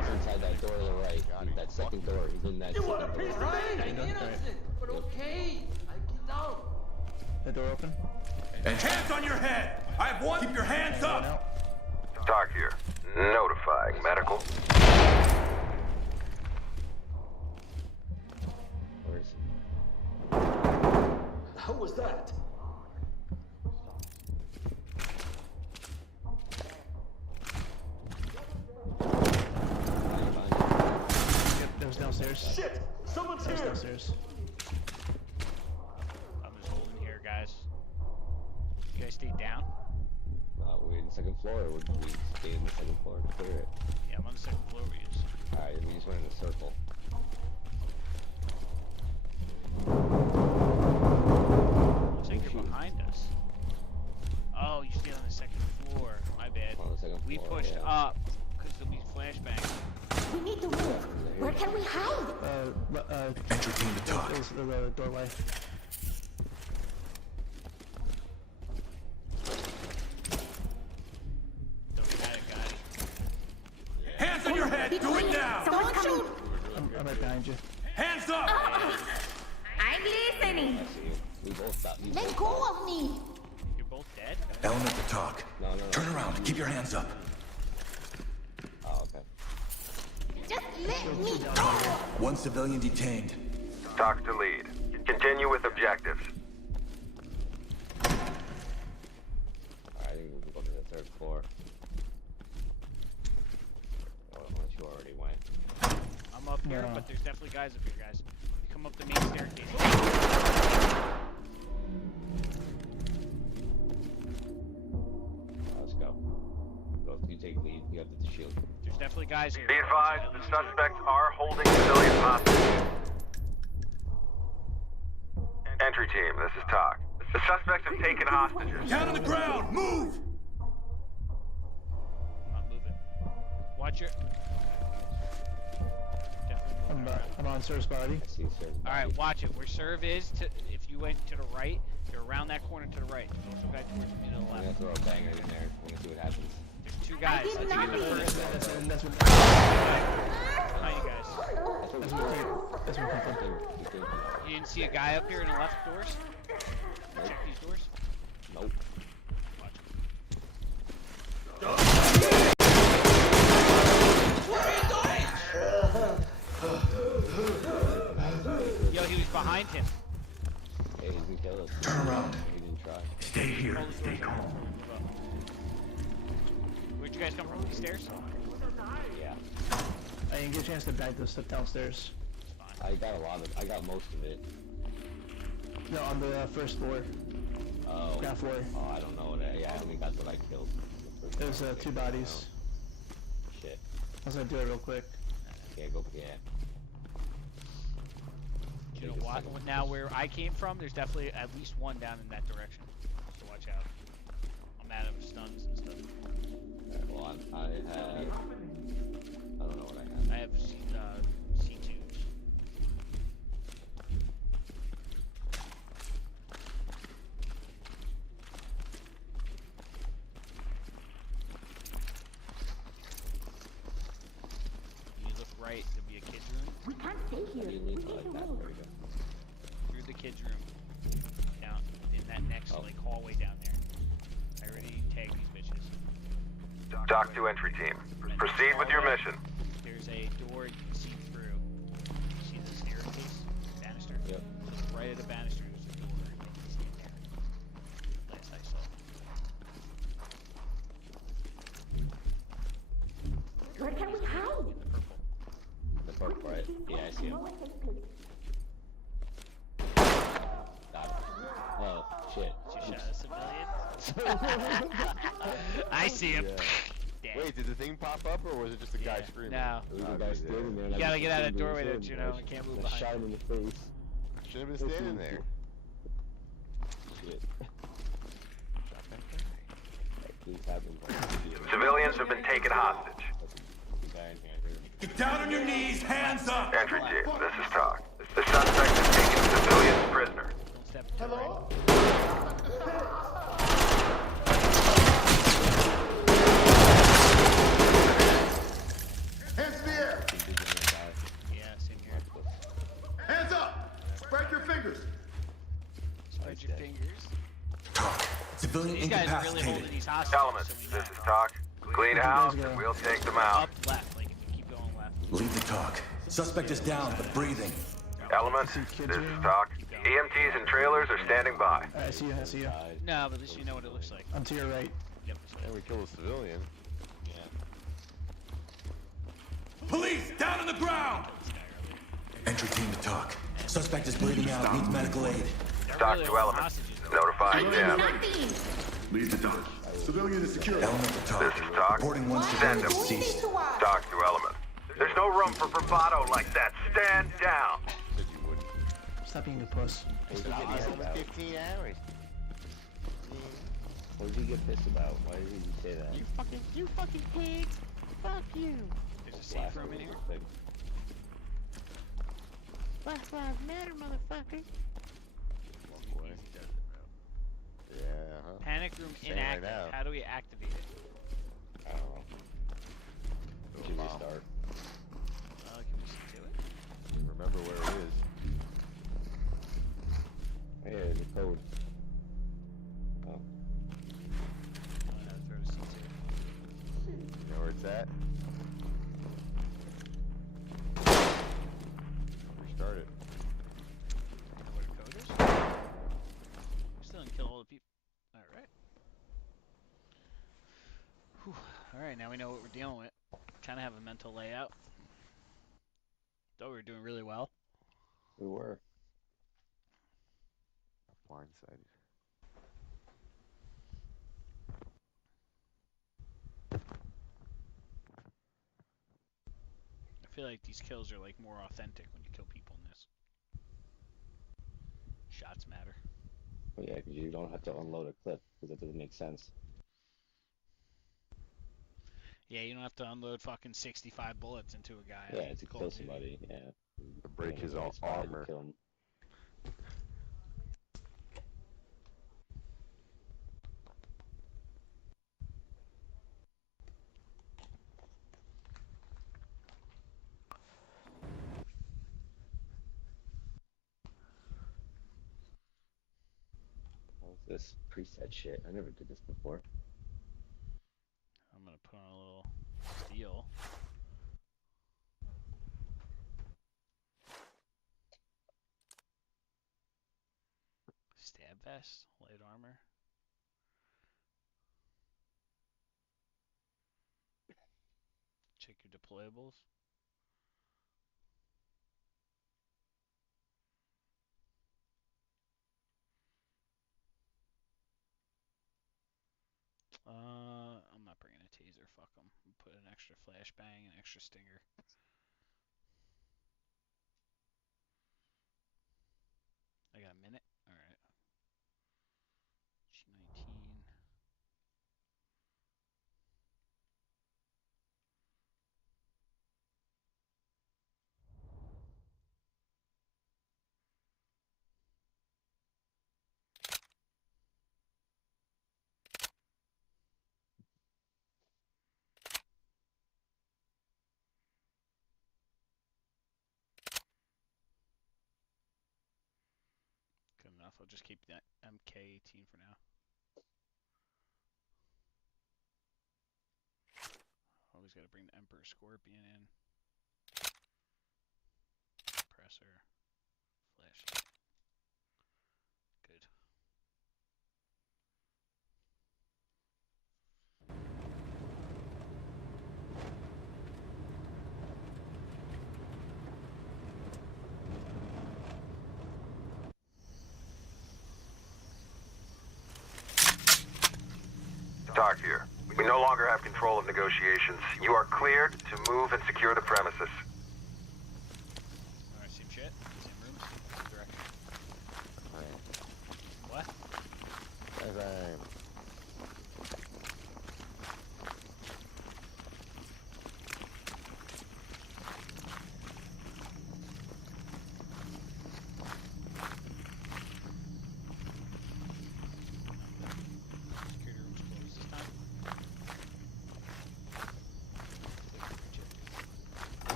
He's inside that door to the right. That second door. He's in that second door. I'm innocent, but okay. I get down. The door open? And hands on your head! I have one. Keep your hands up! Talk here. Notifying medical. Where is he? How was that? Yep, that was downstairs. Shit! Someone's That was here! downstairs. I'm just holding here, guys. You guys stay down? We're in the second floor. We stayed in the second floor to clear it. Yeah, I'm on the second floor. We just... Alright, we just went in a circle. Looks like you're behind us. Oh, you stay on the second floor. My bad. On the second We floor, pushed yeah. up because there'll be flashbangs. We need to move. Where can we hide? Entry team to talk. It was the doorway. Hands on your head! Do it now! Don't shoot! I'm right behind you. Hands up! I'm listening. We both stopped. Let go of me. You're both dead? Element to talk. No. Turn around. Keep your hands up. Oh, okay. Just let me go. One civilian detained. Talk to lead. Continue with objectives. Alright, I think we'll go to the third floor. Unless you already went. I'm up here, No. but there's definitely guys up here, guys. You come up the main staircase. Let's go. You take lead. You have the shield. There's definitely guys here. Be advised, the suspects are holding civilians hostage. Entry team, this is Talk. The suspects have taken hostages. Down on the ground! Move! I'm not moving. Watch your... Definitely moving around. I'm on Sir's body. I see Sir's body. Alright, watch it. Where serve is, if you went to the right, you're around that corner to the right. There's also a guy towards me to the I'm gonna left. throw a banger in there. We're gonna see what happens. There's two guys. did Let's not get the mean first. That's what Hi, you guys. that's what You didn't see a guy up here in the left doors? Check these doors. Nope. Watch. Yo, he was behind him. Hey, he's gonna kill us. Turn around. He didn't try. Stay here. Stay calm. Where'd you guys come from? These stairs? Yeah. I didn't get a chance to bag this stuff downstairs. I got most of it. No, on the first floor. Oh. Ground floor. Oh, I don't know what I only got what I killed. There's two bodies. Shit. I was gonna do it real quick. Yeah, go. Yeah. You know what? Now where I came from, there's definitely at least one down in that direction. So watch out. I'm out of stuns and stuff. Alright, well, I don't know what I have. I have C2s. You look right, there'll be a kid's room. We can't stay here. You We lean need like to that. move. There we go. Through the kids' room. Down in that next like hallway down there. I already tagged these bitches. Talk to entry team. Proceed with your mission. There's a door you can see through. See the staircase? Banister? Yep. Right at the banister there's a door. You can see in there. Last I saw. Where can we hide? The purple. The purple, right? Yeah, I see him. Got him. Oh, shit. Did you shot a civilian? I see him. Yeah. Dead. Wait, did the thing pop up or was it just a guy screaming? No. There was a guy standing there. You gotta get out of the doorway, don't you know? I can't move I behind shot him in the face. Should have been standing there. Shit. Things happen. Civilians have been taken hostage. Get down on your knees. Hands up. Entry team, this is Talk. The suspect has taken civilians prisoner. Don't step to the right. Civilian These guys are really holding incapacitated. these hostages. Elements, So we this know. is Talk. Clean house, and we'll take them out. Up left, like if you keep going left. Lead the talk. Suspect is down, but breathing. Elements, this is Talk. EMTs and trailers are standing by. I see you, I see you. No, but at least you know what it looks like. I'm to your right. Yep. And we kill a civilian. Police, down on the ground! Entry team to talk. Suspect is bleeding out, needs medical aid. Talk to Elements. Notifying them. Lead the talk. Civilian is secure. Element to talk. This is Talk. Reporting one Send civilian them. deceased. Talk to Elements. There's no room for bravado like that. Stand down. Stop being a puss. What did he get pissed about? 15 hours. What did he get pissed about? Why did he say that? You fucking pig. Fuck you. There's a safe room in here. Black Lives Matter, motherfucker. Yeah, huh? Panic room Saying right inactive. now. How do we activate it? I don't know. Should restart. Can we see to it? Remember where it is. Hey, there's a code. Oh. Oh, no, throw to C2. You know where it's at? Restart it. Know where the code is? We still didn't kill all the people. Alright. Alright, now we know what we're dealing with. Kind of have a mental layout. Thought we were doing really well. We were. Blindsided. I feel like these kills are like more authentic when you kill people in this. Shots matter. Well, yeah, because you don't have to unload a clip, because that doesn't make sense. Yeah, you don't have to unload fucking 65 bullets into a guy. Yeah, to kill somebody, yeah. To break his armor. Kill him. What's this preset shit? I never did this before. I'm gonna put on a little steel. Stab vest, light armor. Check your deployables. I'm not bringing a taser, fuck them. Put an extra flashbang, an extra stinger. I got a minute? Alright. G19. Good enough. I'll just keep that MK18 for now. Always got to bring the Emperor Scorpion in. Compressor. Flashlight. Good. Talk here. We no longer have control of negotiations. You are cleared to move and secure the premises. Alright, same shit? Same rooms? Same direction? What? Security room's closed this time.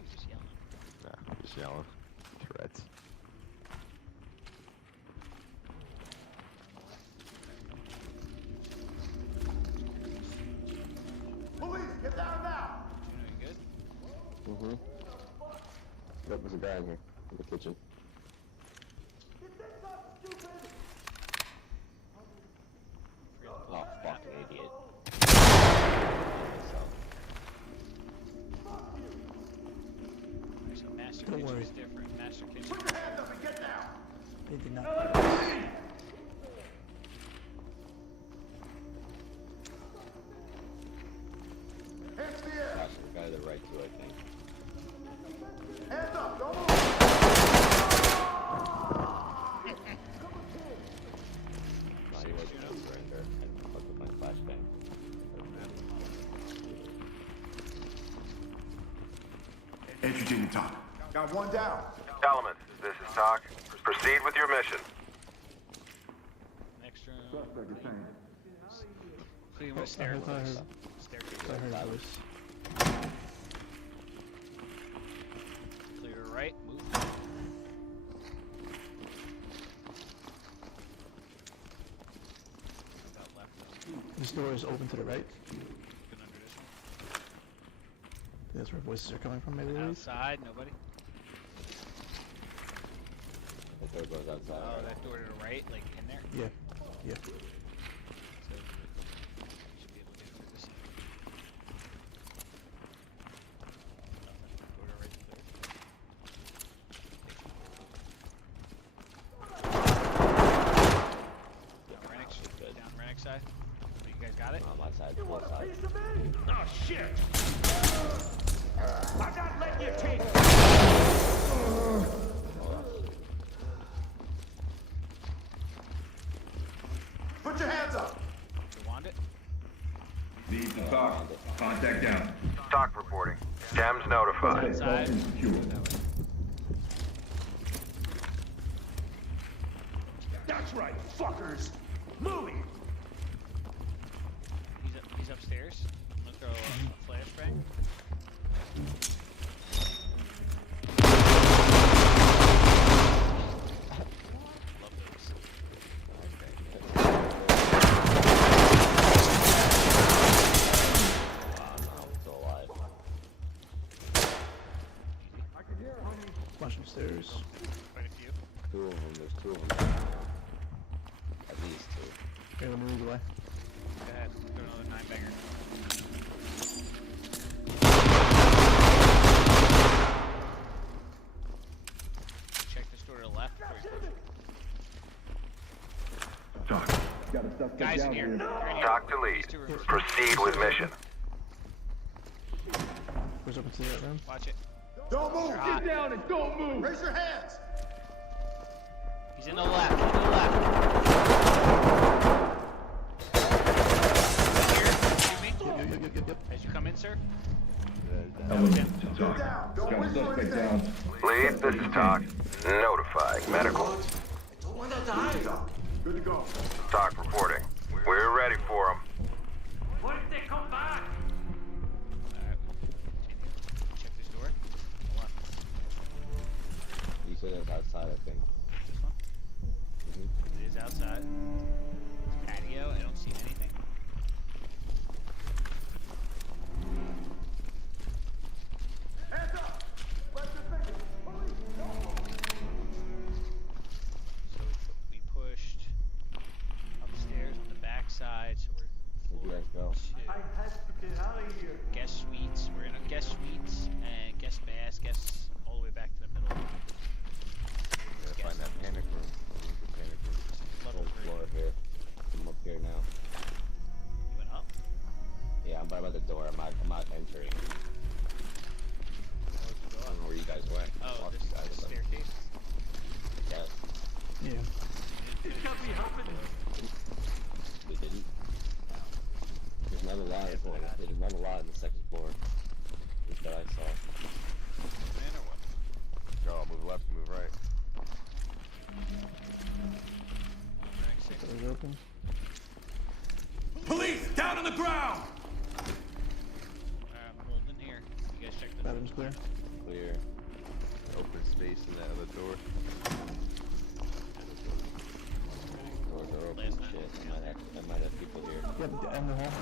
He's just yelling. Nah, I'm just yelling. Tourette's. Police, get down now! You good? Mm-hmm. Yep, there's a guy in here, in the kitchen. Oh, fucking idiot. So Master Don't Kitchen worry. is different. Master Kitchen. Put your hands up and get down! They did not. Hands in the air! Gosh, the guy to the right too, I think. Hands up, don't move! No, he wasn't a surrender. I fucked with my flashbang. Entry team to talk. Got one down. Element, this is Talk. Proceed with your mission. Next room. Clear with staircase. I heard a voice. Clear right. Move. About left. This door is open to the right. Looking under this one. That's where voices are coming from, maybe, Luis? Outside, nobody. The door goes outside. Oh, that door to the right, like in there? Yeah. Yeah. So, should be able to get through this. Door to the right clear. Down Rennick's side. You guys got it? On my side, left side. Oh, shit! I'm not letting you take... Put your hands up! You want it? Need to talk. Contact down. Talk reporting. Dems notified. Inside. That's right, fuckers! Moving! He's upstairs. I'm gonna throw a flashbang. Love those. Still alive. Bunch of stairs. Quite a few. Two of them, there's two of them. At least two. Okay, let me move away. Go ahead. Throw another 9-banger. Check this door to the left. Talk. Got a suspect Guys in down here. here. They're in here. Talk to lead. These two are- Proceed with mission. Where's open to that room? Watch it. Don't move! Get down and don't move! Raise your hands! He's in the left. In the left. Right here. Shoot me. Yep. As you come in, sir. Element to talk. Down! Don't Got a wait for suspect anything! down. Lead, this is Talk. Notifying medical. Don't want to die. Good to go. Talk reporting. We're ready for him. What if they come back? Alright. Check this door. Hold on. You said it was outside, I think. This one? It is outside. It's patio. I don't see anything. Hands up! Left your fingers! Police, don't move! So we pushed upstairs on the back side, so we're Where'd you floor guys go? 2. I have to get out of here. Guest suites. We're in a guest suites and guest baths. Guests all the way back to the middle. Gotta find that panic room. Panic room. Level Whole 3. floor here. I'm up here now. You went up? Yeah, I'm by the door. I'm not entering. I don't know where you guys went. Oh, Fuck this you guys, but- staircase? Yes. Yeah. It can't be happening. We didn't. There's not a lot. There's not a lot in the second floor. At least that I saw. Man or what? Go, move left, move right. Doors open. Police, down on the ground! I'm holding here. You guys check the Bathroom's clear. Clear. space in that other door. Doors are open. Shit, I might have people here. Yep, end the hall.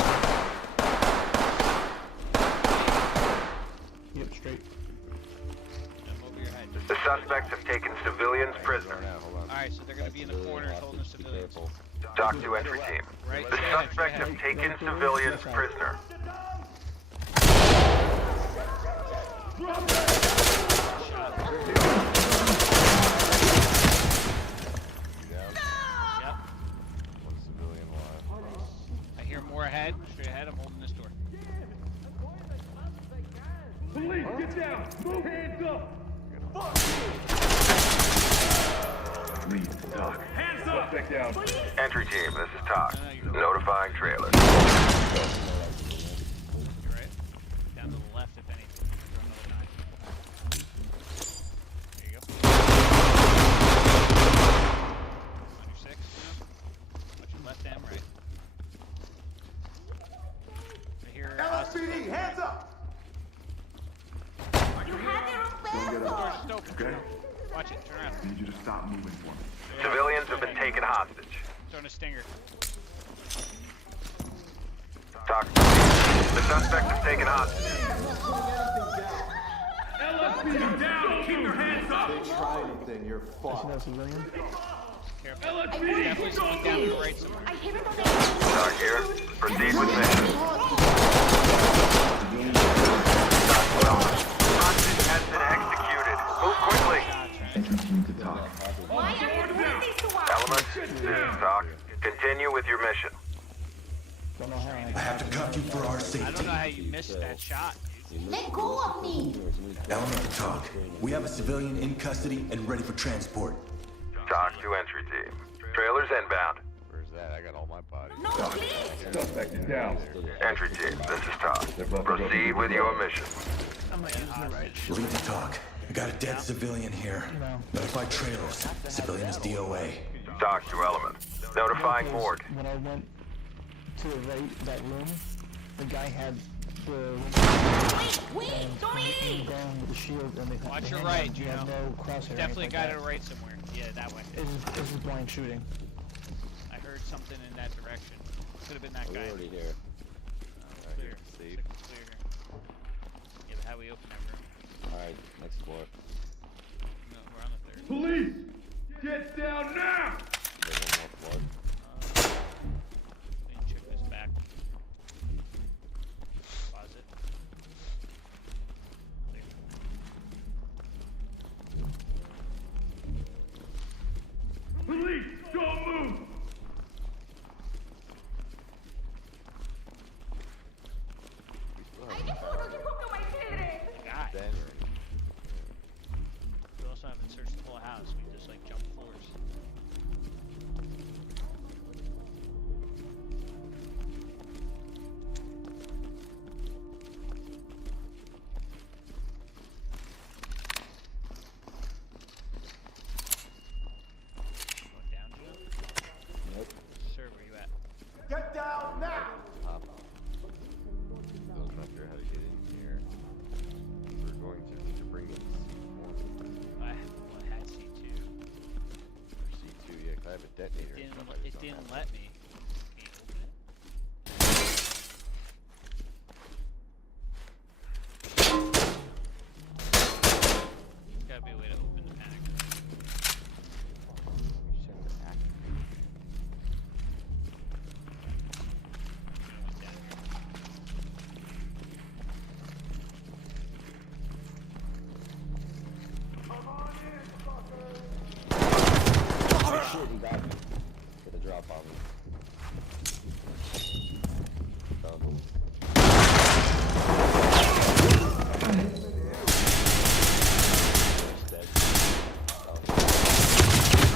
Yep, straight. Over your head. The suspects have taken civilians prisoner. Alright, so they're going to be in the corners holding the civilians. Talk to entry team. Right, The suspects have taken civilians prisoner. Yep. One civilian alive. I hear more ahead. Straight ahead. I'm holding this door. Police, get down! Move hands up! Lead, Doc. Hands up! Suspect down. Entry team, this is Talk. Notifying trailer. You're right. Down to the left, if anything. Throw another 9. There you go. On your 6, you know? Watch your left and right. I hear LSPD, hands up! You had their own door's just open. Okay? Watch it. Turn around. I need you to stop moving for me. Civilians have been taken hostage. Throwing a stinger. Talk. The suspects have taken hostage. LSPD down! Keep your hands up! Try anything, you're fucked. That's another civilian. Careful. Definitely someone down to the right somewhere. Talk here. Proceed with mission. Hostage has been executed. Move quickly. Entry team to Doc. Element, this is Talk. Continue with your mission. Don't know how I have to cuff you for our I safety. don't know how you missed that shot. Let go of me. Element to Talk. We have a civilian in custody and ready for transport. Talk to entry team. Trailers inbound. Where's that? I got all my bodies. No, please. Suspect is down. Entry team, this is Talk. Proceed with your mission. I'm not using the right. Lead to Talk. I got a dead civilian here. Notify trailers. Civilian is DOA. Talk to Element. Notifying morgue. When I went to the right, that room, the guy had the Wait, don't leave. going with the shield and they Watch the your handgun, right, you Juno. have no crosshair. Definitely a guy to to the right somewhere. Yeah, that way. This is blind shooting. I heard something in that direction. Could have been that We're guy. already here. Clear. Safe. Looks clear here. Yeah, but how we open that room? Alright, next floor. No, we're on the 3rd. Police! Get down now! There's one more floor. Let me check this back. Closet. There. Police, don't move! Guy. Ben or We also haven't searched the whole house. We just like jump floors. Going down, Joe? Nope. Sir, where you at? Get down now! top. Still not sure how to get in here. We're going to need to bring in C4. I had C2. Or C2, yeah, 'cause I have a detonator. and stuff, I just It don't didn't have let me. Can you open it? There's gotta be a way to open the panic room. Send it back. You know what's down here. Shit, he got me. Get a drop on me. Found him. He's dead. Found him.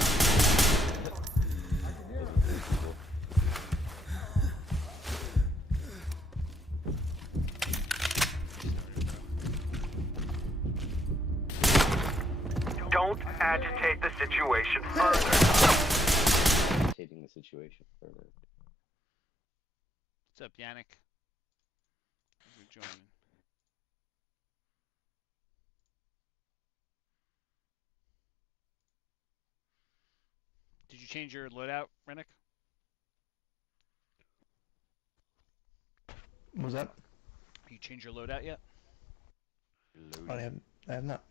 Don't agitate the situation further. Taking the situation further. What's up, Yannick? Thanks for joining. change your loadout, Rennick? What was that? You change your loadout yet? I have not.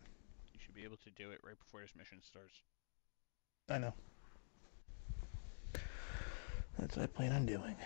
You should be able to do it right before this mission starts. I know. That's what I plan on doing.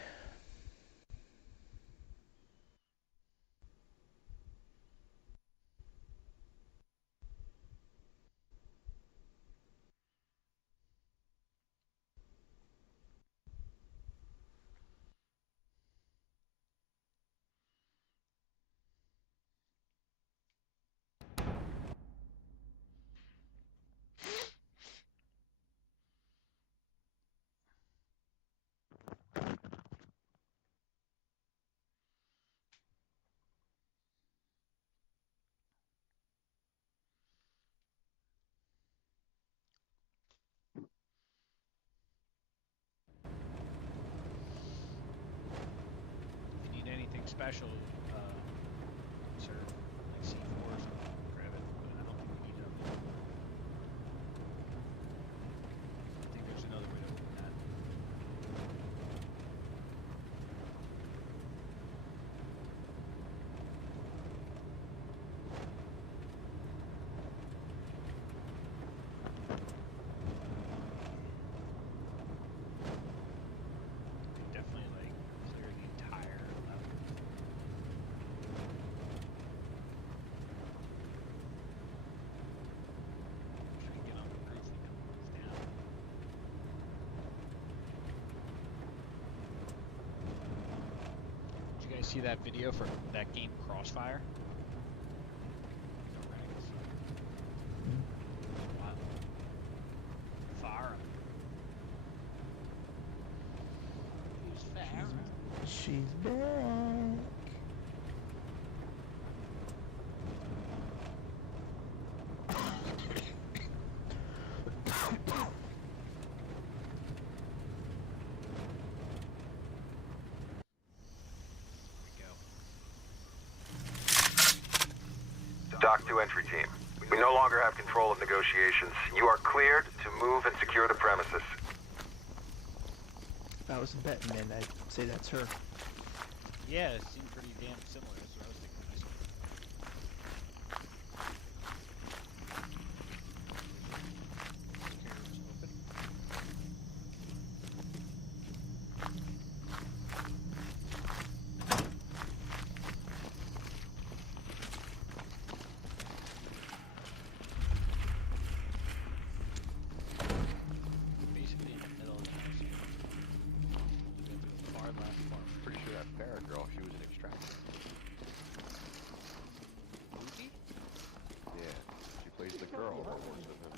If you need anything special, sir, like C4 or something, grab it. But I don't think we need it. I think there's another way to open that. Definitely like clear the entire level. Should we get on the roof? We can move down. Did you guys see that video for that game Crossfire? Wow. Fire. Who's Farah? She's back. Dock 2 entry team. We no longer have control of negotiations. You are cleared to move and secure the premises. If I was betting, then I'd say that's her. Yeah, it seemed pretty damn similar. That's what I was thinking when I saw it. Basically in the middle of the house. Far left, far right. Pretty sure that Farah girl, she was an extractor. Movie? Yeah, she plays the girl that works with him.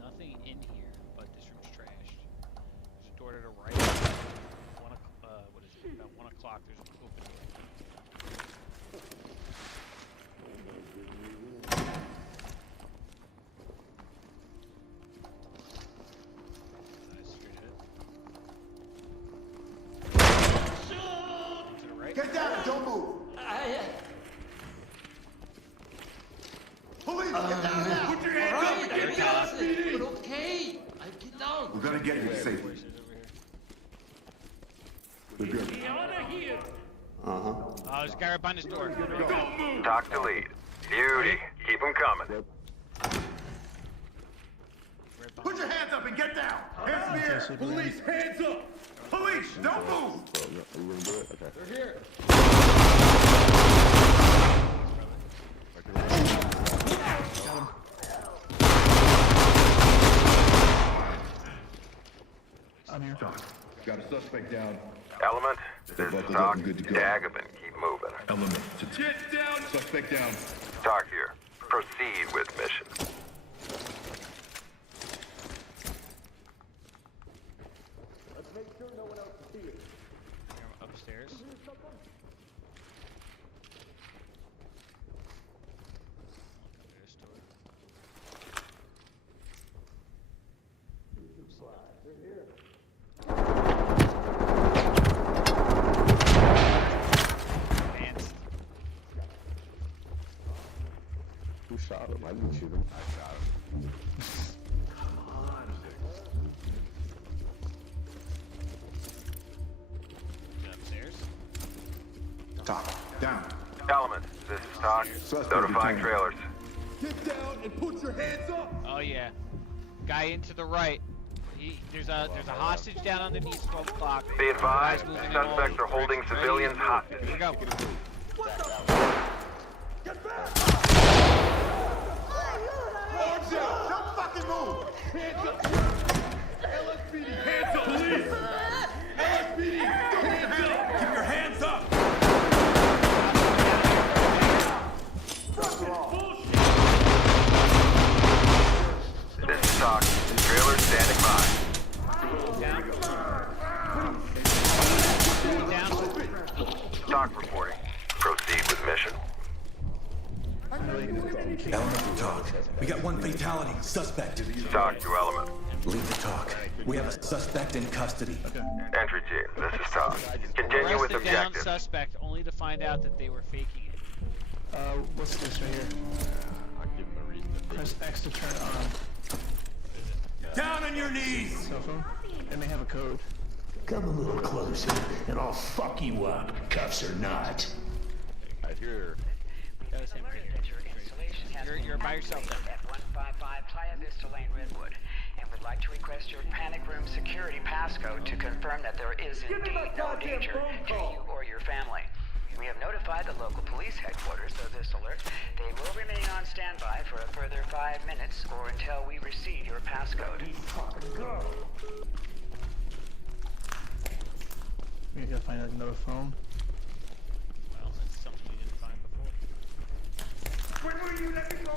Nothing in here, but this room's trashed. There's a door to the right. What is it? About 1 o'clock, there's an open door. Nice, straight ahead. To the right. Get down and don't move. Police, get down now. Put your hands up. Right, I guess it, but okay. I get down. We're gonna get you safe. We're good. Oh, there's a guy right behind this door. Dock to lead. Beauty. Keep them coming. Put your hands up and get down. Hands in the air. Police, hands up. Police, don't move. Are you gonna do it? Okay. They're here. I'm here. Got a suspect down. Element, this is Buckles up Doc. and good to go. Dagobin, keep moving. Element to get down. Suspect down. Doc here. Proceed with mission. Let's make sure no one else sees it. Upstairs. shot him. I didn't shoot him. I shot him. Come on. Upstairs. Talk. Down. Element, this is Talk. Notifying trailers. Get down and put your hands up. Oh yeah. Guy into the right. There's a hostage down underneath 12 o'clock. Be advised, suspects are holding civilians hostage. Here we go. Get back! Arms out! Don't fucking move! Hands up! LSPD! Hands up! Police! LSPD! Hands up! Keep your hands up! This is Talk. Trailer standing by. Talk reporting. Proceed with mission. Element to Talk. We got one fatality. Suspect. Talk to Element. Leave the Talk. We have a suspect in custody. Entry team, this is Talk. Continue with Arrested down objective. suspect, only to find out that they were faking it. What's this right here? I'll give him a reason to think. Press X to turn on. Down on your knees! Cell phone? It may have a code. Come a little closer, and I'll fuck you up, cuffs or not. I hear. That was him right here. You're by yourself then. At 155 Playa Vista Lane, Redwood, and would like to request your panic room security passcode to confirm that there is indeed no danger to you or your family. We have notified the local police headquarters of this alert. They will remain on standby for a further 5 minutes or until we receive your passcode. We gotta find another phone. Well, that's something we didn't find before. When will you let me go?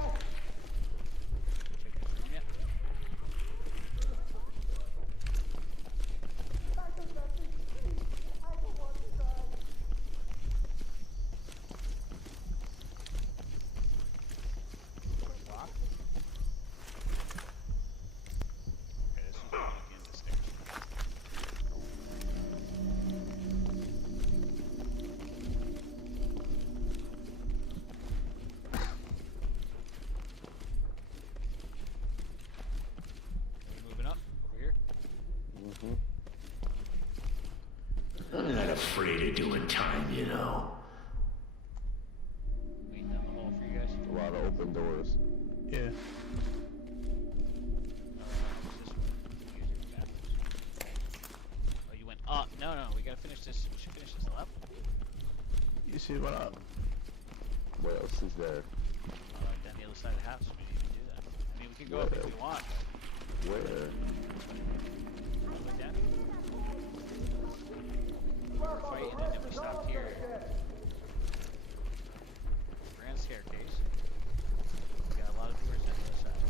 Yeah. I'm not afraid of doing time, you know. Waiting down the hall for you guys. A lot of open doors. Yeah. Oh, you went up. No, we gotta finish this. We should finish this level. You see what up? What else is there? Down the other side of the house. We didn't even do that. I mean, we can go up if we want. Where? All the way down. We're fighting and then we stopped here. Grand staircase. We got a lot of doors on the other side.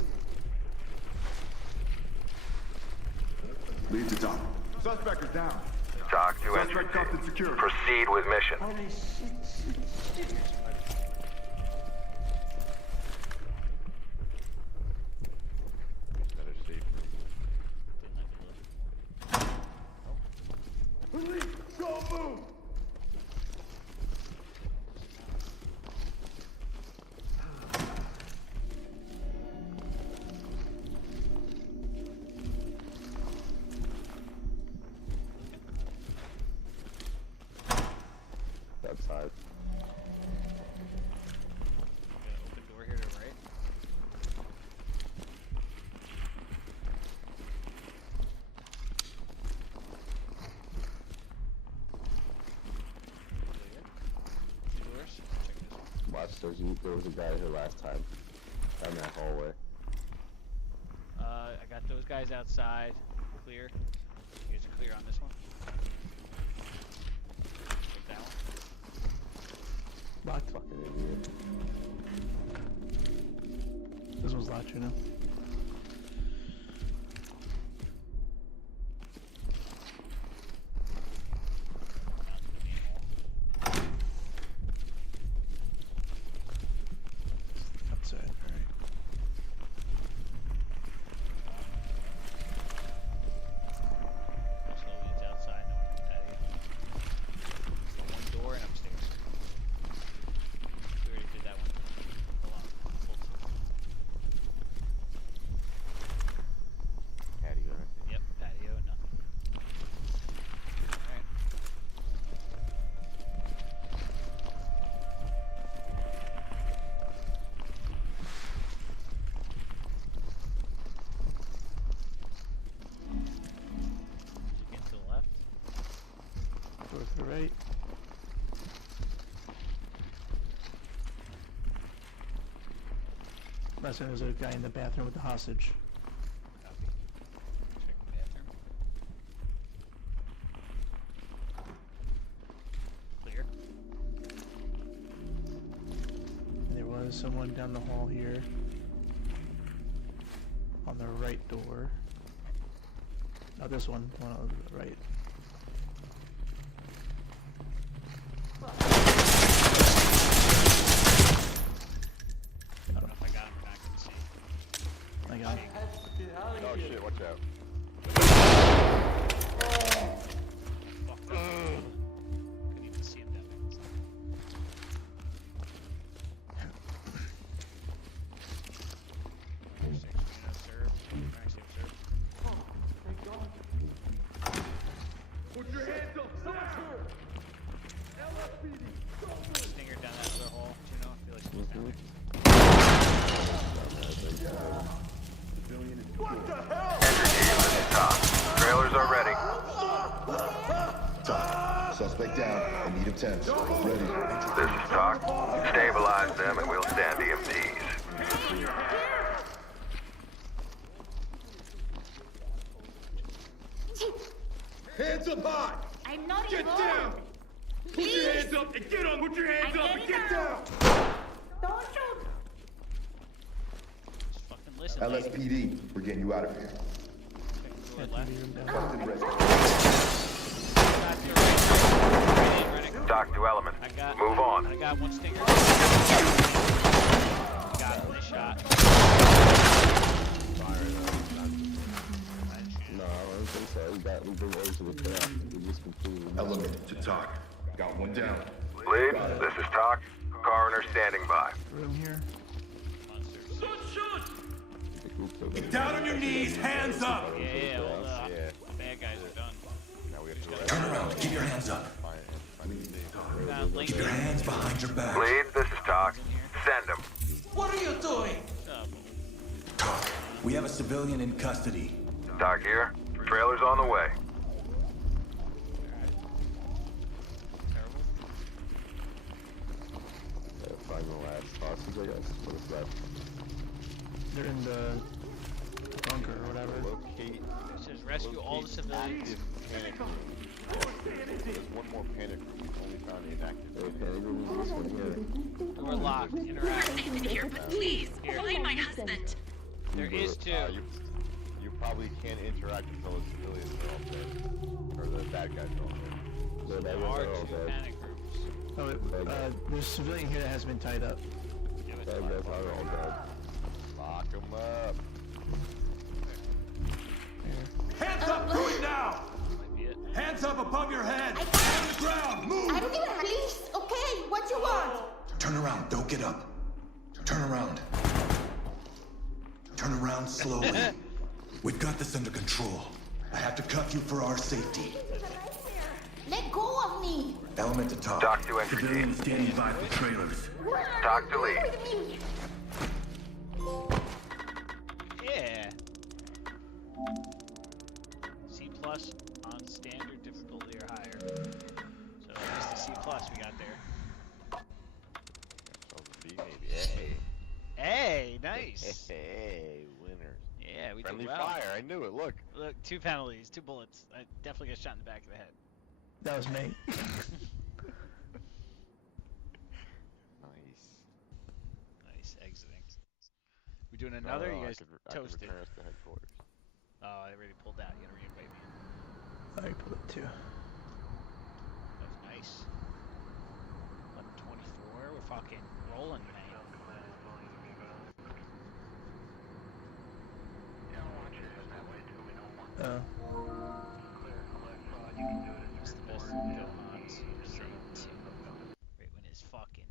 Lead to Talk. Suspect is down. Talk to entry Suspect cuffed and team. secure. Proceed with mission. Holy shit. Better safe. Police, don't move! That side. Open door here to the right. Two doors. Check this one. Watch, there was a guy here last time. Down that hallway. I got those guys outside. Clear. You guys are clear on this one. Take that one. Locked. Fucking idiot. This one's locked, you know. Outside, alright. Slowly, it's outside. No one looked at you. So one door and upstairs. We already did that one. Hold on. Hold on. Last time there was a guy in the bathroom with the hostage. Copy. Check the bathroom. Clear. And there was someone down the hall here. On the right door. Not this one on the right. I don't know if I got him or not. Couldn't see. I got him. Oh shit, watch out. Fucked up. Couldn't even see him down there. Put your hands up! Someone's hurt! LSPD! Stinger down that other hole. Do you know? I feel like he's down there. What the hell? Top. Trailers are ready. Talk. Suspect down. I need him tense. Ready. This is Talk. Stabilize them and we'll stand EMTs. Hands up high! I'm not Get involved. down! Put your Please. hands up and get on! Put your hands I'm up and getting get down. down! Don't shoot. Just fucking listen. lady. LSPD. We're getting you out of here. Check the door left. Busted ready. Got to your right. Running. Talk to Element. Move on. I got one stinger. Got him. Nice shot. No, I don't think so. We've been orders to the cut. We just completely... Element to talk. Got one down. Lead, this is Talk. Coroner standing by. Room here. Get down on your knees, hands up! Yeah, all the bad guys are done. Now we have to Turn around. Keep your hands up. Keep your hands behind your back. Lead, this is Talk. Send them. What are you doing? Talk. We have a civilian in custody. Talk here. Trailer's on the way. Find the last hostage, I guess. What is that? They're in the bunker or whatever. Locate. It says rescue all the civilians. Panic room. There's one more panic room. We've only found inactive. Panic room is this one here. We're locked. Interact. Here, but please, find my husband. There is two. You probably can't interact until the civilians are all dead. Or the bad guys are all dead. There are two panic rooms. Oh, there's a civilian here that has been tied up. Yeah, Bad guys are all dead. Lock them up. Hands up, do it now! Might be it. Hands up above your head! On the ground, move! I don't even have... Please, okay, what you want? Turn around. Don't get up. Turn around. Turn around slowly. We've got this under control. I have to cuff you for our safety. Let go of me. Element to talk. Talk to entry team. Civilians standing by for trailers. Talk to lead. Yeah. C plus on standard difficulty or higher. So just the C plus we got there. Hey, nice. Hey, winners. Yeah, we Friendly did well. fire. I knew it. Look. Look, 2 penalties, 2 bullets. I definitely got shot in the back of the head. That was me. Nice. Nice exiting. We doing another? You guys I could toasted. return us to headquarters. Oh, I already pulled out. You gotta reinvite me. I pulled it too. That was nice. 11:24. We're fucking rolling, man. It's the best gun mods you've seen too. Right when his fucking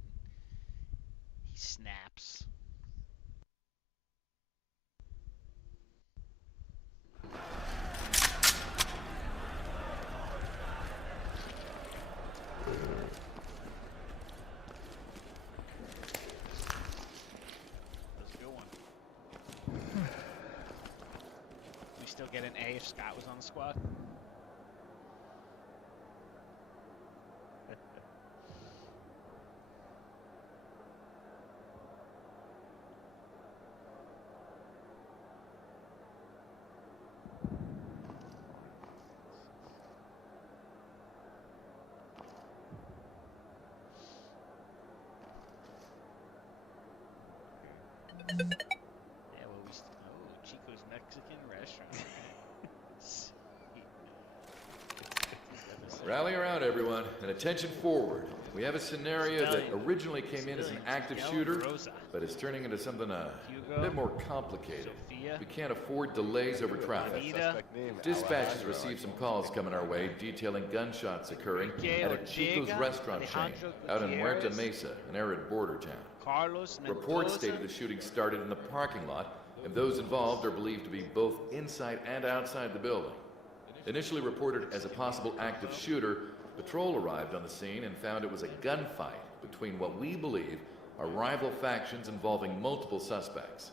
he snaps. That's a good one. We still get an A if Scott was on the squad. Yeah, well, Chico's Mexican restaurant. Rally around, everyone, and attention forward. We have a scenario that originally came in as an active shooter, but is turning into something a bit more complicated. We can't afford delays over traffic. Dispatch has received some calls coming our way detailing gunshots occurring at a Chico's restaurant chain out in Muerta Mesa, an arid border town. Reports stated the shooting started in the parking lot, and those involved are believed to be both inside and outside the building. Initially reported as a possible active shooter, patrol arrived on the scene and found it was a gunfight between what we believe are rival factions involving multiple suspects.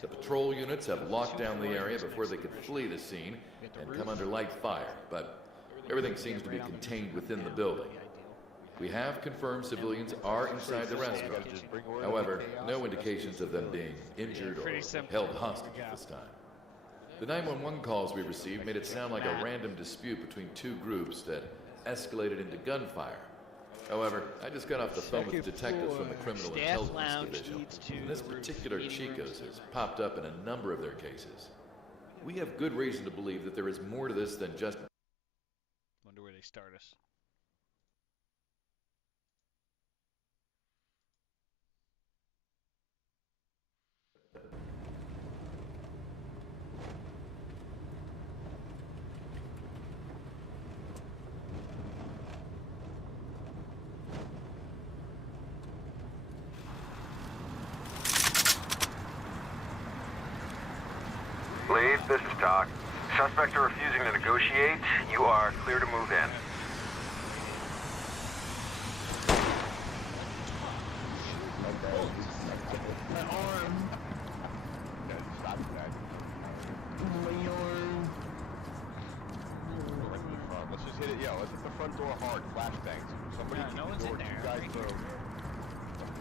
The patrol units have locked down the area before they could flee the scene and come under light fire, but everything seems to be contained within the building. We have confirmed civilians are inside the restaurant. However, no indications of them being injured or held hostage at this time. The 911 calls we received made it sound like a random dispute between two groups that escalated into gunfire. However, I just got off the phone with detectives from the Criminal Intelligence Division, and this particular Chico's has popped up in a number of their cases. We have good reason to believe that there is more to this than just... Wonder where they start us. Lead, this is Doc. Suspects are refusing to negotiate. You are clear to move in. My arm. Stop that. My arm. Right in the front. Let's just hit it. Yeah, let's hit the front door hard. Flashbangs. Somebody keep no the one's door. in there. You guys move.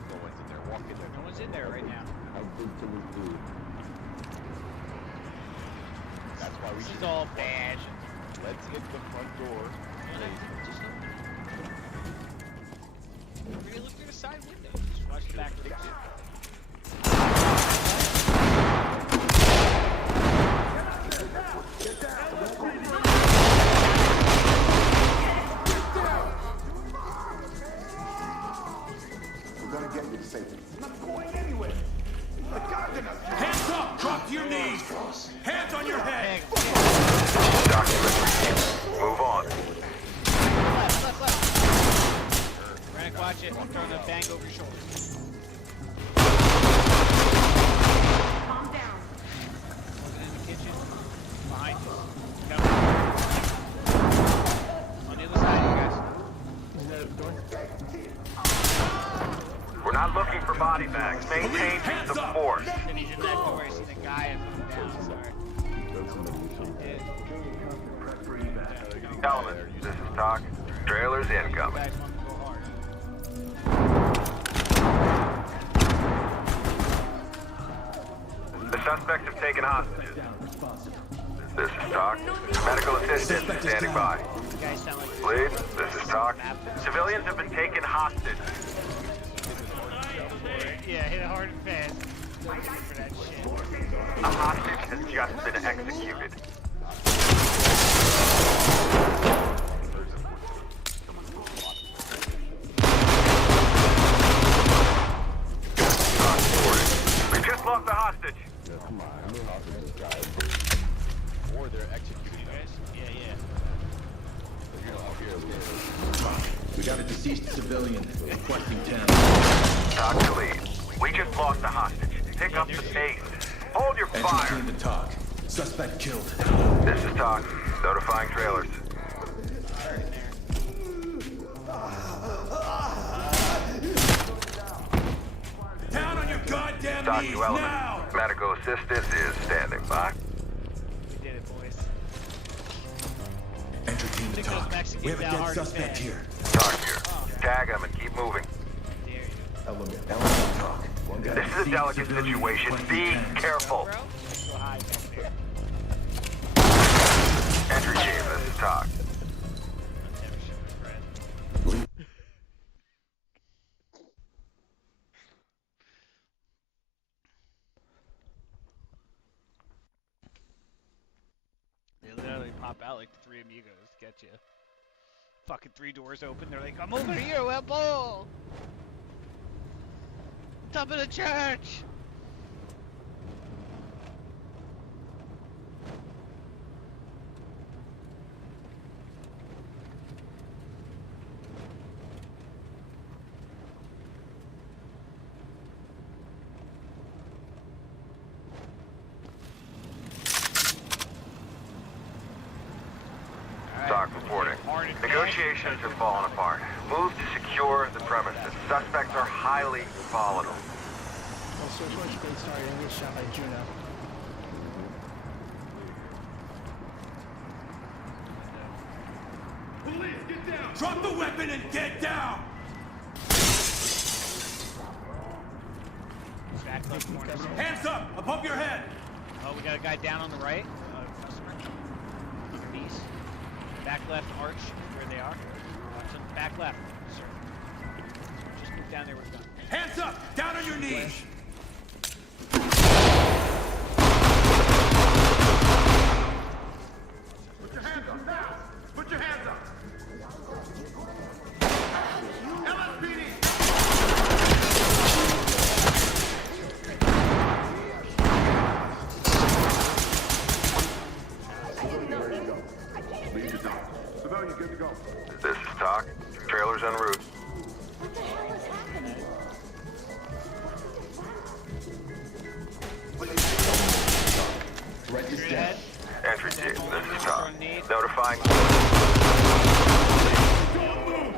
No one's in there. Walk in there. No one's in there right now. How big can we be? That's why we This is all bad. Let's hit the front door. Really look through the side window. Just watch the back of the guy. Get down! We're gonna get you to safety. I'm not going anywhere. Hands up! Drop to your knees! Hands on your head! Move on. Left. Rennick, watch it. I'm throwing a bang over your shoulder. Calm down. Open in the kitchen. Behind you. On the other side, you guys. We're not looking for body bags. Maintain use of force. And he's in that door. I see the guy down. Sorry. Element, this is Doc. Trailers incoming. Guys want to go hard. The suspects have taken hostages. This is Doc. Medical assistant standing by. Lead, this is Doc. Civilians have been taken hostage. Yeah, hit it hard and fast. For that shit. A hostage has just been executed. We just lost the hostage. Yeah, come on. I mean, hostages, guys. Or they're executing us. Yeah. We got a deceased civilian requesting 10. Dr. Lee, we just lost the hostage. Pick up the pace. Hold your fire. Entry team to talk. Suspect killed. This is Doc. Notifying trailers. Down on your goddamn Doc knees to element. now! Medical assistant is standing by. We did it, boys. Entry team to talk. We have a dead hard and suspect fast. here. Doc here. Tag him and keep moving. Element talk. This is a delicate situation. Be careful. Entry team, this is Doc. pop out like the Three Amigos to get you. Fucking 3 doors open. They're like, I'm over here, well, bull. Top of the church. Doc reporting. Negotiations have fallen apart. Move to secure the premises. Suspects are highly volatile. Well, so much great start and get shot by Juno. Police, get down! Drop the weapon and get down! Back left corner. Hands up! Above your head! Oh, we got a guy down on the right. Customer. Underneath. Back left arch, where they are. Back left, sir. Just move down there with the gun. Hands up! Down on your knees! Put your hands up now! Put your hands up! LSPD! Civilian, good to go. This is Doc. Trailer's en route. What the hell is happening? Write this down. Entry team, this is Doc. Notifying. Don't move!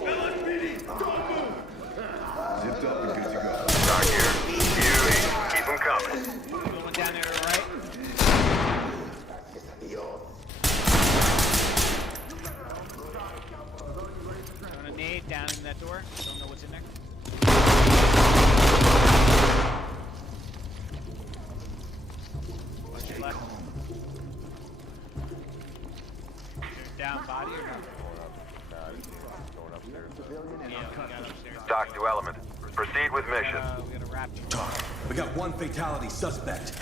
LSPD, don't move! Zipped up and good to go. Doc here. You keep them coming. Going down there to the right. Throwing a nade down in that door. Don't know what's in there. Watch your left. Is there down body or not? Yeah, we got upstairs. Doc to element. Proceed with mission. We got a wrap. Talk. We got one fatality suspect.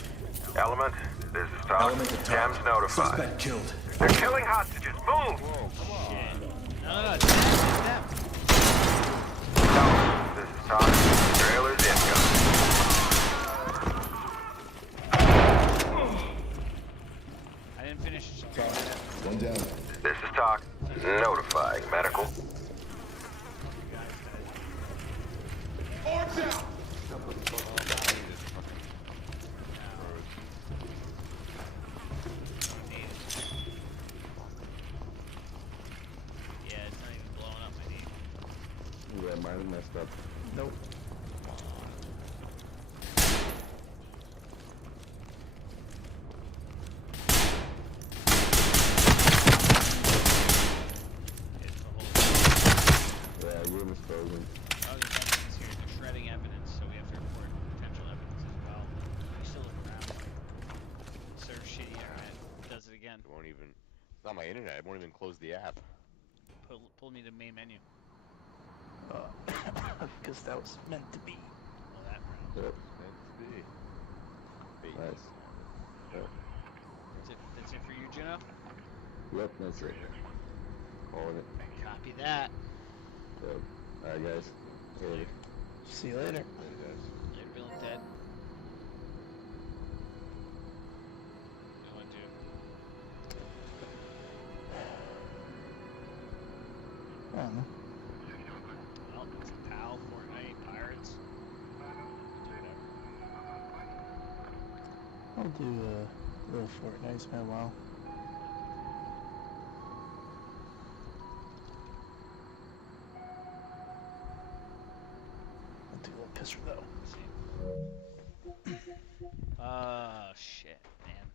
Element, this is Doc. Element to talk. Cam's notified. Suspect killed. They're killing hostages. Move! No, it's them. This is Doc. Trailer's incoming. I didn't finish. One down. This is Doc. Notifying medical. Arms out! Yeah, it's not even blowing up my knee. Yeah, mine messed up. Nope. Yeah, room is frozen. Oh, there's evidence here. They're shredding evidence, so we have to report potential evidence as well. We still look around. Serve shitty internet. Does it again. It won't even. It's not my internet. It won't even close the app. Pull me to main menu. Because that was meant to be. Well, that round. Yep. Meant to be. Nice. Yep. That's it for you, Juno? Yep, that's it. Calling it. Copy that. Yep. Alright, guys. Later. See you later. Later, guys. Later, Bill and Ted. What do you want to do? I don't know. Well, it's a PAL, Fortnite, Pirates. I'll do a little Fortnite. It's been a while. I'll do a little pisser though. Shit, man.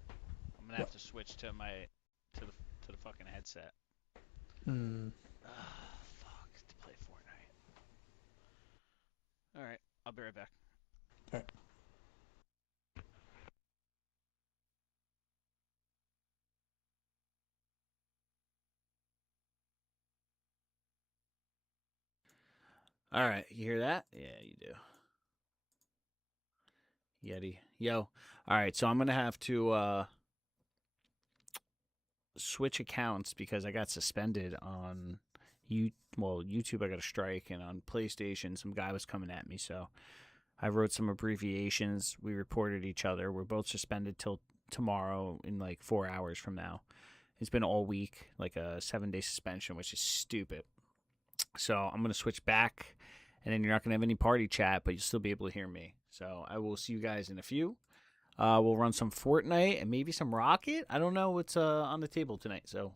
I'm gonna have to switch to the fucking headset. Fuck, to play Fortnite. Alright, I'll be right back. Alright. All right, you hear that? Yeah, you do. Yeti. Yo. All right, so I'm going to have to switch accounts because I got suspended on YouTube. I got a strike, and on PlayStation, some guy was coming at me. So I wrote some abbreviations. We reported each other. We're both suspended till tomorrow in like 4 hours from now. It's been all week, like a 7-day suspension, which is stupid. So I'm going to switch back, and then you're not going to have any party chat, but you'll still be able to hear me. So I will see you guys in a few. We'll run some Fortnite and maybe some Rocket. I don't know what's on the table tonight, so